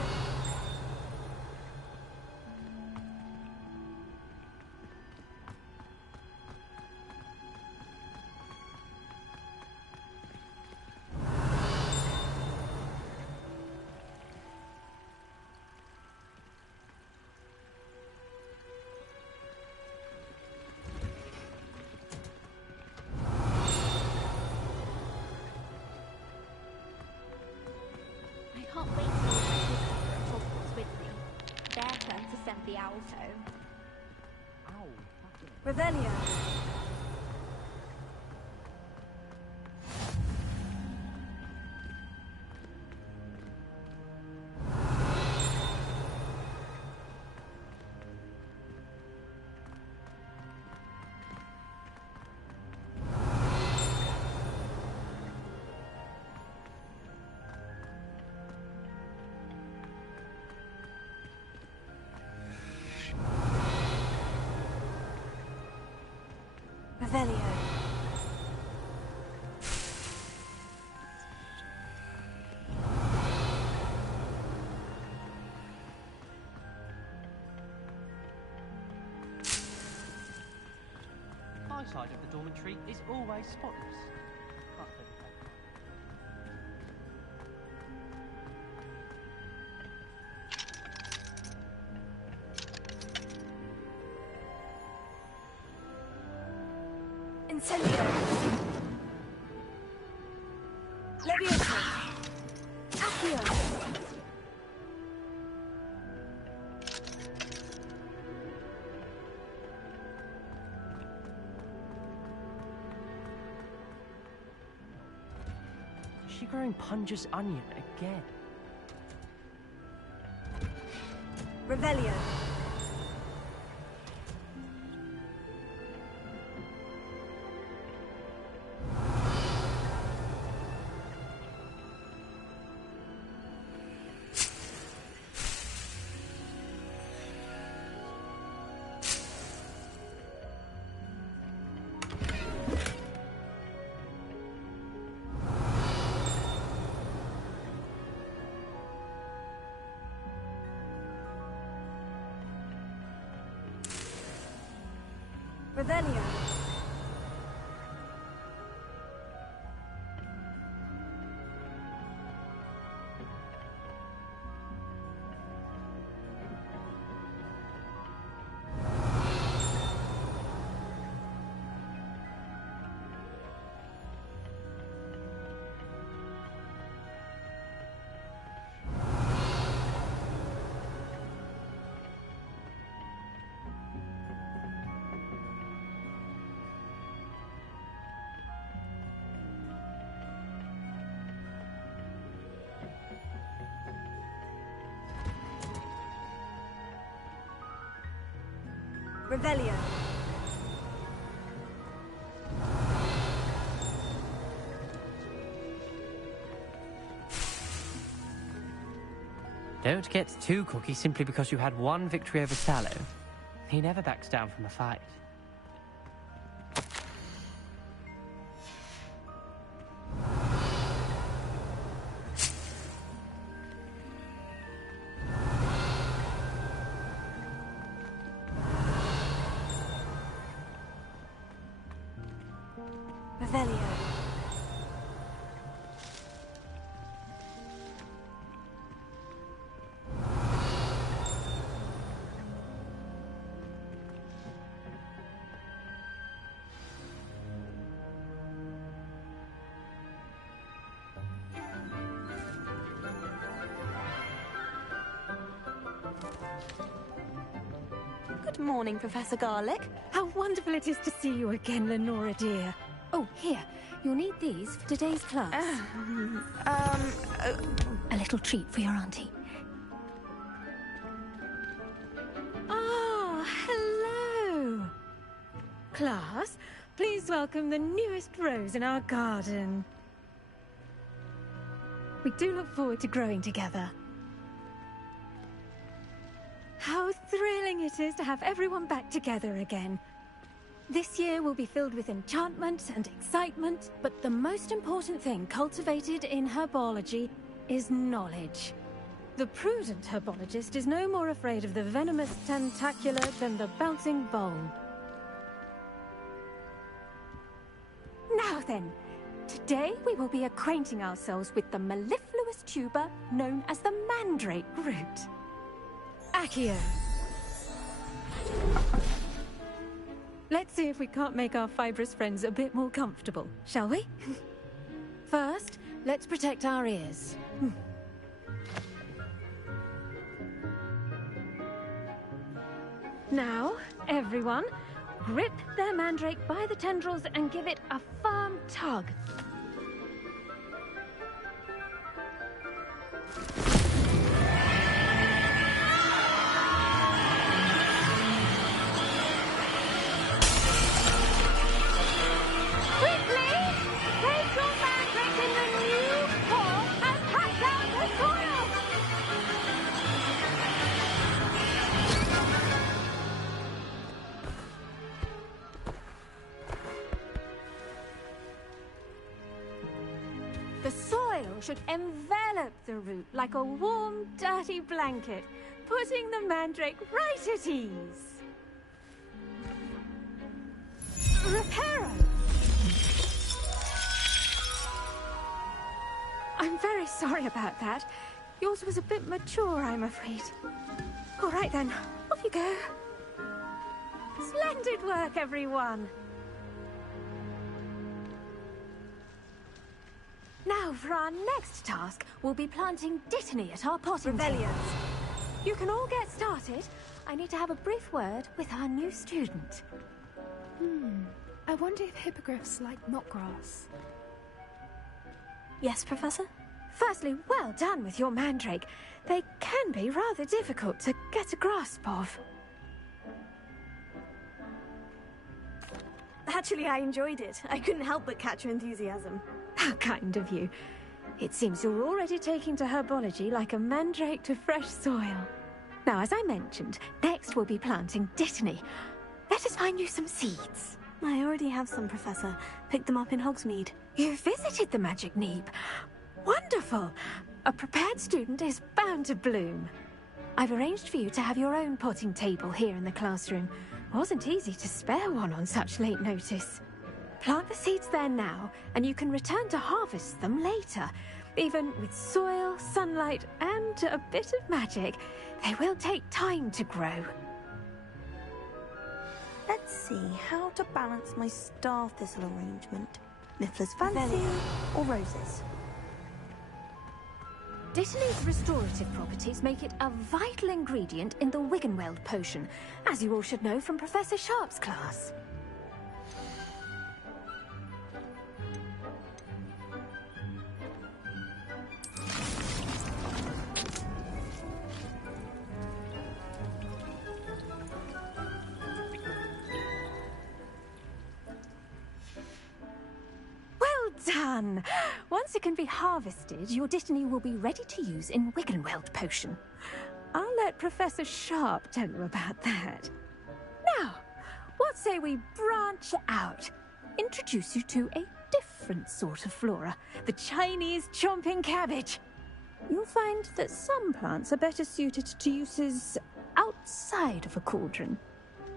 I can't wait to talk with me. Their turn to send the owls home. Revelio. Revelio. My side of the dormitory is always spotless. Incendio. Levioso. Accio. Is she growing Punja's onion again? Revelio. Revelio. Revelio. Don't get too cocky simply because you had one victory over Sallow. He never backs down from a fight. Revelio. Good morning, Professor Garlick. How wonderful it is to see you again, Lenora dear. Oh, here. You'll need these for today's class. A little treat for your auntie. Oh, hello. Class, please welcome the newest rose in our garden. We do look forward to growing together. How thrilling it is to have everyone back together again. This year will be filled with enchantment and excitement, but the most important thing cultivated in herbology is knowledge. The prudent herbologist is no more afraid of the venomous tentacula than the bouncing vole. Now then, today we will be acquainting ourselves with the mellifluous tuber known as the mandrake root. Accio. Let's see if we can't make our fibrous friends a bit more comfortable, shall we? First, let's protect our ears. Now, everyone, grip their mandrake by the tendrils and give it a firm tug. The soil should envelop the root like a warm, dirty blanket, putting the mandrake right at ease. Reparo! I'm very sorry about that. Yours was a bit mature, I'm afraid. All right then, off you go. Splendid work, everyone. Now, for our next task, we'll be planting Dittany at our potting tables. You can all get started. I need to have a brief word with our new student. I wonder if hippogriffs like knotgrass. Yes, Professor? Firstly, well done with your mandrake. They can be rather difficult to get a grasp of. Actually, I enjoyed it. I couldn't help but catch your enthusiasm. How kind of you. It seems you're already taking to herbology like a mandrake to fresh soil. Now, as I mentioned, next we'll be planting Dittany. Let us find you some seeds. I already have some, Professor. Picked them up in Hogsmeade. You visited the Magic Neep. Wonderful! A prepared student is bound to bloom. I've arranged for you to have your own potting table here in the classroom. Wasn't easy to spare one on such late notice. Plant the seeds there now, and you can return to harvest them later. Even with soil, sunlight, and a bit of magic, they will take time to grow. Let's see how to balance my star thistle arrangement. Niffler's fancy or roses? Dittany's restorative properties make it a vital ingredient in the Wiggenweld potion, as you all should know from Professor Sharp's class. Well done! Once it can be harvested, your Dittany will be ready to use in Wiggenweld potion. I'll let Professor Sharp tell you about that. Now, what say we branch out? Introduce you to a different sort of flora, the Chinese chomping cabbage. You'll find that some plants are better suited to uses outside of a cauldron.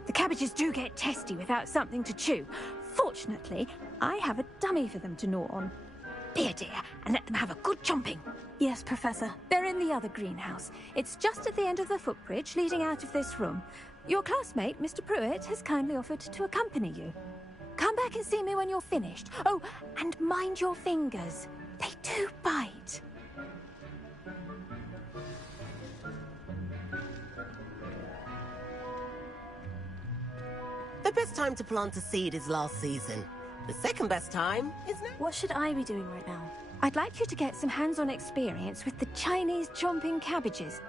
The cabbages do get testy without something to chew. Fortunately, I have a dummy for them to gnaw on. Be a dear and let them have a good chomping. Yes, Professor. They're in the other greenhouse. It's just at the end of the footbridge leading out of this room. Your classmate, Mr. Pruitt, has kindly offered to accompany you. Come back and see me when you're finished. Oh, and mind your fingers. They do bite. The best time to plant a seed is last season. The second best time is now. What should I be doing right now? I'd like you to get some hands-on experience with the Chinese chomping cabbages.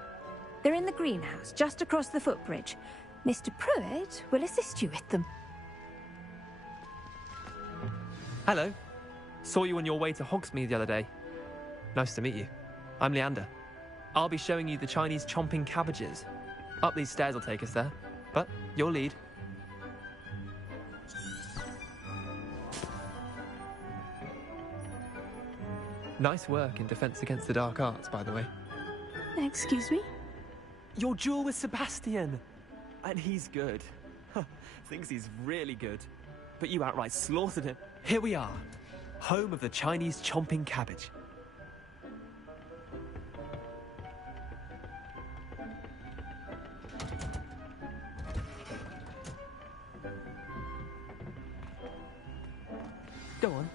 They're in the greenhouse, just across the footbridge. Mr. Pruitt will assist you with them. Hello. Saw you on your way to Hogsmeade the other day. Nice to meet you. I'm Leander. I'll be showing you the Chinese chomping cabbages. Up these stairs will take us there, but you'll lead. Nice work in Defense Against the Dark Arts, by the way. Excuse me? Your duel with Sebastian! And he's good. Thinks he's really good. But you outright slaughtered him. Here we are. Home of the Chinese chomping cabbage. Go on.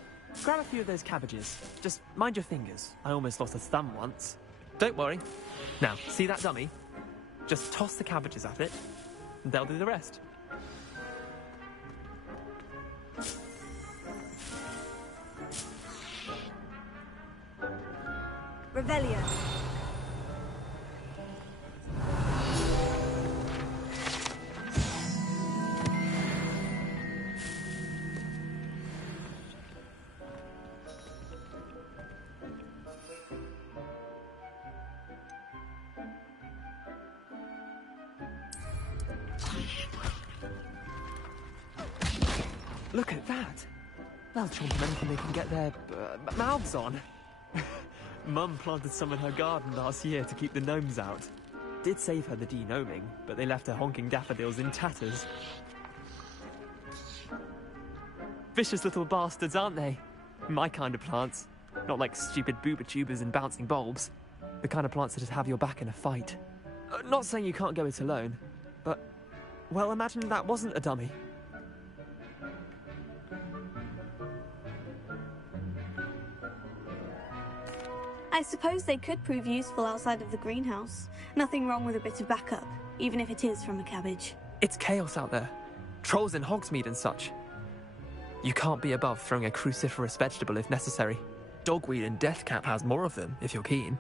Grab a few of those cabbages. Just mind your fingers. I almost lost a thumb once. Don't worry. Now, see that dummy? Just toss the cabbages at it, and they'll do the rest. Revelio. Look at that! They'll chomp on anything they can get their mouths on. Mum planted some in her garden last year to keep the gnomes out. Did save her the de-gnoming, but they left her honking daffodils in tatters. Vicious little bastards, aren't they? My kind of plants. Not like stupid booba tubers and bouncing bulbs. The kind of plants that'd have your back in a fight. Not saying you can't go it alone, but... well, imagine that wasn't a dummy. I suppose they could prove useful outside of the greenhouse. Nothing wrong with a bit of backup, even if it is from a cabbage. It's chaos out there. Trolls in Hogsmeade and such. You can't be above throwing a cruciferous vegetable if necessary. Dogweed and deathcap has more of them, if you're keen.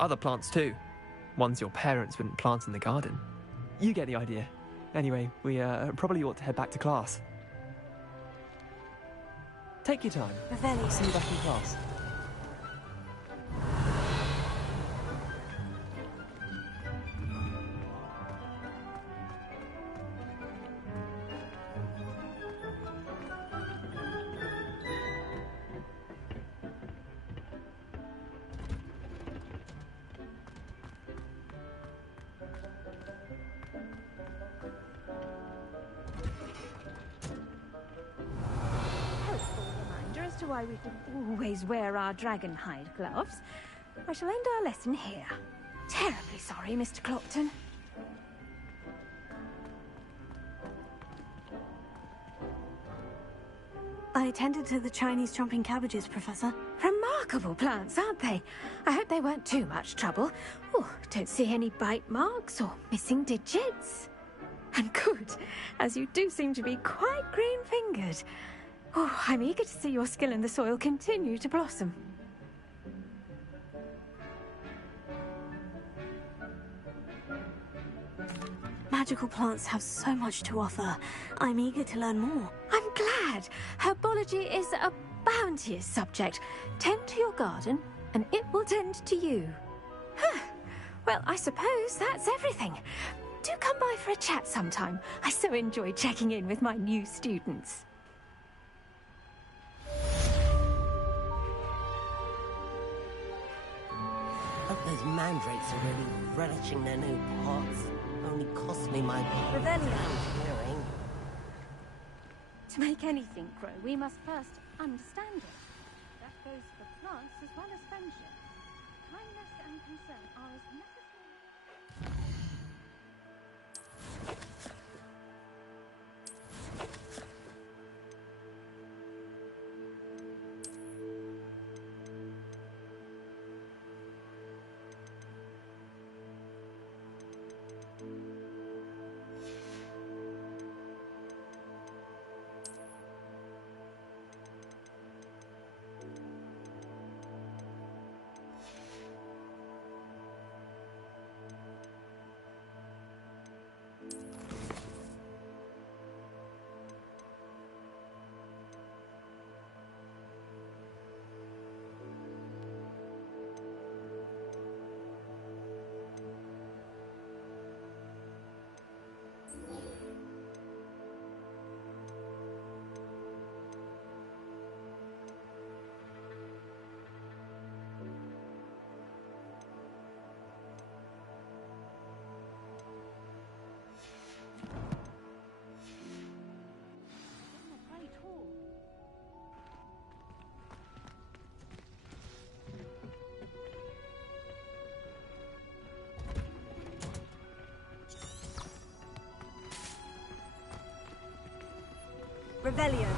Other plants too. Ones your parents wouldn't plant in the garden. You get the idea. Anyway, we probably ought to head back to class. Take your time. Revelio. See you back in class. Why we should always wear our dragonhide gloves. I shall end our lesson here. Terribly sorry, Mr. Clopton. I attended to the Chinese chomping cabbages, Professor. Remarkable plants, aren't they? I hope they weren't too much trouble. Oh, don't see any bite marks or missing digits. And good, as you do seem to be quite green-fingered. Oh, I'm eager to see your skill in the soil continue to blossom. Magical plants have so much to offer. I'm eager to learn more. I'm glad. Herbology is a bounteous subject. Tend to your garden, and it will tend to you. Well, I suppose that's everything. Do come by for a chat sometime. I so enjoy checking in with my new students. Hope those mandrakes are really relishing their new pots. Only cost me my hearing. To make anything grow, we must first understand it. That goes for plants as well as friendships. Kindness and concern are as necessary. Revelio.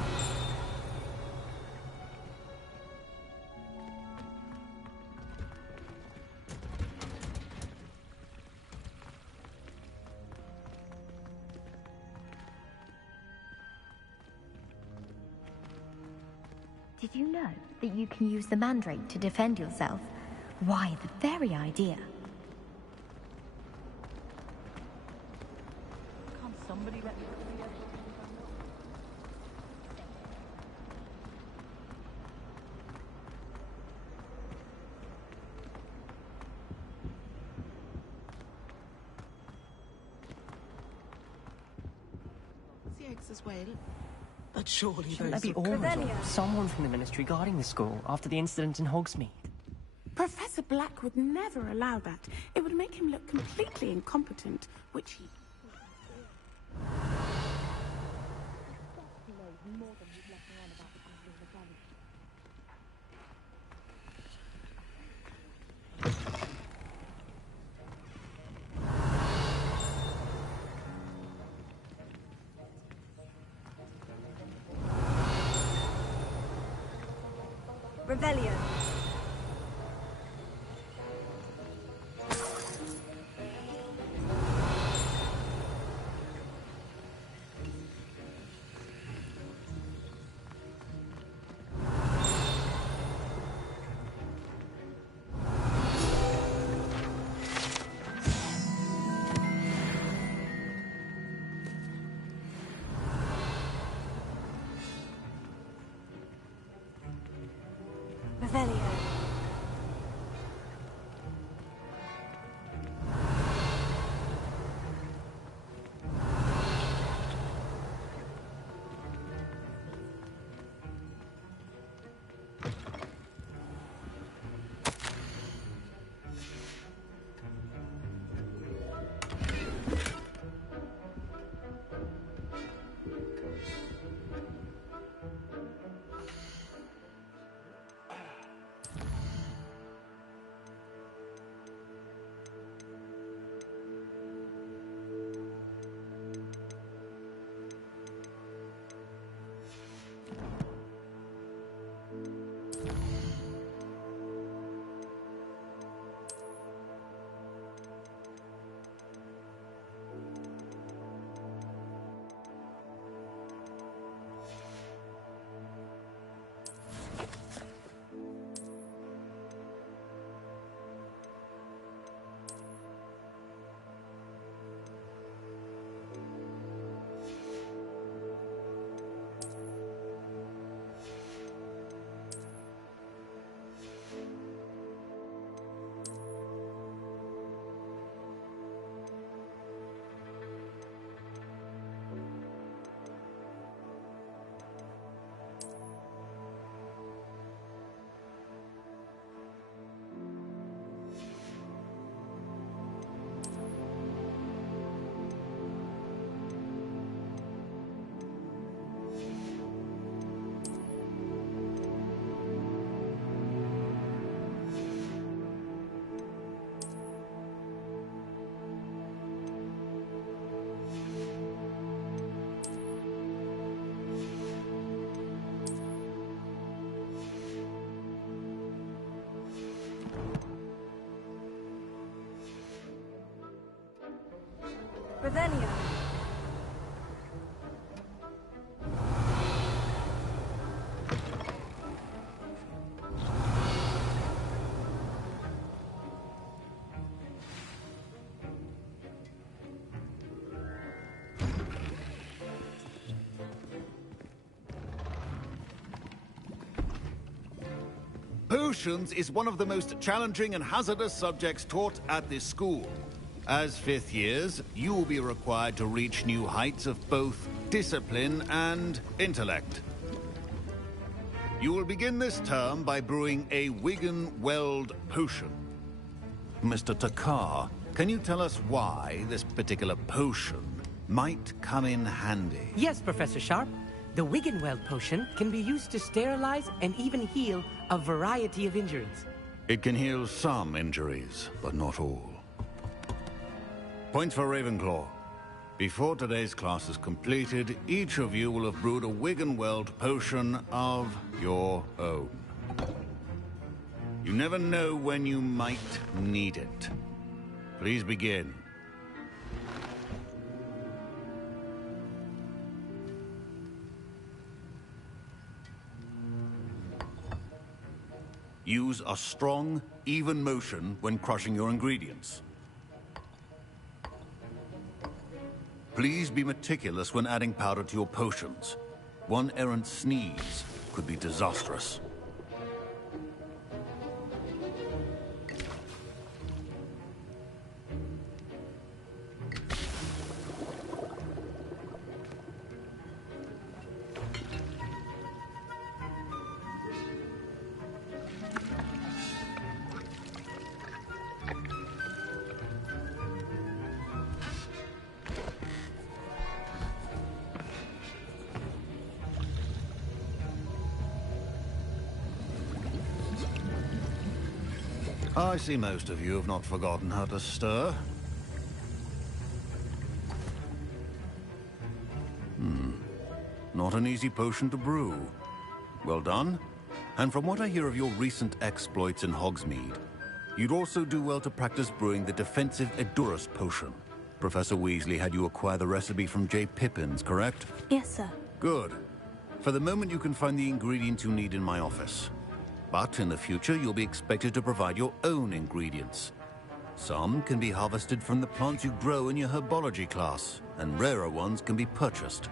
Did you know that you can use the mandrake to defend yourself? Why, the very idea. Can't somebody let me through the The eggs as well. But surely Shouldn't those there be are orders or someone from the Ministry guarding the school after the incident in Hogsmeade? Professor Black would never allow that. It would make him look completely incompetent, which he... Revelio. Revelio. Revelio. Potions is one of the most challenging and hazardous subjects taught at this school. As fifth years, you will be required to reach new heights of both discipline and intellect. You will begin this term by brewing a Wiggenweld potion. Mr. Takar, can you tell us why this particular potion might come in handy? Yes, Professor Sharp. The Wiggenweld potion can be used to sterilize and even heal a variety of injuries. It can heal some injuries, but not all. Points for Ravenclaw. Before today's class is completed, each of you will have brewed a Wiggenweld potion of your own. You never know when you might need it. Please begin. Use a strong, even motion when crushing your ingredients. Please be meticulous when adding powder to your potions. One errant sneeze could be disastrous. I see most of you have not forgotten how to stir. Not an easy potion to brew. Well done. And from what I hear of your recent exploits in Hogsmeade, you'd also do well to practice brewing the defensive Edurus potion. Professor Weasley had you acquire the recipe from J. Pippins, correct? Yes, sir. Good. For the moment, you can find the ingredients you need in my office. But in the future, you'll be expected to provide your own ingredients. Some can be harvested from the plants you grow in your herbology class, and rarer ones can be purchased.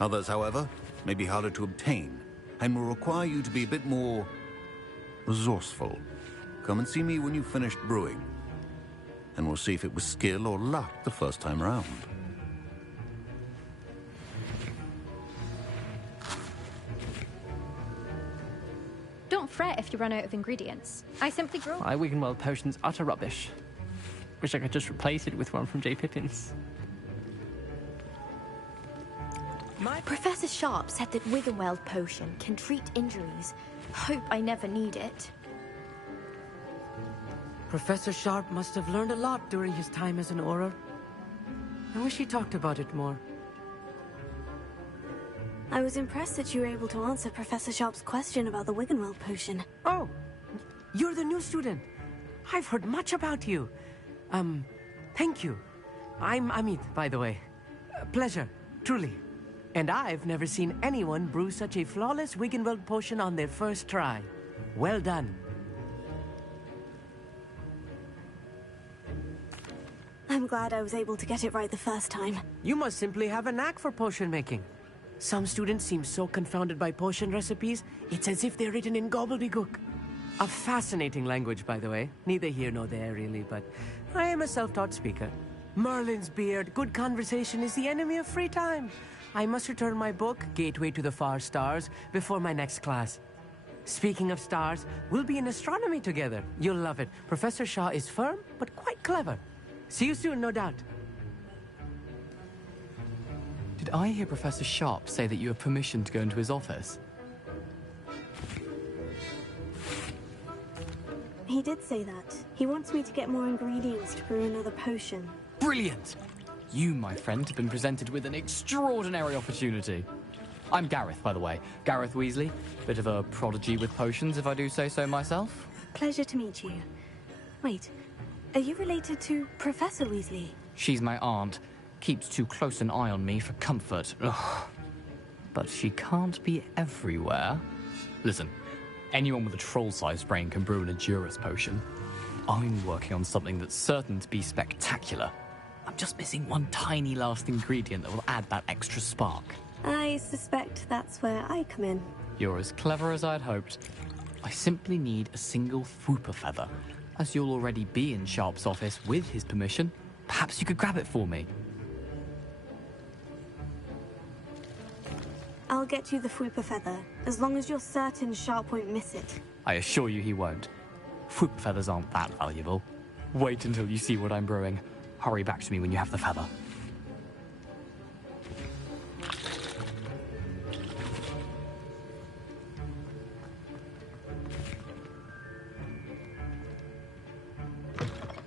Others, however, may be harder to obtain, and will require you to be a bit more resourceful. Come and see me when you've finished brewing, and we'll see if it was skill or luck the first time around. Don't fret if you run out of ingredients. I simply grow. My Wiggenweld potion's utter rubbish. Wish I could just replace it with one from J. Pippins. Professor Sharp said that Wiggenweld potion can treat injuries. Hope I never need it. Professor Sharp must have learned a lot during his time as an Auror. I wish he talked about it more. I was impressed that you were able to answer Professor Sharp's question about the Wiggenweld potion. Oh, you're the new student. I've heard much about you. Thank you. I'm Amit, by the way. Pleasure, truly. And I've never seen anyone brew such a flawless Wiggenweld potion on their first try. Well done. I'm glad I was able to get it right the first time. You must simply have a knack for potion making. Some students seem so confounded by potion recipes, it's as if they're written in gobbledygook. A fascinating language, by the way. Neither here nor there, really, but I am a self-taught speaker. Merlin's beard, good conversation is the enemy of free time. I must return my book, Gateway to the Far Stars, before my next class. Speaking of stars, we'll be in astronomy together. You'll love it. Professor Shaw is firm, but quite clever. See you soon, no doubt. Did I hear Professor Sharp say that you have permission to go into his office? He did say that. He wants me to get more ingredients to brew another potion. Brilliant! You, my friend, have been presented with an extraordinary opportunity. I'm Gareth, by the way. Gareth Weasley. Bit of a prodigy with potions, if I do say so myself. Pleasure to meet you. Wait, are you related to Professor Weasley? She's my aunt. keeps too close an eye on me for comfort. Ugh. But she can't be everywhere. Listen, anyone with a troll-sized brain can brew an Edurus potion. I'm working on something that's certain to be spectacular. I'm just missing one tiny last ingredient that will add that extra spark. I suspect that's where I come in. You're as clever as I'd hoped. I simply need a single Fwooper feather. As you'll already be in Sharp's office with his permission, perhaps you could grab it for me. I'll get you the Fwooper feather, as long as you're certain Sharp won't miss it. I assure you he won't. Fwooper feathers aren't that valuable. Wait until you see what I'm brewing. Hurry back to me when you have the feather.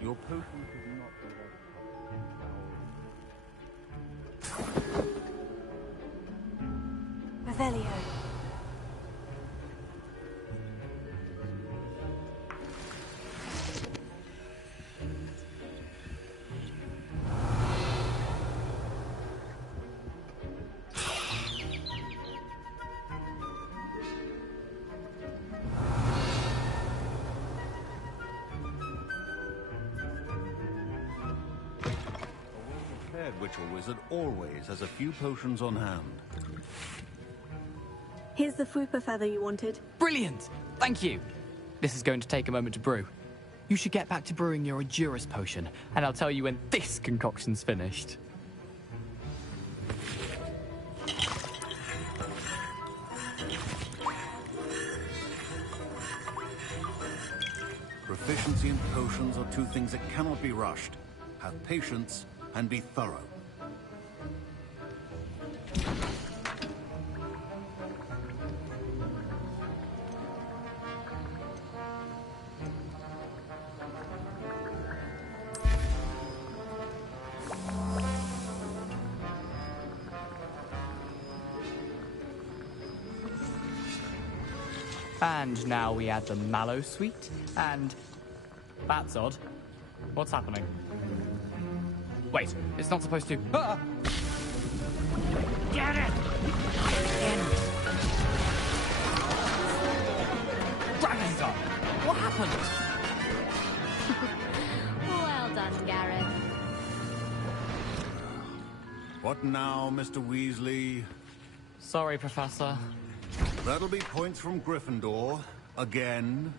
Your potion should not be Revelio. Witcher Wizard always has a few potions on hand. Here's the Fwooper feather you wanted. Brilliant! Thank you! This is going to take a moment to brew. You should get back to brewing your Edurus potion, and I'll tell you when this concoction's finished. Proficiency in potions are two things that cannot be rushed. Have patience and be thorough. And now we add the mallow sweet, and... That's odd. What's happening? Wait, it's not supposed to... Ah! Get it! Dragon's what happened? Well done, Gareth. What now, Mr. Weasley? Sorry, Professor. That'll be points from Gryffindor. Again.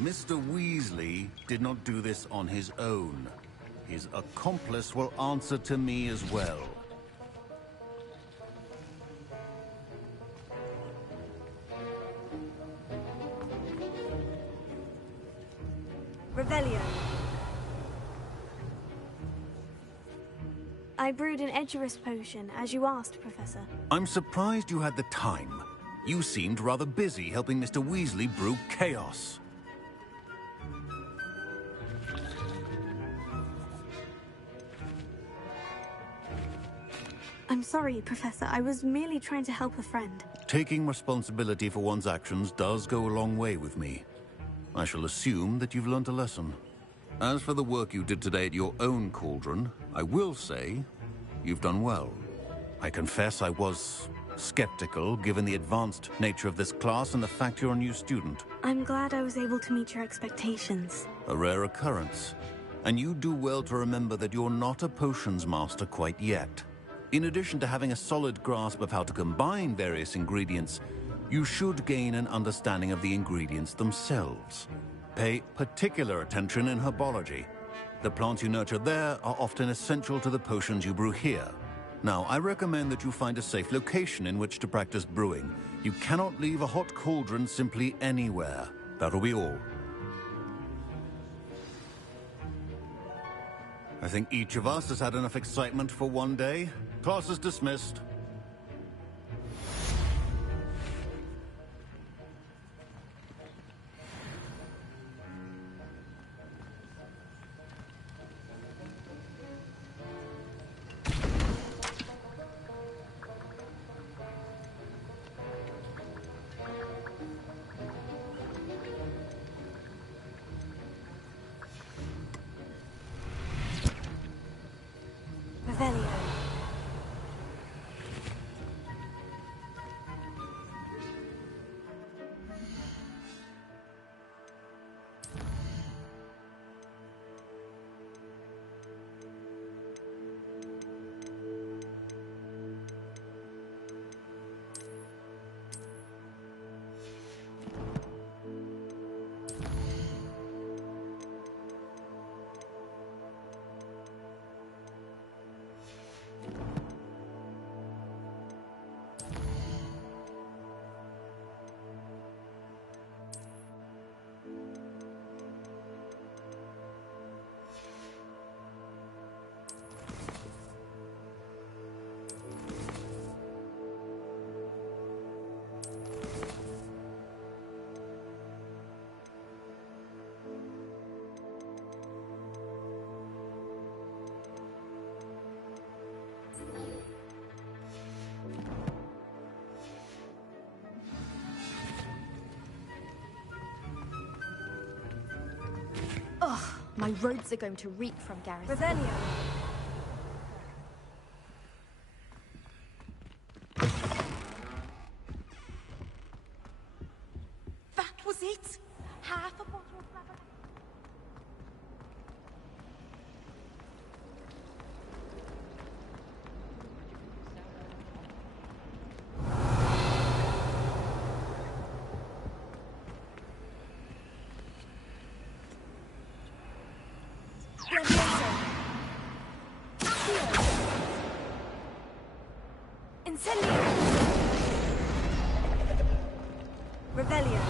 Mr. Weasley did not do this on his own. His accomplice will answer to me as well. Revelio. I brewed an Edurus potion, as you asked, Professor. I'm surprised you had the time. You seemed rather busy helping Mr. Weasley brew chaos. I'm sorry, Professor. I was merely trying to help a friend. Taking responsibility for one's actions does go a long way with me. I shall assume that you've learnt a lesson. As for the work you did today at your own cauldron, I will say you've done well. I confess I was skeptical, given the advanced nature of this class and the fact you're a new student. I'm glad I was able to meet your expectations. A rare occurrence. And you do well to remember that you're not a potions master quite yet. In addition to having a solid grasp of how to combine various ingredients, you should gain an understanding of the ingredients themselves. Pay particular attention in herbology. The plants you nurture there are often essential to the potions you brew here. Now, I recommend that you find a safe location in which to practice brewing. You cannot leave a hot cauldron simply anywhere. That'll be all. I think each of us has had enough excitement for one day. Class is dismissed. Revelio. My robes are going to reek from Gareth. Revelio. That was it? Half a bottle of rubber. Incendio! Revelio.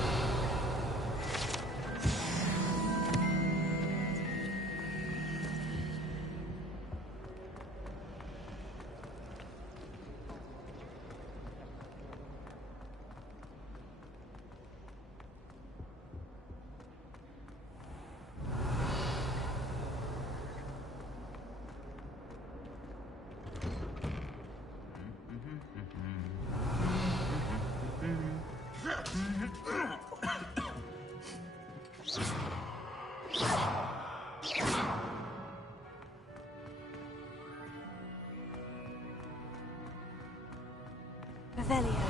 Revelio.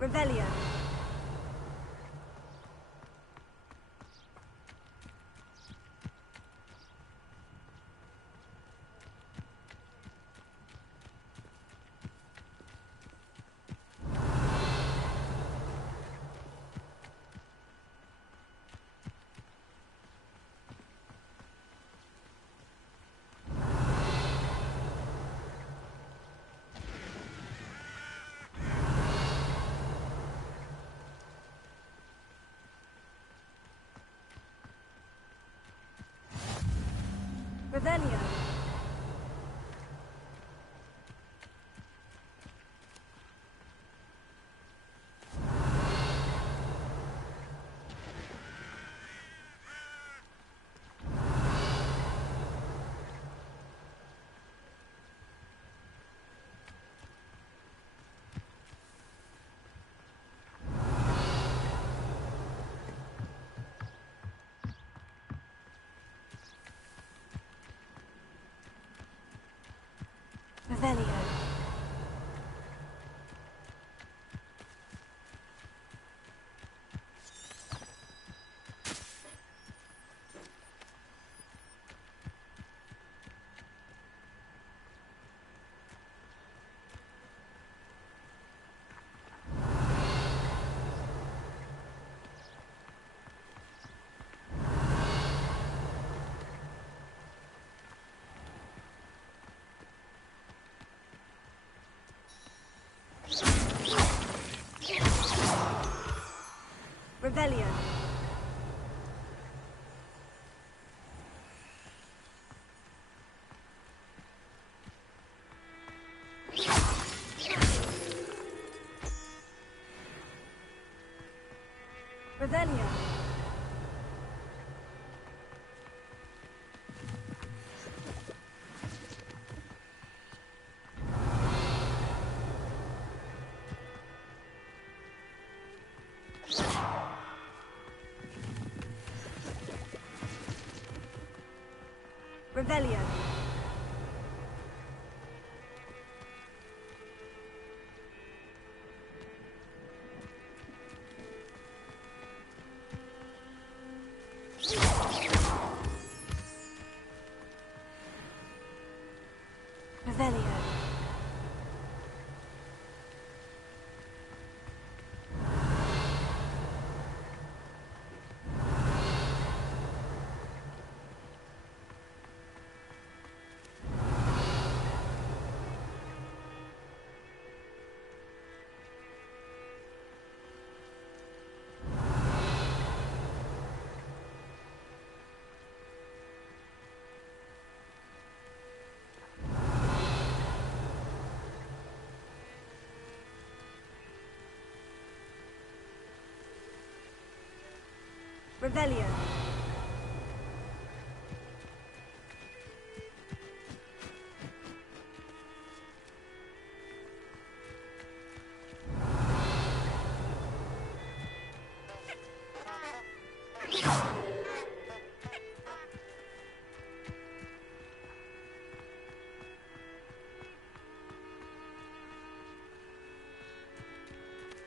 Revelio. Revelio. Revelio. Revelio. Revelio. Revelio. Revelio. Revelio.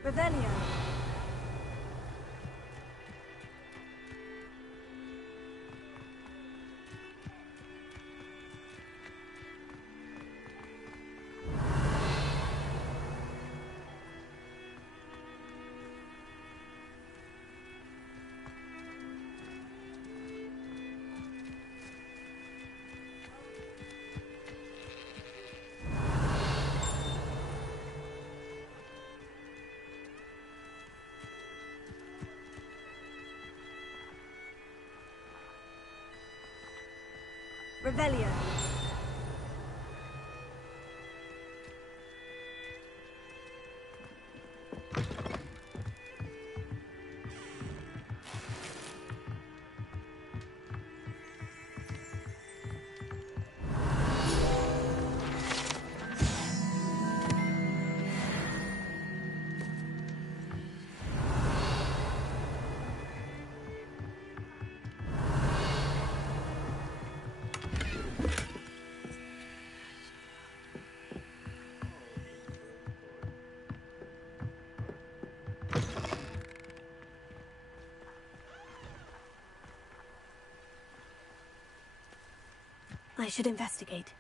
Revelio. Revelio. I should investigate.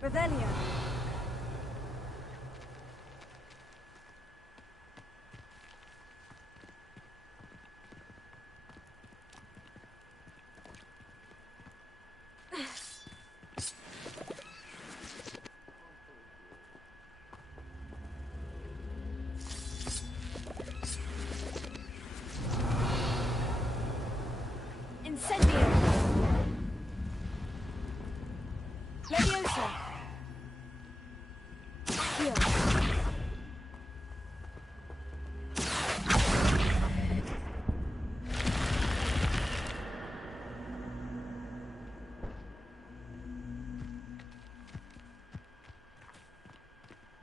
Revelio. Incendio. Leviosa. Heal.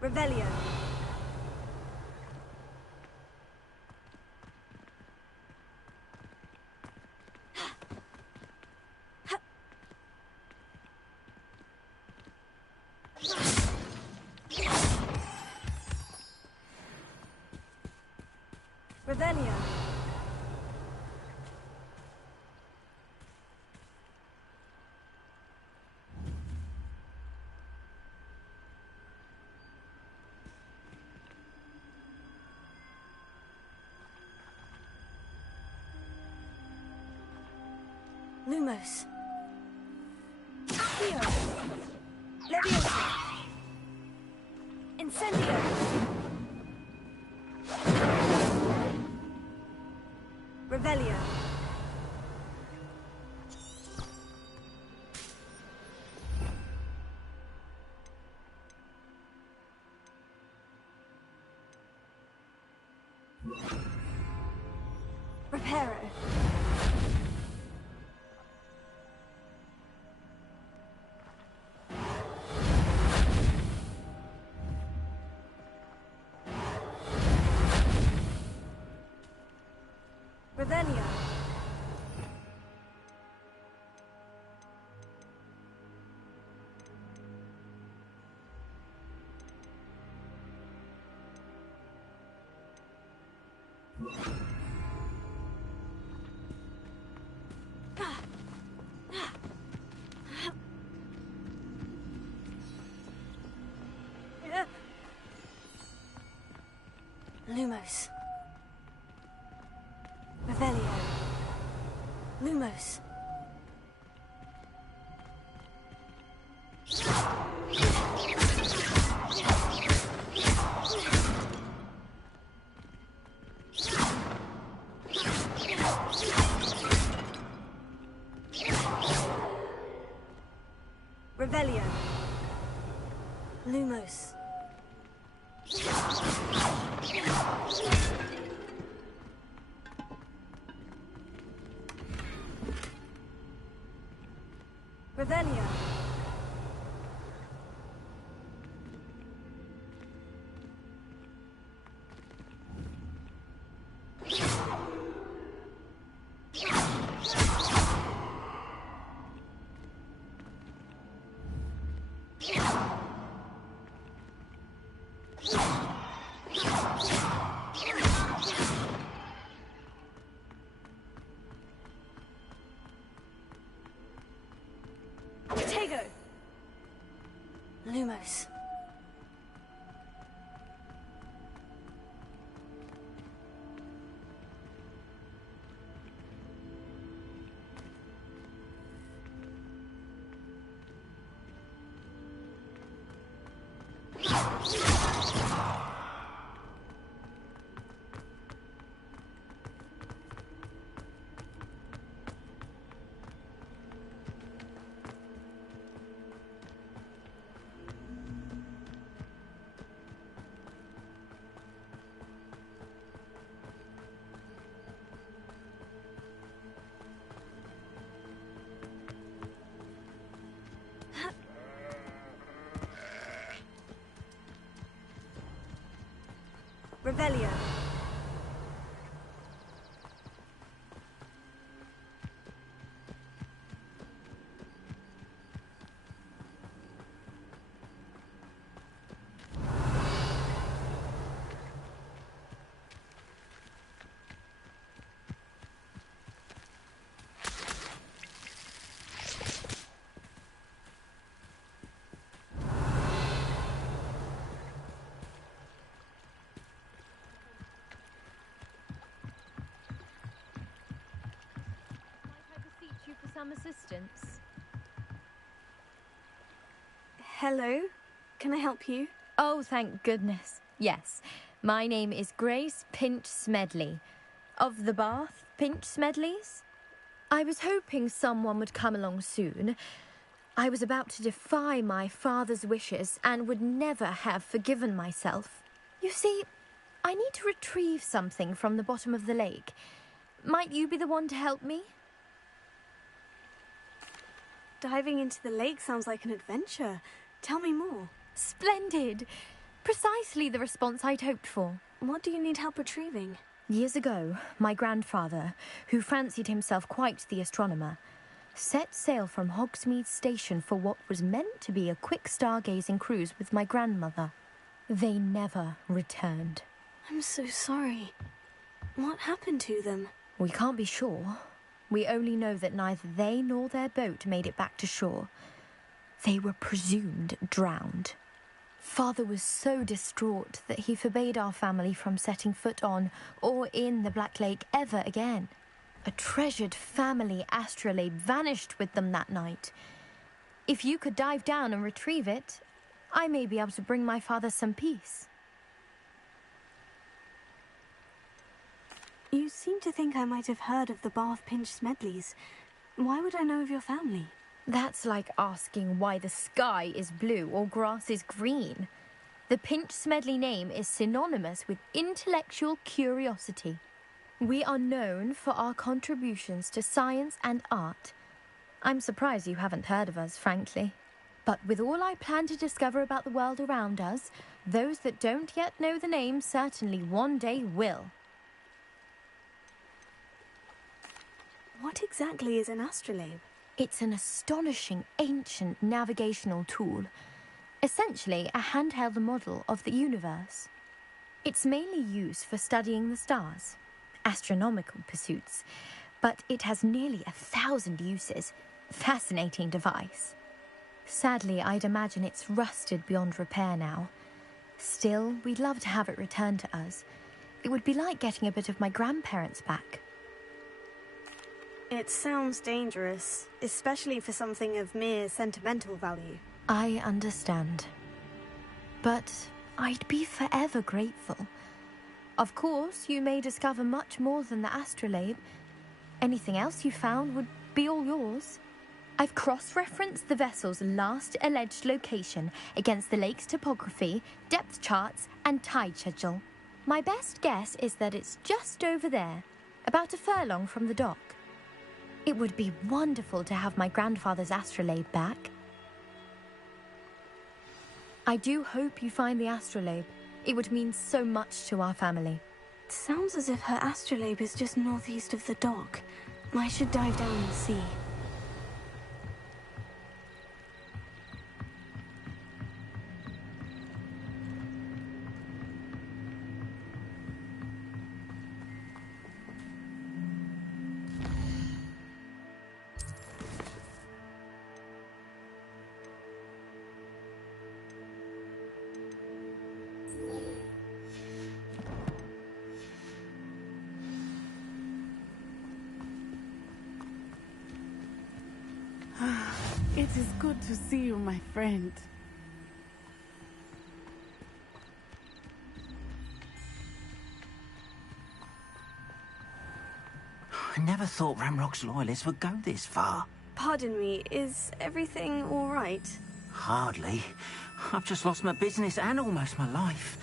Revelio. Revelio. Lumos. Accio. Leviosa. Incendio. Revelio. Reparo. Revelio. Lumos. Revelio. Lumos. Revelio. Lumos. Revelio. Protego. Lumos. Revelio. Some assistance. Hello? Can I help you? Oh, thank goodness. Yes. My name is Grace Pinch Smedley. Of the Bath Pinch Smedleys. I was hoping someone would come along soon. I was about to defy my father's wishes and would never have forgiven myself. You see, I need to retrieve something from the bottom of the lake. Might you be the one to help me? Diving into the lake sounds like an adventure. Tell me more. Splendid! Precisely the response I'd hoped for. What do you need help retrieving? Years ago, my grandfather, who fancied himself quite the astronomer, set sail from Hogsmeade Station for what was meant to be a quick stargazing cruise with my grandmother. They never returned. I'm so sorry. What happened to them? We can't be sure. We only know that neither they nor their boat made it back to shore. They were presumed drowned. Father was so distraught that he forbade our family from setting foot on or in the Black Lake ever again. A treasured family astrolabe vanished with them that night. If you could dive down and retrieve it, I may be able to bring my father some peace. You seem to think I might have heard of the Bath Pinch Smedleys. Why would I know of your family? That's like asking why the sky is blue or grass is green. The Pinch Smedley name is synonymous with intellectual curiosity. We are known for our contributions to science and art. I'm surprised you haven't heard of us, frankly. But with all I plan to discover about the world around us, those that don't yet know the name certainly one day will. What exactly is an astrolabe? It's an astonishing ancient navigational tool. Essentially a handheld model of the universe. It's mainly used for studying the stars, astronomical pursuits, but it has nearly 1,000 uses. Fascinating device. Sadly, I'd imagine it's rusted beyond repair now. Still, we'd love to have it returned to us. It would be like getting a bit of my grandparents back. It sounds dangerous, especially for something of mere sentimental value. I understand. But I'd be forever grateful. Of course, you may discover much more than the astrolabe. Anything else you found would be all yours. I've cross-referenced the vessel's last alleged location against the lake's topography, depth charts, and tide schedule. My best guess is that it's just over there, about a furlong from the dock. It would be wonderful to have my grandfather's astrolabe back. I do hope you find the astrolabe. It would mean so much to our family. It sounds as if her astrolabe is just northeast of the dock. I should dive down and see. It is good to see you, my friend. I never thought Ranrock's loyalists would go this far. Pardon me, is everything all right? Hardly. I've just lost my business and almost my life.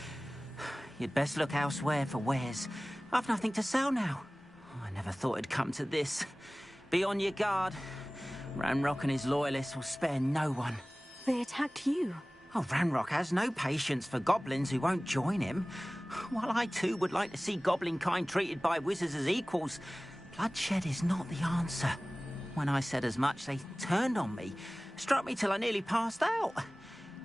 You'd best look elsewhere for wares. I've nothing to sell now. I never thought it'd come to this. Be on your guard. Ranrock and his loyalists will spare no one. They attacked you. Oh, Ranrock has no patience for goblins who won't join him. While I too would like to see goblin kind treated by wizards as equals, bloodshed is not the answer. When I said as much, they turned on me, struck me till I nearly passed out.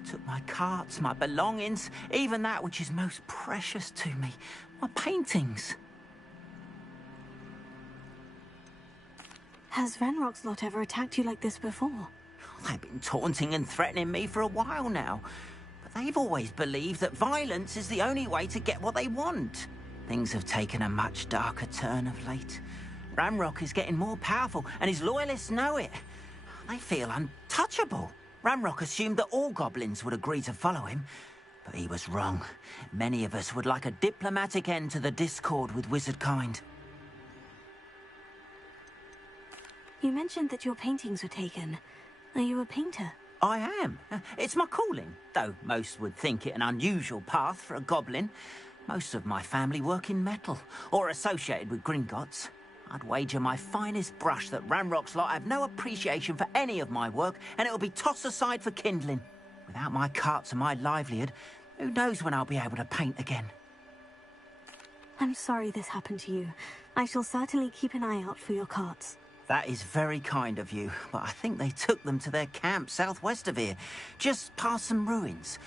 Took my carts, my belongings, even that which is most precious to me, my paintings. Has Ranrock's lot ever attacked you like this before? They've been taunting and threatening me for a while now. But they've always believed that violence is the only way to get what they want. Things have taken a much darker turn of late. Ranrock is getting more powerful, and his loyalists know it. They feel untouchable. Ranrock assumed that all goblins would agree to follow him, but he was wrong. Many of us would like a diplomatic end to the discord with wizard kind. You mentioned that your paintings were taken. Are you a painter? I am. It's my calling, though most would think it an unusual path for a goblin. Most of my family work in metal, or associated with Gringotts. I'd wager my finest brush that Ranrock's lot have no appreciation for any of my work, and it'll be tossed aside for kindling. Without my carts and my livelihood, who knows when I'll be able to paint again? I'm sorry this happened to you. I shall certainly keep an eye out for your carts. That is very kind of you, but I think they took them to their camp southwest of here, just past some ruins.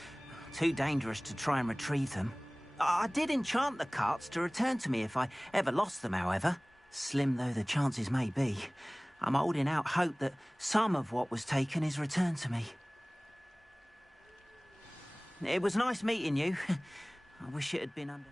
Too dangerous to try and retrieve them. I did enchant the carts to return to me if I ever lost them, however. Slim though the chances may be, I'm holding out hope that some of what was taken is returned to me. It was nice meeting you. I wish it had been under...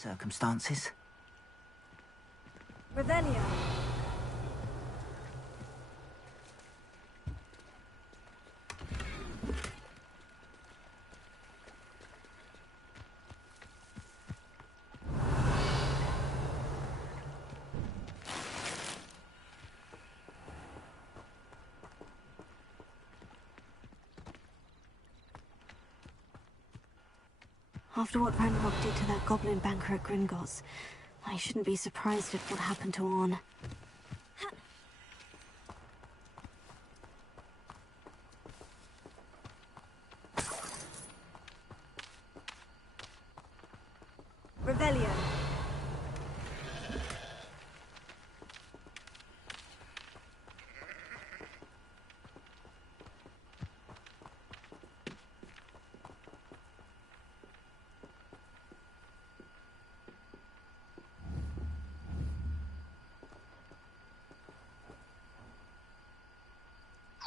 circumstances. Revelio. After what Ranrock did to that goblin banker at Gringotts, I shouldn't be surprised at what happened to Orn. Revelio.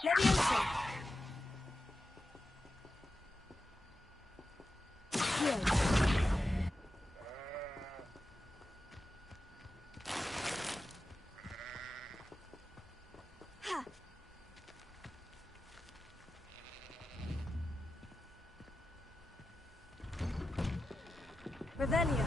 Leviosa! Here. Ha! Revelio.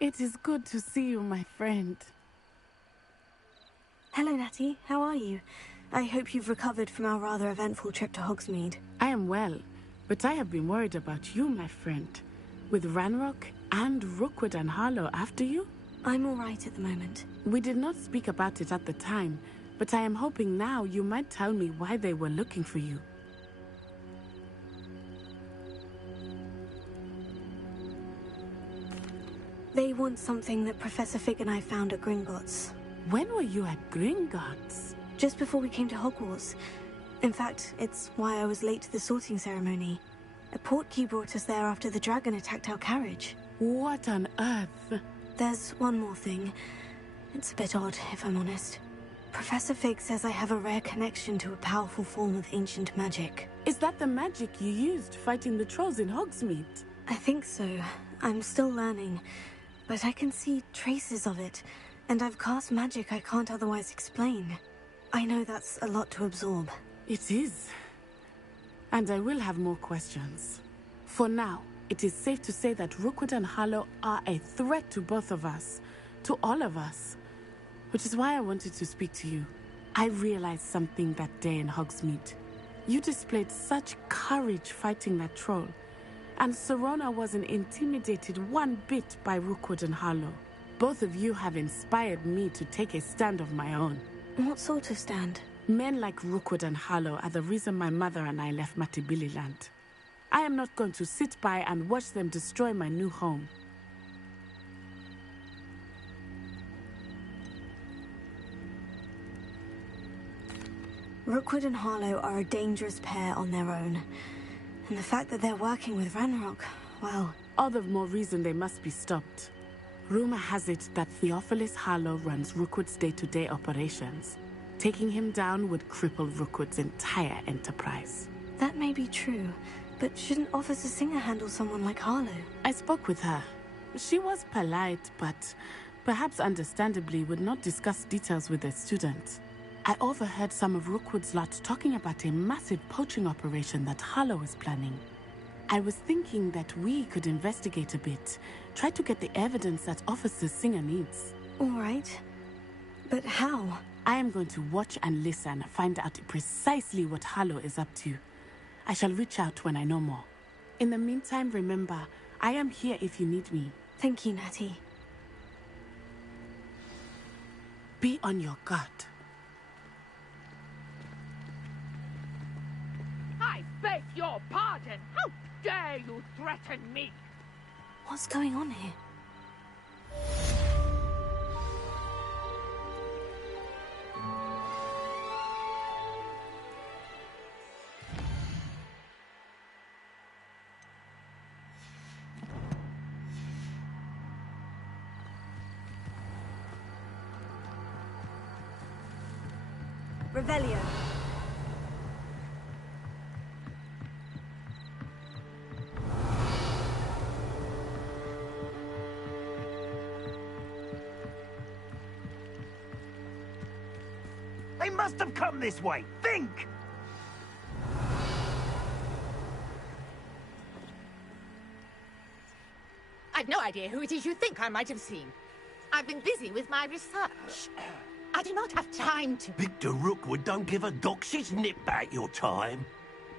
It is good to see you, my friend. Hello, Natty. How are you? I hope you've recovered from our rather eventful trip to Hogsmeade. I am well, but I have been worried about you, my friend. With Ranrock and Rookwood and Harlow after you? I'm all right at the moment. We did not speak about it at the time, but I am hoping now you might tell me why they were looking for you. They want something that Professor Fig and I found at Gringotts. When were you at Gringotts? Just before we came to Hogwarts. In fact, it's why I was late to the sorting ceremony. A portkey brought us there after the dragon attacked our carriage. What on earth? There's one more thing. It's a bit odd, if I'm honest. Professor Fig says I have a rare connection to a powerful form of ancient magic. Is that the magic you used fighting the trolls in Hogsmeade? I think so. I'm still learning, but I can see traces of it, and I've cast magic I can't otherwise explain. I know that's a lot to absorb. It is. And I will have more questions. For now, it is safe to say that Rookwood and Harlow are a threat to both of us, to all of us. Which is why I wanted to speak to you. I realized something that day in Hogsmeade. You displayed such courage fighting that troll, and Sirona wasn't intimidated one bit by Rookwood and Harlow. Both of you have inspired me to take a stand of my own. What sort of stand? Men like Rookwood and Harlow are the reason my mother and I left Matabeleland. I am not going to sit by and watch them destroy my new home. Rookwood and Harlow are a dangerous pair on their own. And the fact that they're working with Ranrock, well... All the more reason they must be stopped. Rumor has it that Theophilus Harlow runs Rookwood's day-to-day operations. Taking him down would cripple Rookwood's entire enterprise. That may be true, but shouldn't Officer Singer handle someone like Harlow? I spoke with her. She was polite, but perhaps understandably would not discuss details with a student. I overheard some of Rookwood's lot talking about a massive poaching operation that Harlow is planning. I was thinking that we could investigate a bit, try to get the evidence that Officer Singer needs. All right. But how? I am going to watch and listen, find out precisely what Harlow is up to. I shall reach out when I know more. In the meantime, remember, I am here if you need me. Thank you, Natty. Be on your guard. I beg your pardon! How dare you threaten me? What's going on here? Revelio. They must have come this way. Think! I've no idea who it is you think I might have seen. I've been busy with my research. I do not have time to... Victor Rookwood don't give a doxy's nip back your time.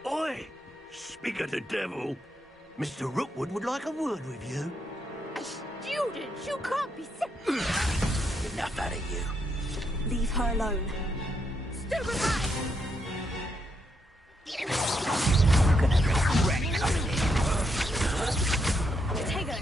Oi! Speak of the devil. Mr. Rookwood would like a word with you. A student? You can't be... Enough out of you. Leave her alone. Still behind! You're gonna regret coming in. Take her.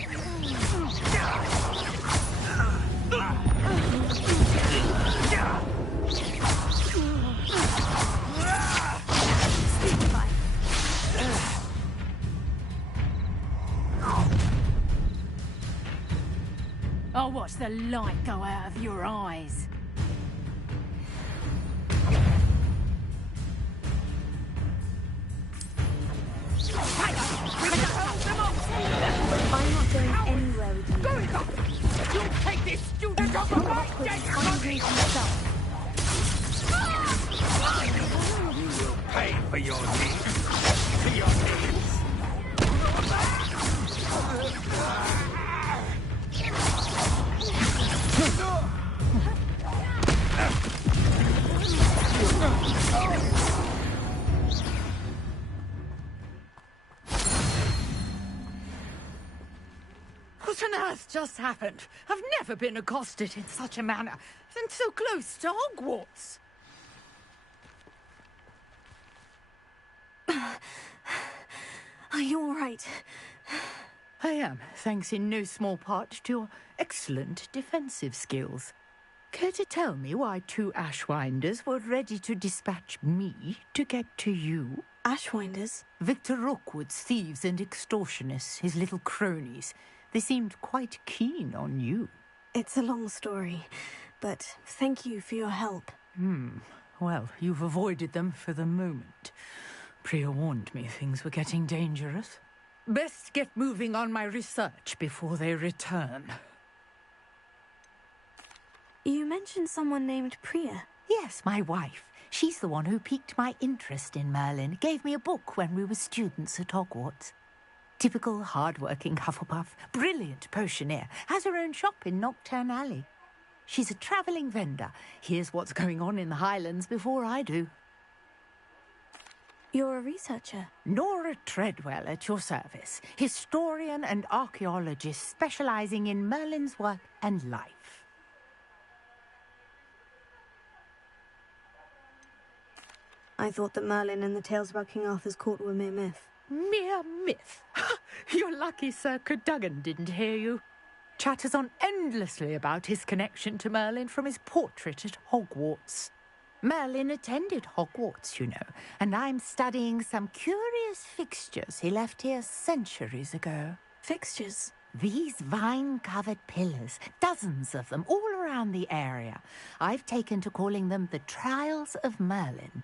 I'll watch the light go out of your eyes. I'm not going anywhere with you. You'll take this student off of my dead body! You will pay for your needs. For your needs. What on earth just happened? I've never been accosted in such a manner, and so close to Hogwarts. Are you all right? I am, thanks in no small part to your excellent defensive skills. Care to tell me why 2 Ashwinders were ready to dispatch me to get to you? Ashwinders? Victor Rookwood's thieves and extortionists, his little cronies. They seemed quite keen on you. It's a long story, but thank you for your help. Well, you've avoided them for the moment. Priya warned me things were getting dangerous. Best get moving on my research before they return. You mentioned someone named Priya. Yes, my wife. She's the one who piqued my interest in Merlin, gave me a book when we were students at Hogwarts. Typical hard-working Hufflepuff, brilliant potioneer, has her own shop in Nocturne Alley. She's a travelling vendor. Hears what's going on in the Highlands before I do. You're a researcher? Nora Treadwell at your service, historian and archaeologist specialising in Merlin's work and life. I thought that Merlin and the tales about King Arthur's court were mere myth. Mere myth? You're lucky Sir Cadogan didn't hear you. Chatters on endlessly about his connection to Merlin from his portrait at Hogwarts. Merlin attended Hogwarts, you know, and I'm studying some curious fixtures he left here centuries ago. Fixtures? These vine-covered pillars, dozens of them, all around the area. I've taken to calling them the Trials of Merlin.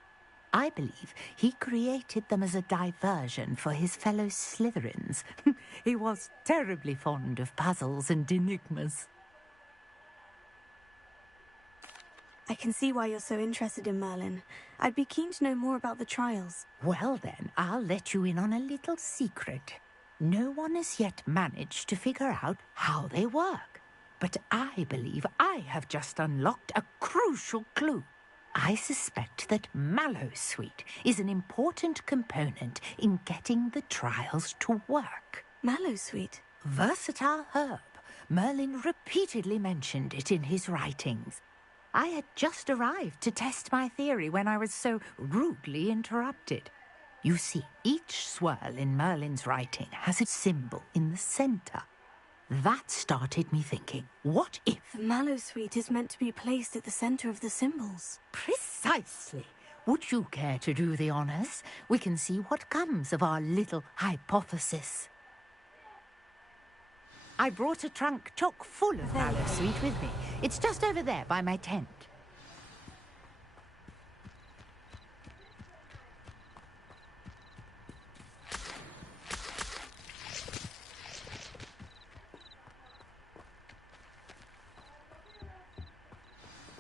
I believe he created them as a diversion for his fellow Slytherins. He was terribly fond of puzzles and enigmas. I can see why you're so interested in Merlin. I'd be keen to know more about the trials. Well then, I'll let you in on a little secret. No one has yet managed to figure out how they work. But I believe I have just unlocked a crucial clue. I suspect that Mallowsweet is an important component in getting the trials to work. Mallowsweet? Versatile herb. Merlin repeatedly mentioned it in his writings. I had just arrived to test my theory when I was so rudely interrupted. You see, each swirl in Merlin's writing has a symbol in the centre. That started me thinking, what if... The Mallowsweet is meant to be placed at the centre of the symbols. Precisely. Would you care to do the honours? We can see what comes of our little hypothesis. I brought a trunk chock full of Mallowsweet with me. It's just over there by my tent.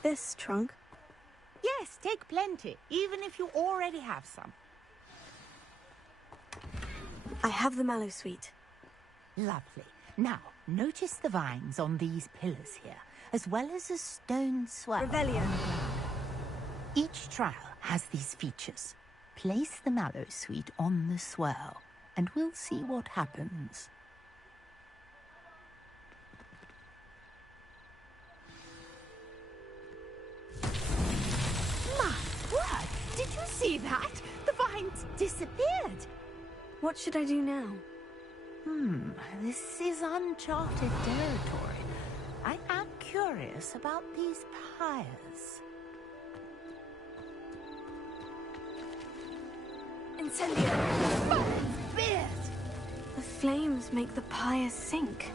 this trunk? Yes, take plenty, even if you already have some. I have the mallow sweet. Lovely. Now, notice the vines on these pillars here, as well as a stone swell. Revelio. Each trial has these features. Place the mallow sweet on the swirl, and we'll see what happens. My word! Did you see that? The vines disappeared! What should I do now? This is uncharted territory. I am curious about these pyres. Incendio! Beard! The flames make the pyre sink.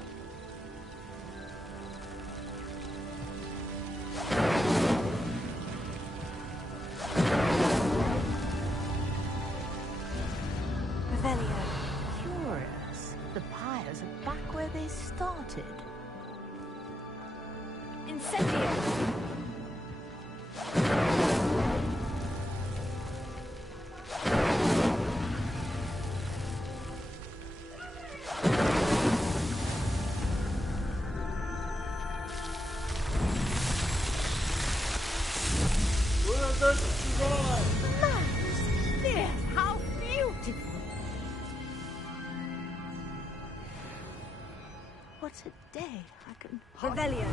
Revelio. Curious. The pyres are back where they started. Incendio! Yes, how beautiful! What a day! I can Revelio.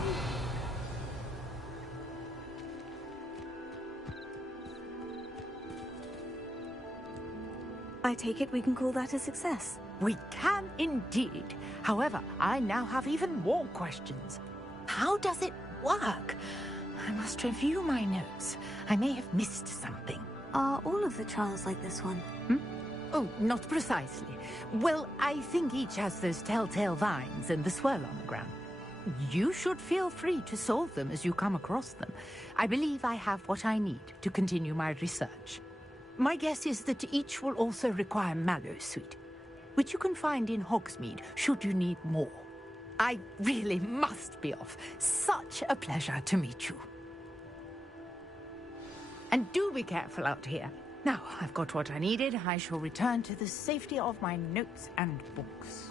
I take it we can call that a success. We can indeed. However, I now have even more questions. How does it work? I must review my notes. I may have missed something. Are all of the trials like this one? Oh, not precisely. Well, I think each has those telltale vines and the swirl on the ground. You should feel free to solve them as you come across them. I believe I have what I need to continue my research. My guess is that each will also require mallow sweet, which you can find in Hogsmeade should you need more. I really must be off. Such a pleasure to meet you. And do be careful out here. Now, I've got what I needed. I shall return to the safety of my notes and books.